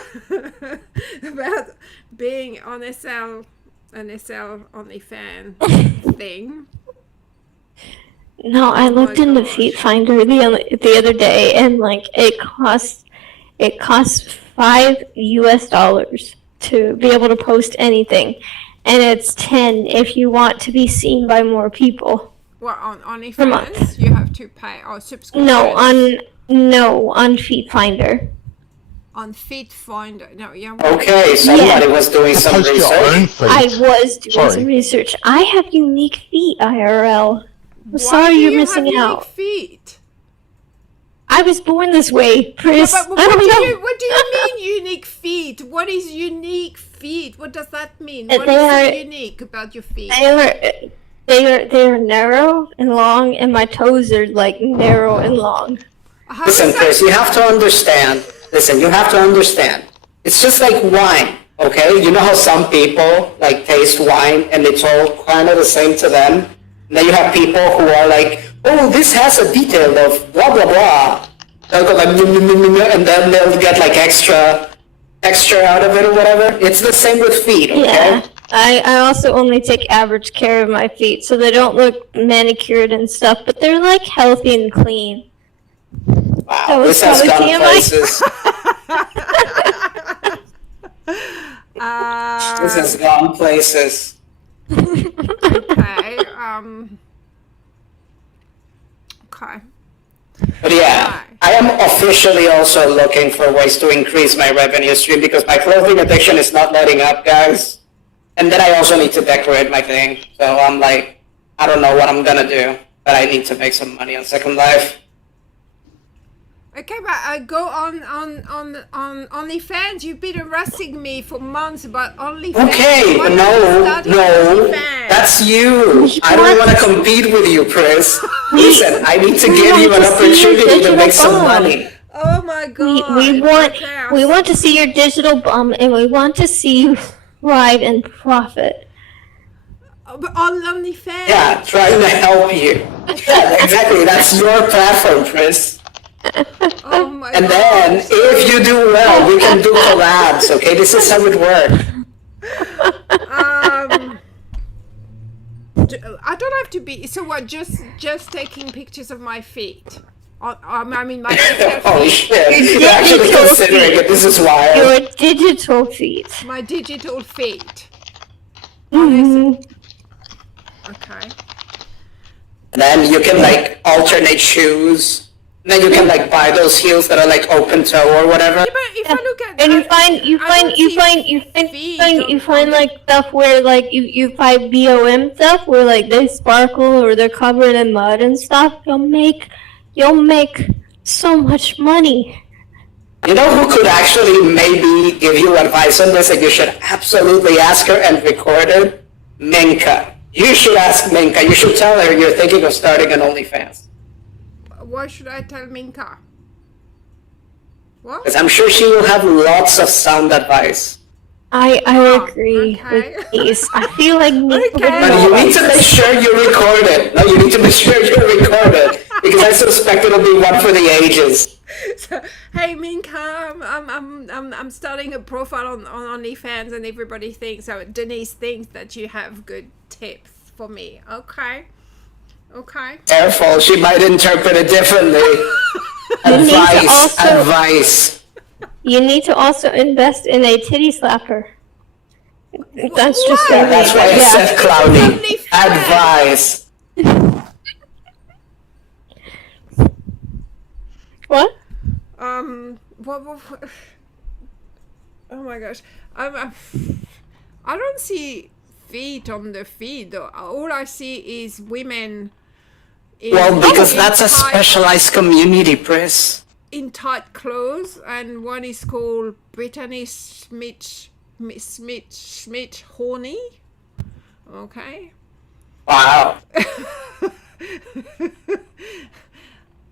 about being on an SL OnlyFan thing. No, I looked into gosh. FeedFinder the other day, and like it costs $5 to be able to post anything, and it's 10 if you want to be seen by more people. Well, on month. OnlyFans, you have to pay or subscribe. No, on FeedFinder. on FeedFinder. No, yeah. Okay, somebody was doing some Post your own research. feet. I was doing Sorry. some research. I have unique feet, IRL. I'm Why sorry do you're you missing have unique out. feet? I was born this way, Pris. But I don't know. what do you mean unique feet? What is unique feet? What does that mean? What They is are- so unique about your feet? They are narrow and long, and my toes are like narrow and long. How Listen, is that- Chris, you have to understand. Listen, you have to understand. It's just like wine, okay? You know how some people like taste wine and it's all kind of the same to them? And then you have people who are like, oh, this has a detail of blah, blah, blah. They'll go like, and then they'll get like extra out of it or whatever. It's the same with feet, okay? Yeah. I also only take average care of my feet, so they don't look manicured and stuff, but they're like healthy and clean. Wow, That was this has probably gone TMI. places. This has gone places. Okay. Okay. But yeah, I am officially also looking for ways to increase my revenue stream because my clothing addiction is not letting up, guys. And then I also need to decorate my thing. So I'm like, I don't know what I'm gonna do, but I need to make some money on Second Life. Okay, but I go on OnlyFans. You've been harassing me for months about OnlyFans. Okay, Why no, did you study no, OnlyFans? that's you. I don't want to compete with you, Pris. Listen, I need to give you an want to see your opportunity to digital make some bum. money. Oh my god. We want to see your digital bum, and we want to see you thrive and profit. But on OnlyFans. Yeah, trying to help you. Yeah, exactly. That's your platform, Pris. Oh my And god. then, if you do well, we can do collabs, okay? This is how it works. I don't have to be. So what? Just taking pictures of my feet. I mean my Holy shit, you're actually digital considering feet. it. This is wild. Your digital feet. my digital feet. Mhm. Okay. And then you can like alternate shoes. And then you can like buy those heels that are like open toe or whatever. Yeah, but if I look at And you find like stuff where like you buy BOM stuff where like they sparkle or they're covered in mud and stuff. You'll make so much money. You know who could actually maybe give you advice on this, and you should absolutely ask her and record it? Minka. You should ask Minka. You should tell her you're thinking of starting an OnlyFans. Why should I tell Minka? What? Because I'm sure she will have lots of sound advice. I agree okay. with these. I feel like Okay. But you need to make sure you record it. No, you need to make sure you record it. Because I suspect it'll be one for the ages. So, hey Minka, I'm starting a profile on OnlyFans, and everybody thinks, so Denise thinks that you have good tips for me. Okay. Careful, she might interpret it differently. Advice. You need to also invest in a titty slapper. That's just Why? That's why I said Clownie. Advice. What? What? Oh my gosh, I don't see feet on the feed. All I see is women. Well, because that's a tight- specialized community, Pris. in tight clothes, and one is called Brittany Smith Horny. Okay. Wow.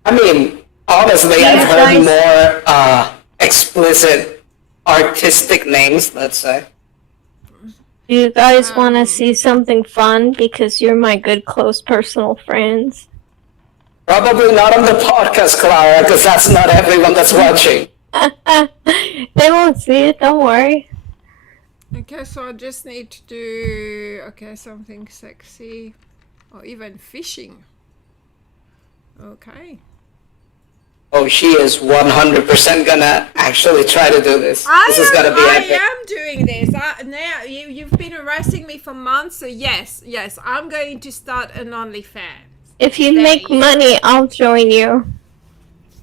I mean, honestly, I've heard more explicit artistic names, let's say. Do you guys want to see something fun? Because you're my good, close, personal friends. Probably not on the podcast, Clara, because that's not everyone that's watching. They won't see it, don't worry. Okay, so I just need to do something sexy, or even fishing. Okay. Oh, she is 100% gonna actually try to do this. This is gonna be epic. I am doing this. Now you've been harassing me for months, so yes, I'm going to start an OnlyFans. If you make money, I'll join you.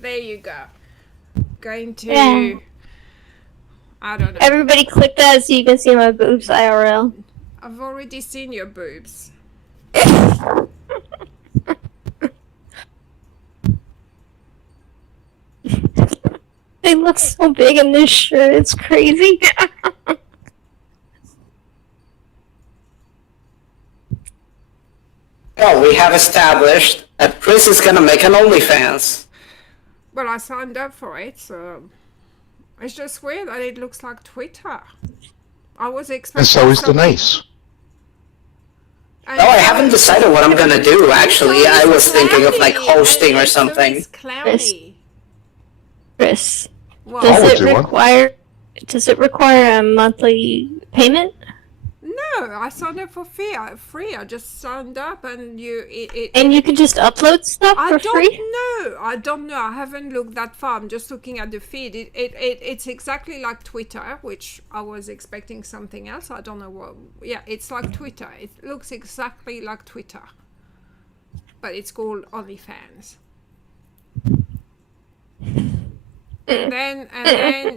There you go. Going to. Yeah. I don't know. Everybody click that so you can see my boobs IRL. I've already seen your boobs. They look so big in this shirt, it's crazy. Well, we have established that Pris is gonna make an OnlyFans. Well, I signed up for it, so it's just weird that it looks like Twitter. I was expecting. And so is something- Denise. And No, I so haven't is- decided what I'm gonna do, actually. so I is was thinking of like Clownie, hosting or and so something. is Clownie. Chris, Well, does would it do one. require a monthly payment? no, I signed up for free. I just signed up, and And you can just upload stuff I for don't free? know. I don't know. I haven't looked that far. I'm just looking at the feed. It's exactly like Twitter, which I was expecting something else. I don't know what. Yeah, it's like Twitter. It looks exactly like Twitter, but it's called OnlyFans. And then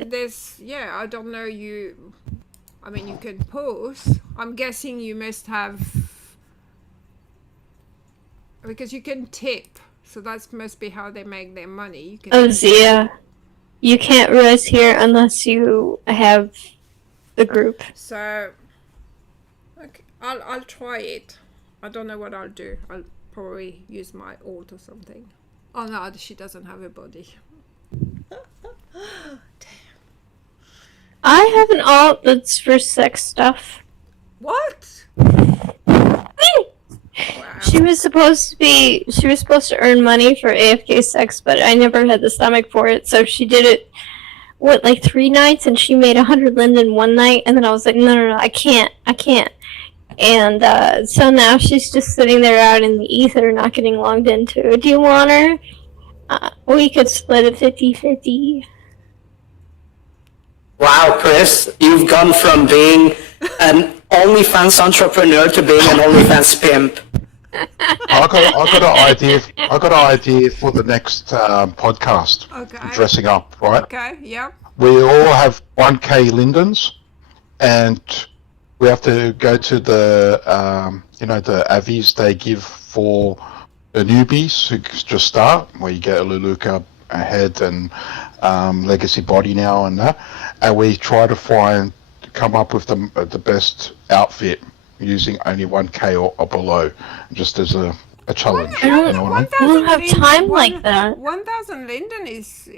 there's I don't know you. I mean, you can post. I'm guessing you must have, because you can tip, so that must be how they make their money. You can. Oh, Zia. You can't rest here unless you have the group. So, okay, I'll try it. I don't know what I'll do. I'll probably use my alt or something. Oh no, she doesn't have a body. I have an alt that's for sex stuff. What? Wow. She was supposed to earn money for AFK sex, but I never had the stomach for it, so she did it, like 3 nights, and she made 100 Linden one night, and then I was like, no, I can't. And so now she's just sitting there out in the ether, not getting logged into. Do you want her? We could split it 50-50. Wow, Pris, you've gone from being an OnlyFans entrepreneur to being an OnlyFans pimp. I got an idea. I got an idea for the next podcast. Okay. Dressing up, right? Okay, yep. We all have 1K Lindens, and we have to go to the the avies they give for the newbies who just start, where you get a Luluka, a head, and legacy body now and that, and we try to come up with the best outfit using only 1K or below, just as a challenge. I don't- You know what I mean? I don't have time like that. 1,000 Linden is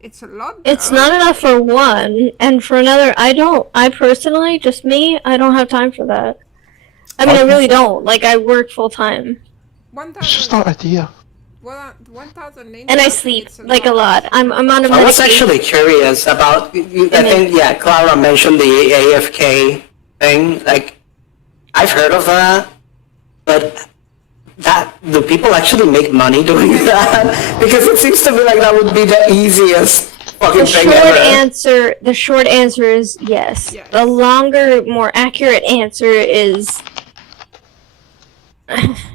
it's a lot. It's though. not enough for one, and for another, I personally, just me, I don't have time for that. I mean, I really don't. Like, I work full time. 1,000. It's just an idea. Well, 1,000 Linden. And I sleep, it's like, a lot. I'm on a I was medication. actually curious about, I think, Clara mentioned the AFK thing. Like, I've heard of that, but do people actually make money doing that? Because it seems to me like that would be the easiest fucking thing ever. The short answer is yes. Yes. The longer, more accurate answer is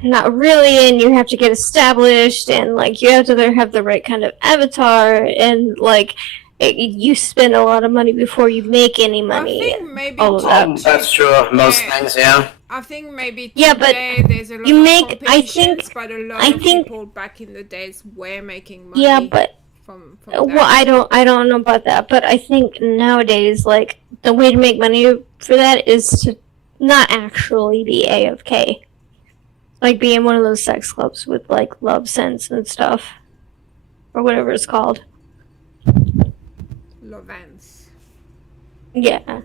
not really, and you have to get established, and like you have to have the right kind of avatar, and like you spend a lot of money before you make any money. I think maybe all of that. That's true of most things, yeah. I think maybe Yeah, but today there's a lot you of make- I competitions, think- but a lot I of think- people back in the days were making money. Yeah, but from well, that. I don't know about that, but I think nowadays, like the way to make money for that is to not actually be AFK, like be in one of those sex clubs with like love sense and stuff, or whatever it's called. Lovans. Yeah.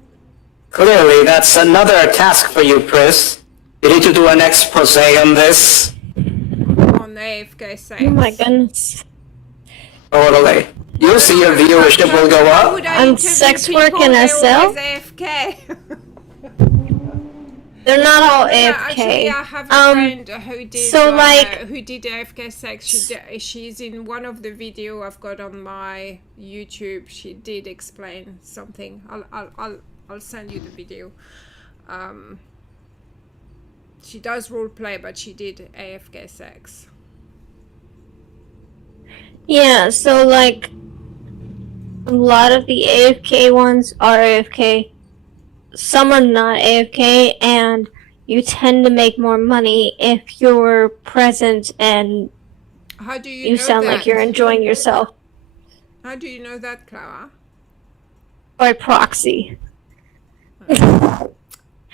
Clearly, that's another task for you, Pris. You need to do an expose on this. On AFK sites. Oh my goodness. Totally. You'll see your viewership will go How up. would I On interview sex people work in that SL? always AFK? They're not all Yeah, actually, AFK. I have a friend who did so, like- who did AFK sex. She's in one of the video I've got on my YouTube. She did explain something. I'll send you the video. She does role play, but she did AFK sex. Yeah, so like a lot of the AFK ones are AFK. Some are not AFK, and you tend to make more money if you're present and How do you you know sound that? like you're enjoying yourself How do you know that, Clara? by proxy.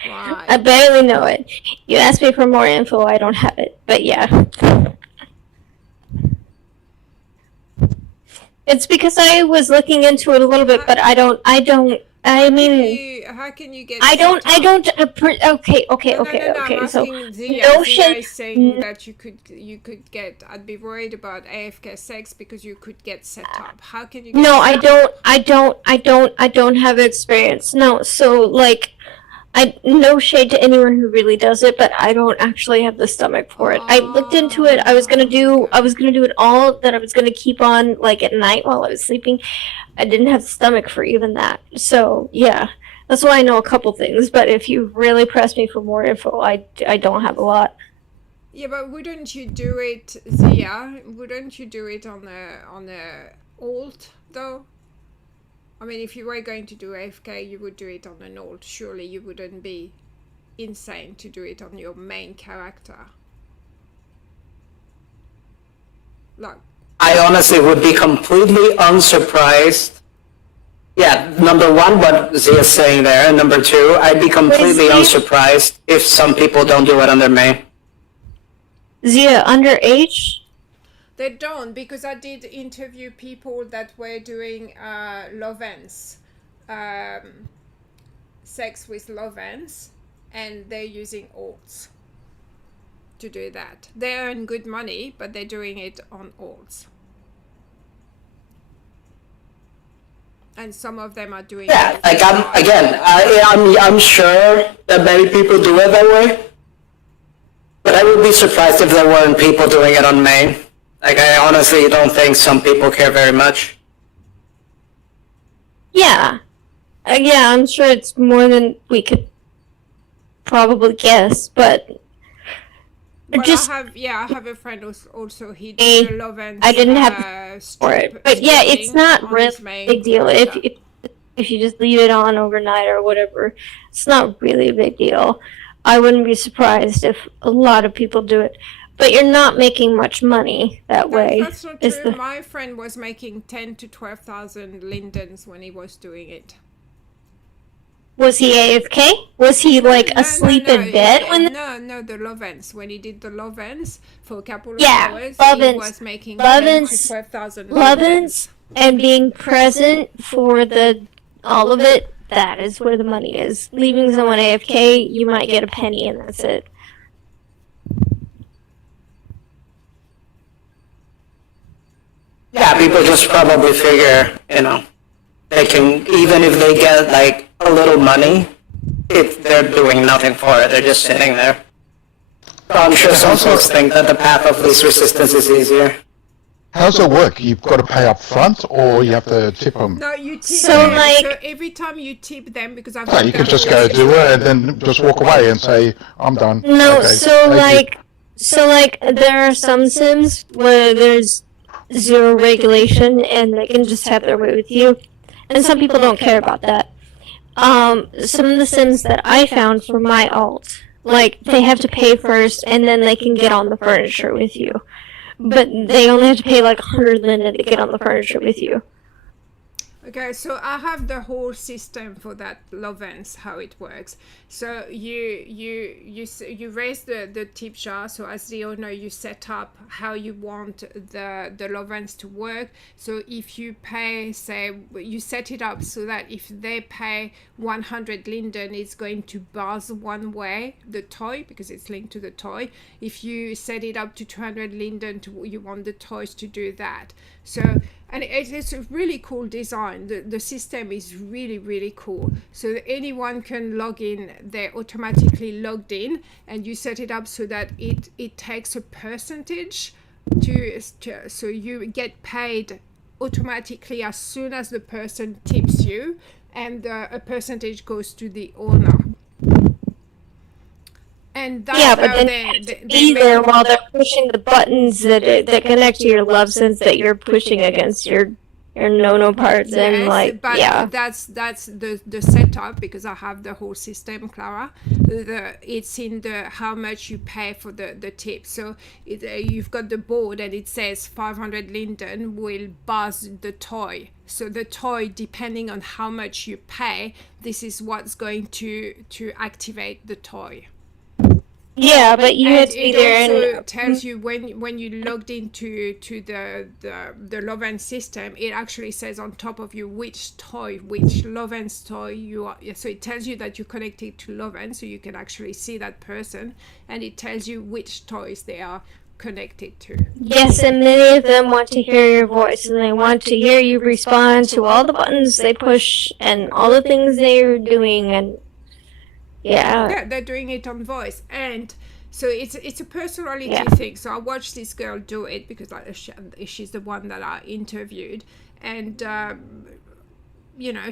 Right. I barely know it. You asked me for more info, I don't have it, but yeah. It's because I was looking into it a little bit, but I mean, How can you get? I don't, set up? okay. I'm So, asking Zia. no Zia shit. is saying that you could get. I'd be worried about AFK sex because you could get set up. How can you? Get No, set I don't have experience. No, so like, no shade to anyone who really does it, but I don't actually have the stomach for it. I looked into it. I was gonna do it all. That I was gonna keep on like at night while I was sleeping. I didn't have the stomach for even that. So yeah, that's why I know a couple things. But if you really press me for more info, I don't have a lot. Yeah, but wouldn't you do it, Zia? Wouldn't you do it on the alt though? I mean, if you were going to do AFK, you would do it on an alt. Surely you wouldn't be insane to do it on your main character. Like, I honestly would be completely unsurprised. Yeah, number one, what Zia's saying there, and number two, I'd be completely Zia- unsurprised if some people don't do it on their main. Zia, underage? they don't, because I did interview people that were doing Lovens, sex with Lovens, and they're using alts to do that. They earn good money, but they're doing it on alts. And some of them are doing Yeah, it. like I'm sure that many people do it that way. But I would be surprised if there weren't people doing it on main. Like, I honestly don't think some people care very much. Yeah. Yeah, I'm sure it's more than we could probably guess, but Well, Just I have a friend who's also he did the love and I didn't have for it, but yeah, it's not really a big deal if you just leave it on overnight or whatever. It's not really a big deal. I wouldn't be surprised if a lot of people do it, but you're not making much money that way. That's not true. My friend was making 10 to 12,000 lindens when he was doing it. Was he AFK? Was he like asleep in bed when? No, the Lovens. When he did the Lovens for a couple of hours, Lovens, he was making 10 to 12,000 Lovens, and being present for all of it. That is where the money is. Leaving someone AFK, you might get a penny, and that's it. Yeah, people just probably figure, they can, even if they get like a little money, if they're doing nothing for it, they're just sitting there. So I'm sure some folks think that the path of least resistance is easier. How does it work? You've got to pay up front, or you have to tip them? No, you tip So, them. like- So every time you tip them, because I've No, you can just go do it and then just walk away and say, I'm done. No, Okay, so thank you. like there are some Sims where there's zero regulation and they can just have their way with you, and some people don't care about that. Some of the Sims that I found for my alt, like they have to pay first and then they can get on the furniture with you, but they only have to pay like 100 linden to get on the furniture with you. Okay, so I have the whole system for that Lovens, how it works. So you raise the tip jar. So as the owner, you set up how you want the Lovens to work. So if you pay, say, you set it up so that if they pay 100 linden, it's going to buzz one way, the toy, because it's linked to the toy. If you set it up to 200 linden, you want the toys to do that. So, and it's a really cool design. The system is really, really cool. So anyone can log in, they're automatically logged in, and you set it up so that it takes a percentage so you get paid automatically as soon as the person tips you, and a percentage goes to the owner. And that's But how then they either make- while they're pushing the buttons that connect to your love sense that you're pushing against your no parts, and like but that's the setup, because I have the whole system, Clara. It's in the how much you pay for the tip. So you've got the board and it says 500 linden will buzz the toy. So the toy, depending on how much you pay, this is what's going to activate the toy. Yeah, but you had to be It there also and tells you when you logged into the Loven system, it actually says on top of you which Loven's toy you are. So it tells you that you're connected to Loven, so you can actually see that person, and it tells you which toys they are connected to. yes, and many of them want to hear your voice, and they want to hear you respond to all the buttons they push and all the things they're doing, and Yeah, they're doing it on voice, and so it's a personality thing. So I watched this girl do it because she's the one that I interviewed, and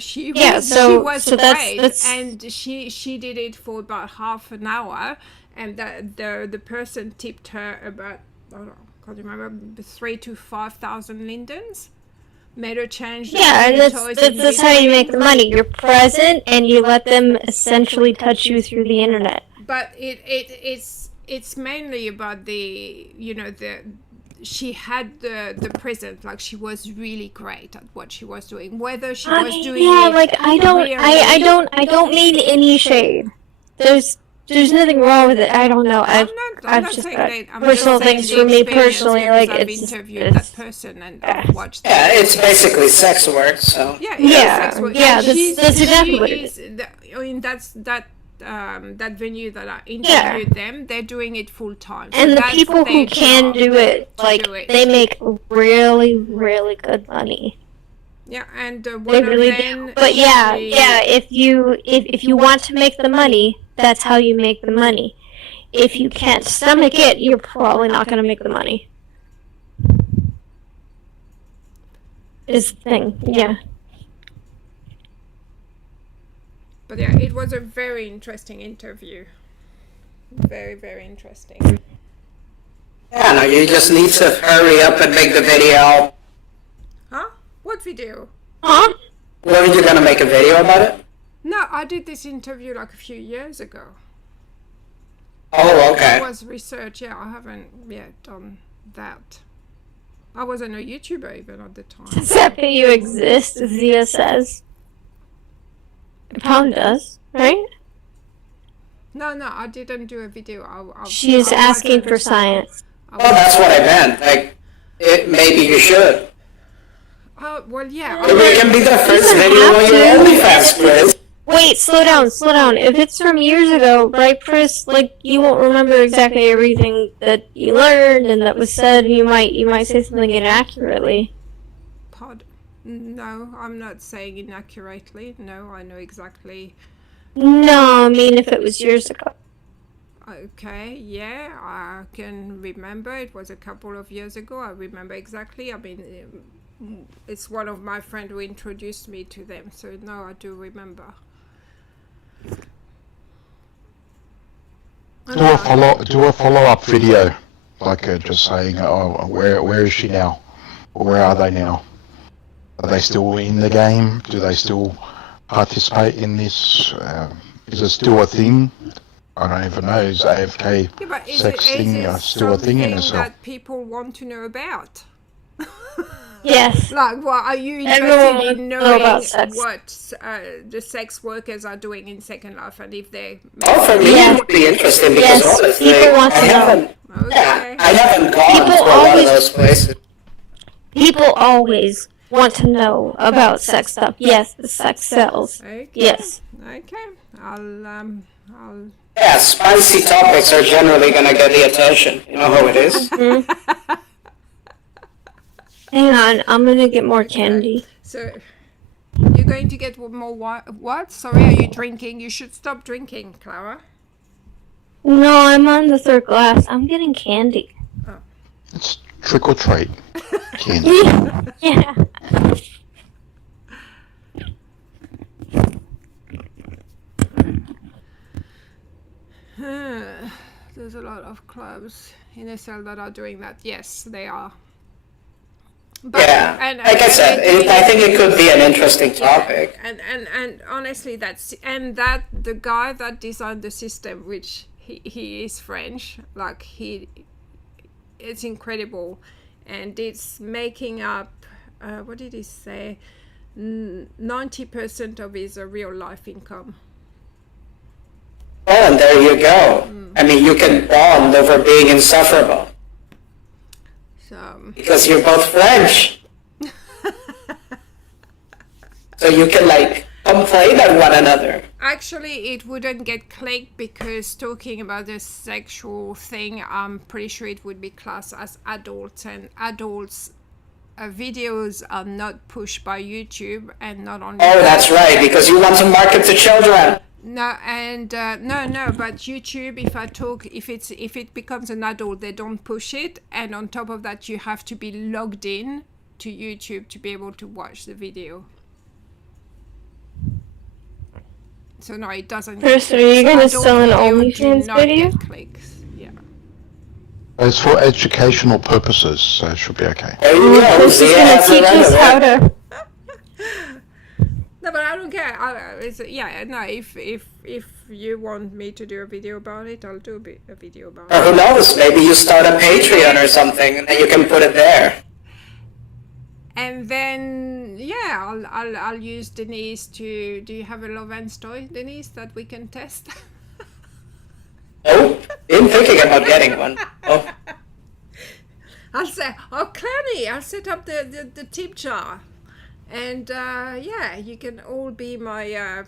she was great, and she did it for about half an hour, and the person tipped her about, I can't remember, 3,000 to 5,000 lindens. Made her change. and that's how you make the money. You're present, and you let them essentially touch you through the internet. But it's mainly about she had the present, like she was really great at what she was doing. Whether she was doing I don't mean any shade. There's nothing wrong with it. I don't know. I've just got personal things for me personally. Like I've interviewed that person and I've watched. Yeah, it's basically sex work. So Sex work. Yeah, And that's exactly what it is. That's that venue that I interviewed them. They're doing it full time. And the people who can do it, like they make really, really good money. Yeah, and They one really of them. do. But if you want to make the money, that's how you make the money. If you can't stomach it, you're probably not going to make the money. Is the thing, yeah. But yeah, it was a very interesting interview. Very, very interesting. Yeah, no, you just need to hurry up and make the video. Huh? What video? Huh? Were you gonna make a video about it? No, I did this interview like a few years ago. Oh, It okay. was research, yeah, I haven't yet done that. I wasn't a YouTuber even at the time. Does that mean you exist, as Zia says? It probably does, right? No, I didn't do a video. She's asking for science. Oh, that's what I meant. Like, maybe you should. Oh, well, yeah. Maybe it can be the first doesn't video have on to. your OnlyFans, Pris. Wait, slow down. If it's from years ago, right, Pris? Like, you won't remember exactly everything that you learned and that was said. You might say something inaccurately. No, I'm not saying inaccurately. No, I know exactly. No, I mean if it was years ago. Okay, yeah, I can remember. It was a couple of years ago. I remember exactly. I mean, it's one of my friends who introduced me to them. So, no, I do remember. Do a follow-up video, like just saying, oh, where is she now? Where are they now? Are they still in the game? Do they still participate in this? Is it still a thing? I don't even know. Is AFK Yeah, but sexting still a thing in something itself? that people want to know about? Yes. Like, what are you Everyone interested wants in to know knowing about sex. what the sex workers are doing in Second Life and if they? Oh, for me, Yeah. it would be interesting because Yes, honestly, people want I to know. haven't. Yeah, Okay. I haven't gone People to a lot of always- those places. People always want to know about sex stuff. Yes, the sex sells. Okay. Yes. Okay. I'll. Yeah, spicy topics are generally gonna get the attention. You know how it is. Hang on, I'm gonna get more candy. So, you're going to get more what? Sorry, are you drinking? You should stop drinking, Clara. No, I'm on the third glass. I'm getting candy. It's trick or treat. Candy. Yeah. There's a lot of clubs in SL that are doing that. Yes, they are. But, Yeah, like I said, I think it could be an interesting topic. And honestly, that the guy that designed the system, which he is French, like it's incredible, and it's making up. What did he say? 90% of his real life income. Oh, and there you go. I mean, you can bond over being insufferable So because you're both French. So you can, like, complain at one another. actually, it wouldn't get clicked because talking about the sexual thing, I'm pretty sure it would be classed as adults, and adults. Videos are not pushed by YouTube, and not only. Oh, that's right, because you want to market to children. No, and no, but YouTube, if it becomes an adult, they don't push it, and on top of that, you have to be logged in to YouTube to be able to watch the video. So no, it doesn't. Chris, are you gonna adult sell an video do OnlyFans not video? get clicks. Yeah. It's for educational purposes, so it should be okay. There you go. Chris is Zia gonna has it teach right us away. how to. No, but I don't care. If you want me to do a video about it, I'll do a video about Or it. who knows, maybe you start a Patreon or something, and then you can put it there. And then I'll use Denise to. Do you have a Lovance toy, Denise, that we can test? Oh, been thinking about getting one. Oh, I'll say, Clownie, I'll set up the tip jar, and you can all be my.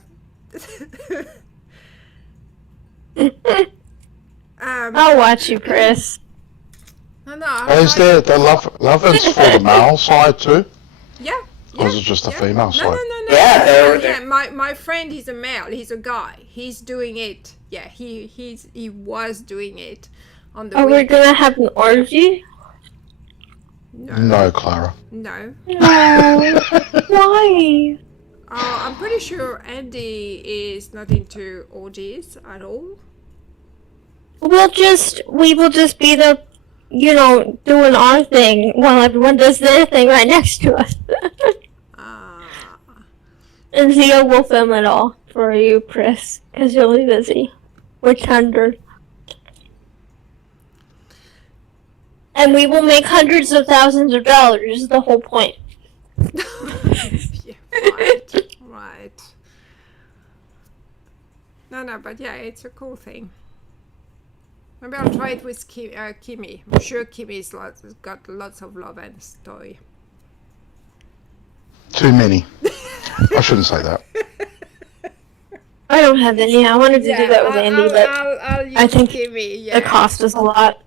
I'll watch you, Chris. No, Is there the lovers for the male side too? Yeah. Or is it just the female No, side? no. Yeah, they're- Yeah, my friend, he's a male. He's a guy. He's doing it. Yeah, he was doing it on the Are we weekend. gonna have an orgy? No, Clara. No. No. Why? I'm pretty sure Andy is not into orgies at all. We will just be the doing our thing while everyone does their thing right next to us. And Zio will film it all for you, Pris, because you'll be busy with Thunder. And we will make hundreds of thousands of dollars, is the whole point. Yeah, right. No, but yeah, it's a cool thing. Maybe I'll try it with Kimmy. I'm sure Kimmy's got lots of love and story. Too many. I shouldn't say that. I don't have any. I wanted to do that with Andy, but I'll use I think Kimmy, the cost is a lot.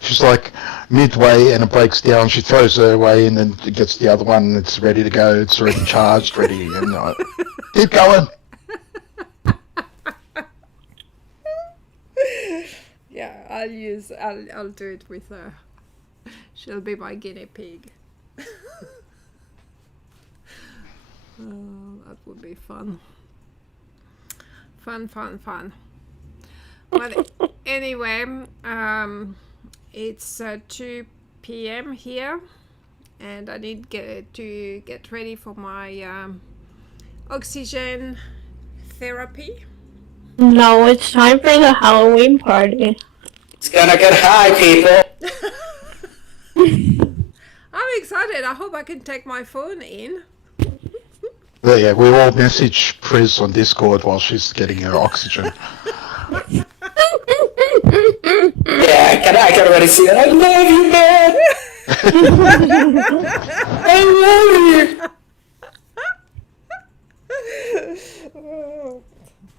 She's like midway and it breaks down. She throws her away and then gets the other one and it's ready to go. It's already charged, ready. And keep going. Yeah, I'll do it with her. She'll be my guinea pig. Oh, that would be fun. Fun. But anyway, it's 2 p.m. here, and I need to get ready for my oxygen therapy. No, it's time for the Halloween party. It's gonna get high, people. I'm excited. I hope I can take my phone in. Yeah, we all message Pris on Discord while she's getting her oxygen. Yeah, I can already see it. I love you, man. I love you.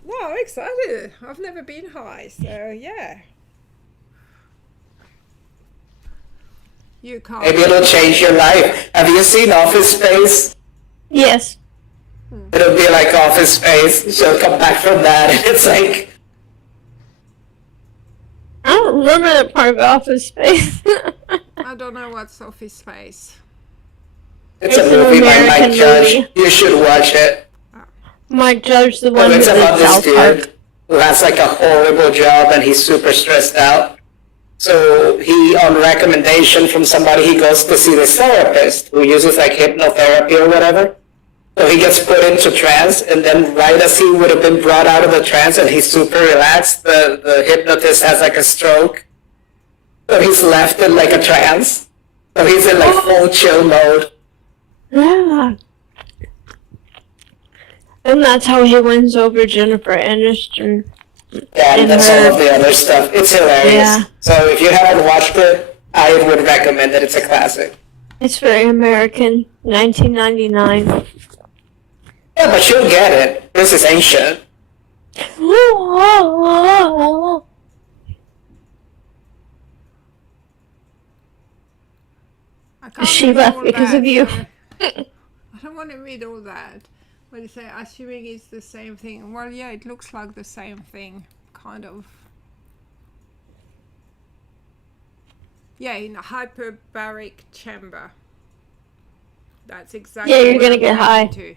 No, I'm excited. I've never been high, so yeah. You can't. Maybe it'll change your life. Have you seen Office Space? Yes. It'll be like Office Space. She'll come back from that, and it's like... I don't remember that part of Office Space. I don't know what's Office Space. It's a movie by Mike Judge. You should watch it. Mike Judge, the one who It's did about this South Park. dude who has like a horrible job and he's super stressed out. So he, on recommendation from somebody, he goes to see this therapist who uses like hypnotherapy or whatever. So he gets put into trance, and then right as he would have been brought out of the trance and he's super relaxed, the hypnotist has like a stroke. So he's left in like a trance. So he's in like full chill mode. Yeah. And that's how he wins over Jennifer Aniston. Yeah, and that's all of the other stuff. It's hilarious. Yeah. So if you haven't watched it, I would recommend it. It's a classic. It's very American. 1999. Yeah, but you'll get it. This is ancient. She left because of you. I don't want to read all that. What do you say? Assuming it's the same thing. Well, yeah, it looks like the same thing, kind of. Yeah, in a hyperbaric chamber. That's exactly. Yeah, you're what gonna I'm get high. to.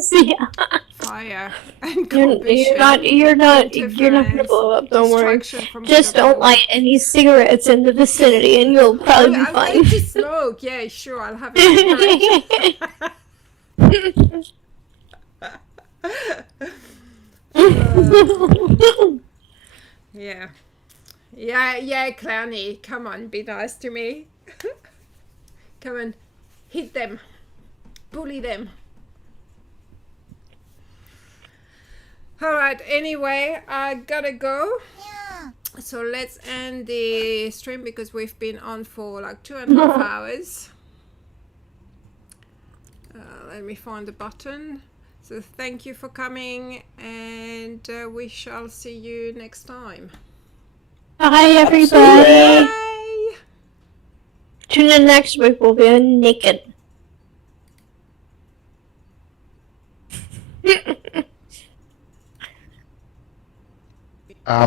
Yeah. Fire and You're not gonna blow up. Don't worry. Just don't light any cigarettes in the vicinity, and you'll probably be I'm fine. going to smoke. Yeah, sure. I'll have a cigarette. Yeah, Clownie. Come on, be nice to me. Come on, hit them, bully them. Alright, anyway, I gotta go. Yeah. So let's end the stream because we've been on for like 2.5 hours. Let me find the button. So thank you for coming, and we shall see you next time. Bye, everybody. Bye. Tune in next week. We'll be naked.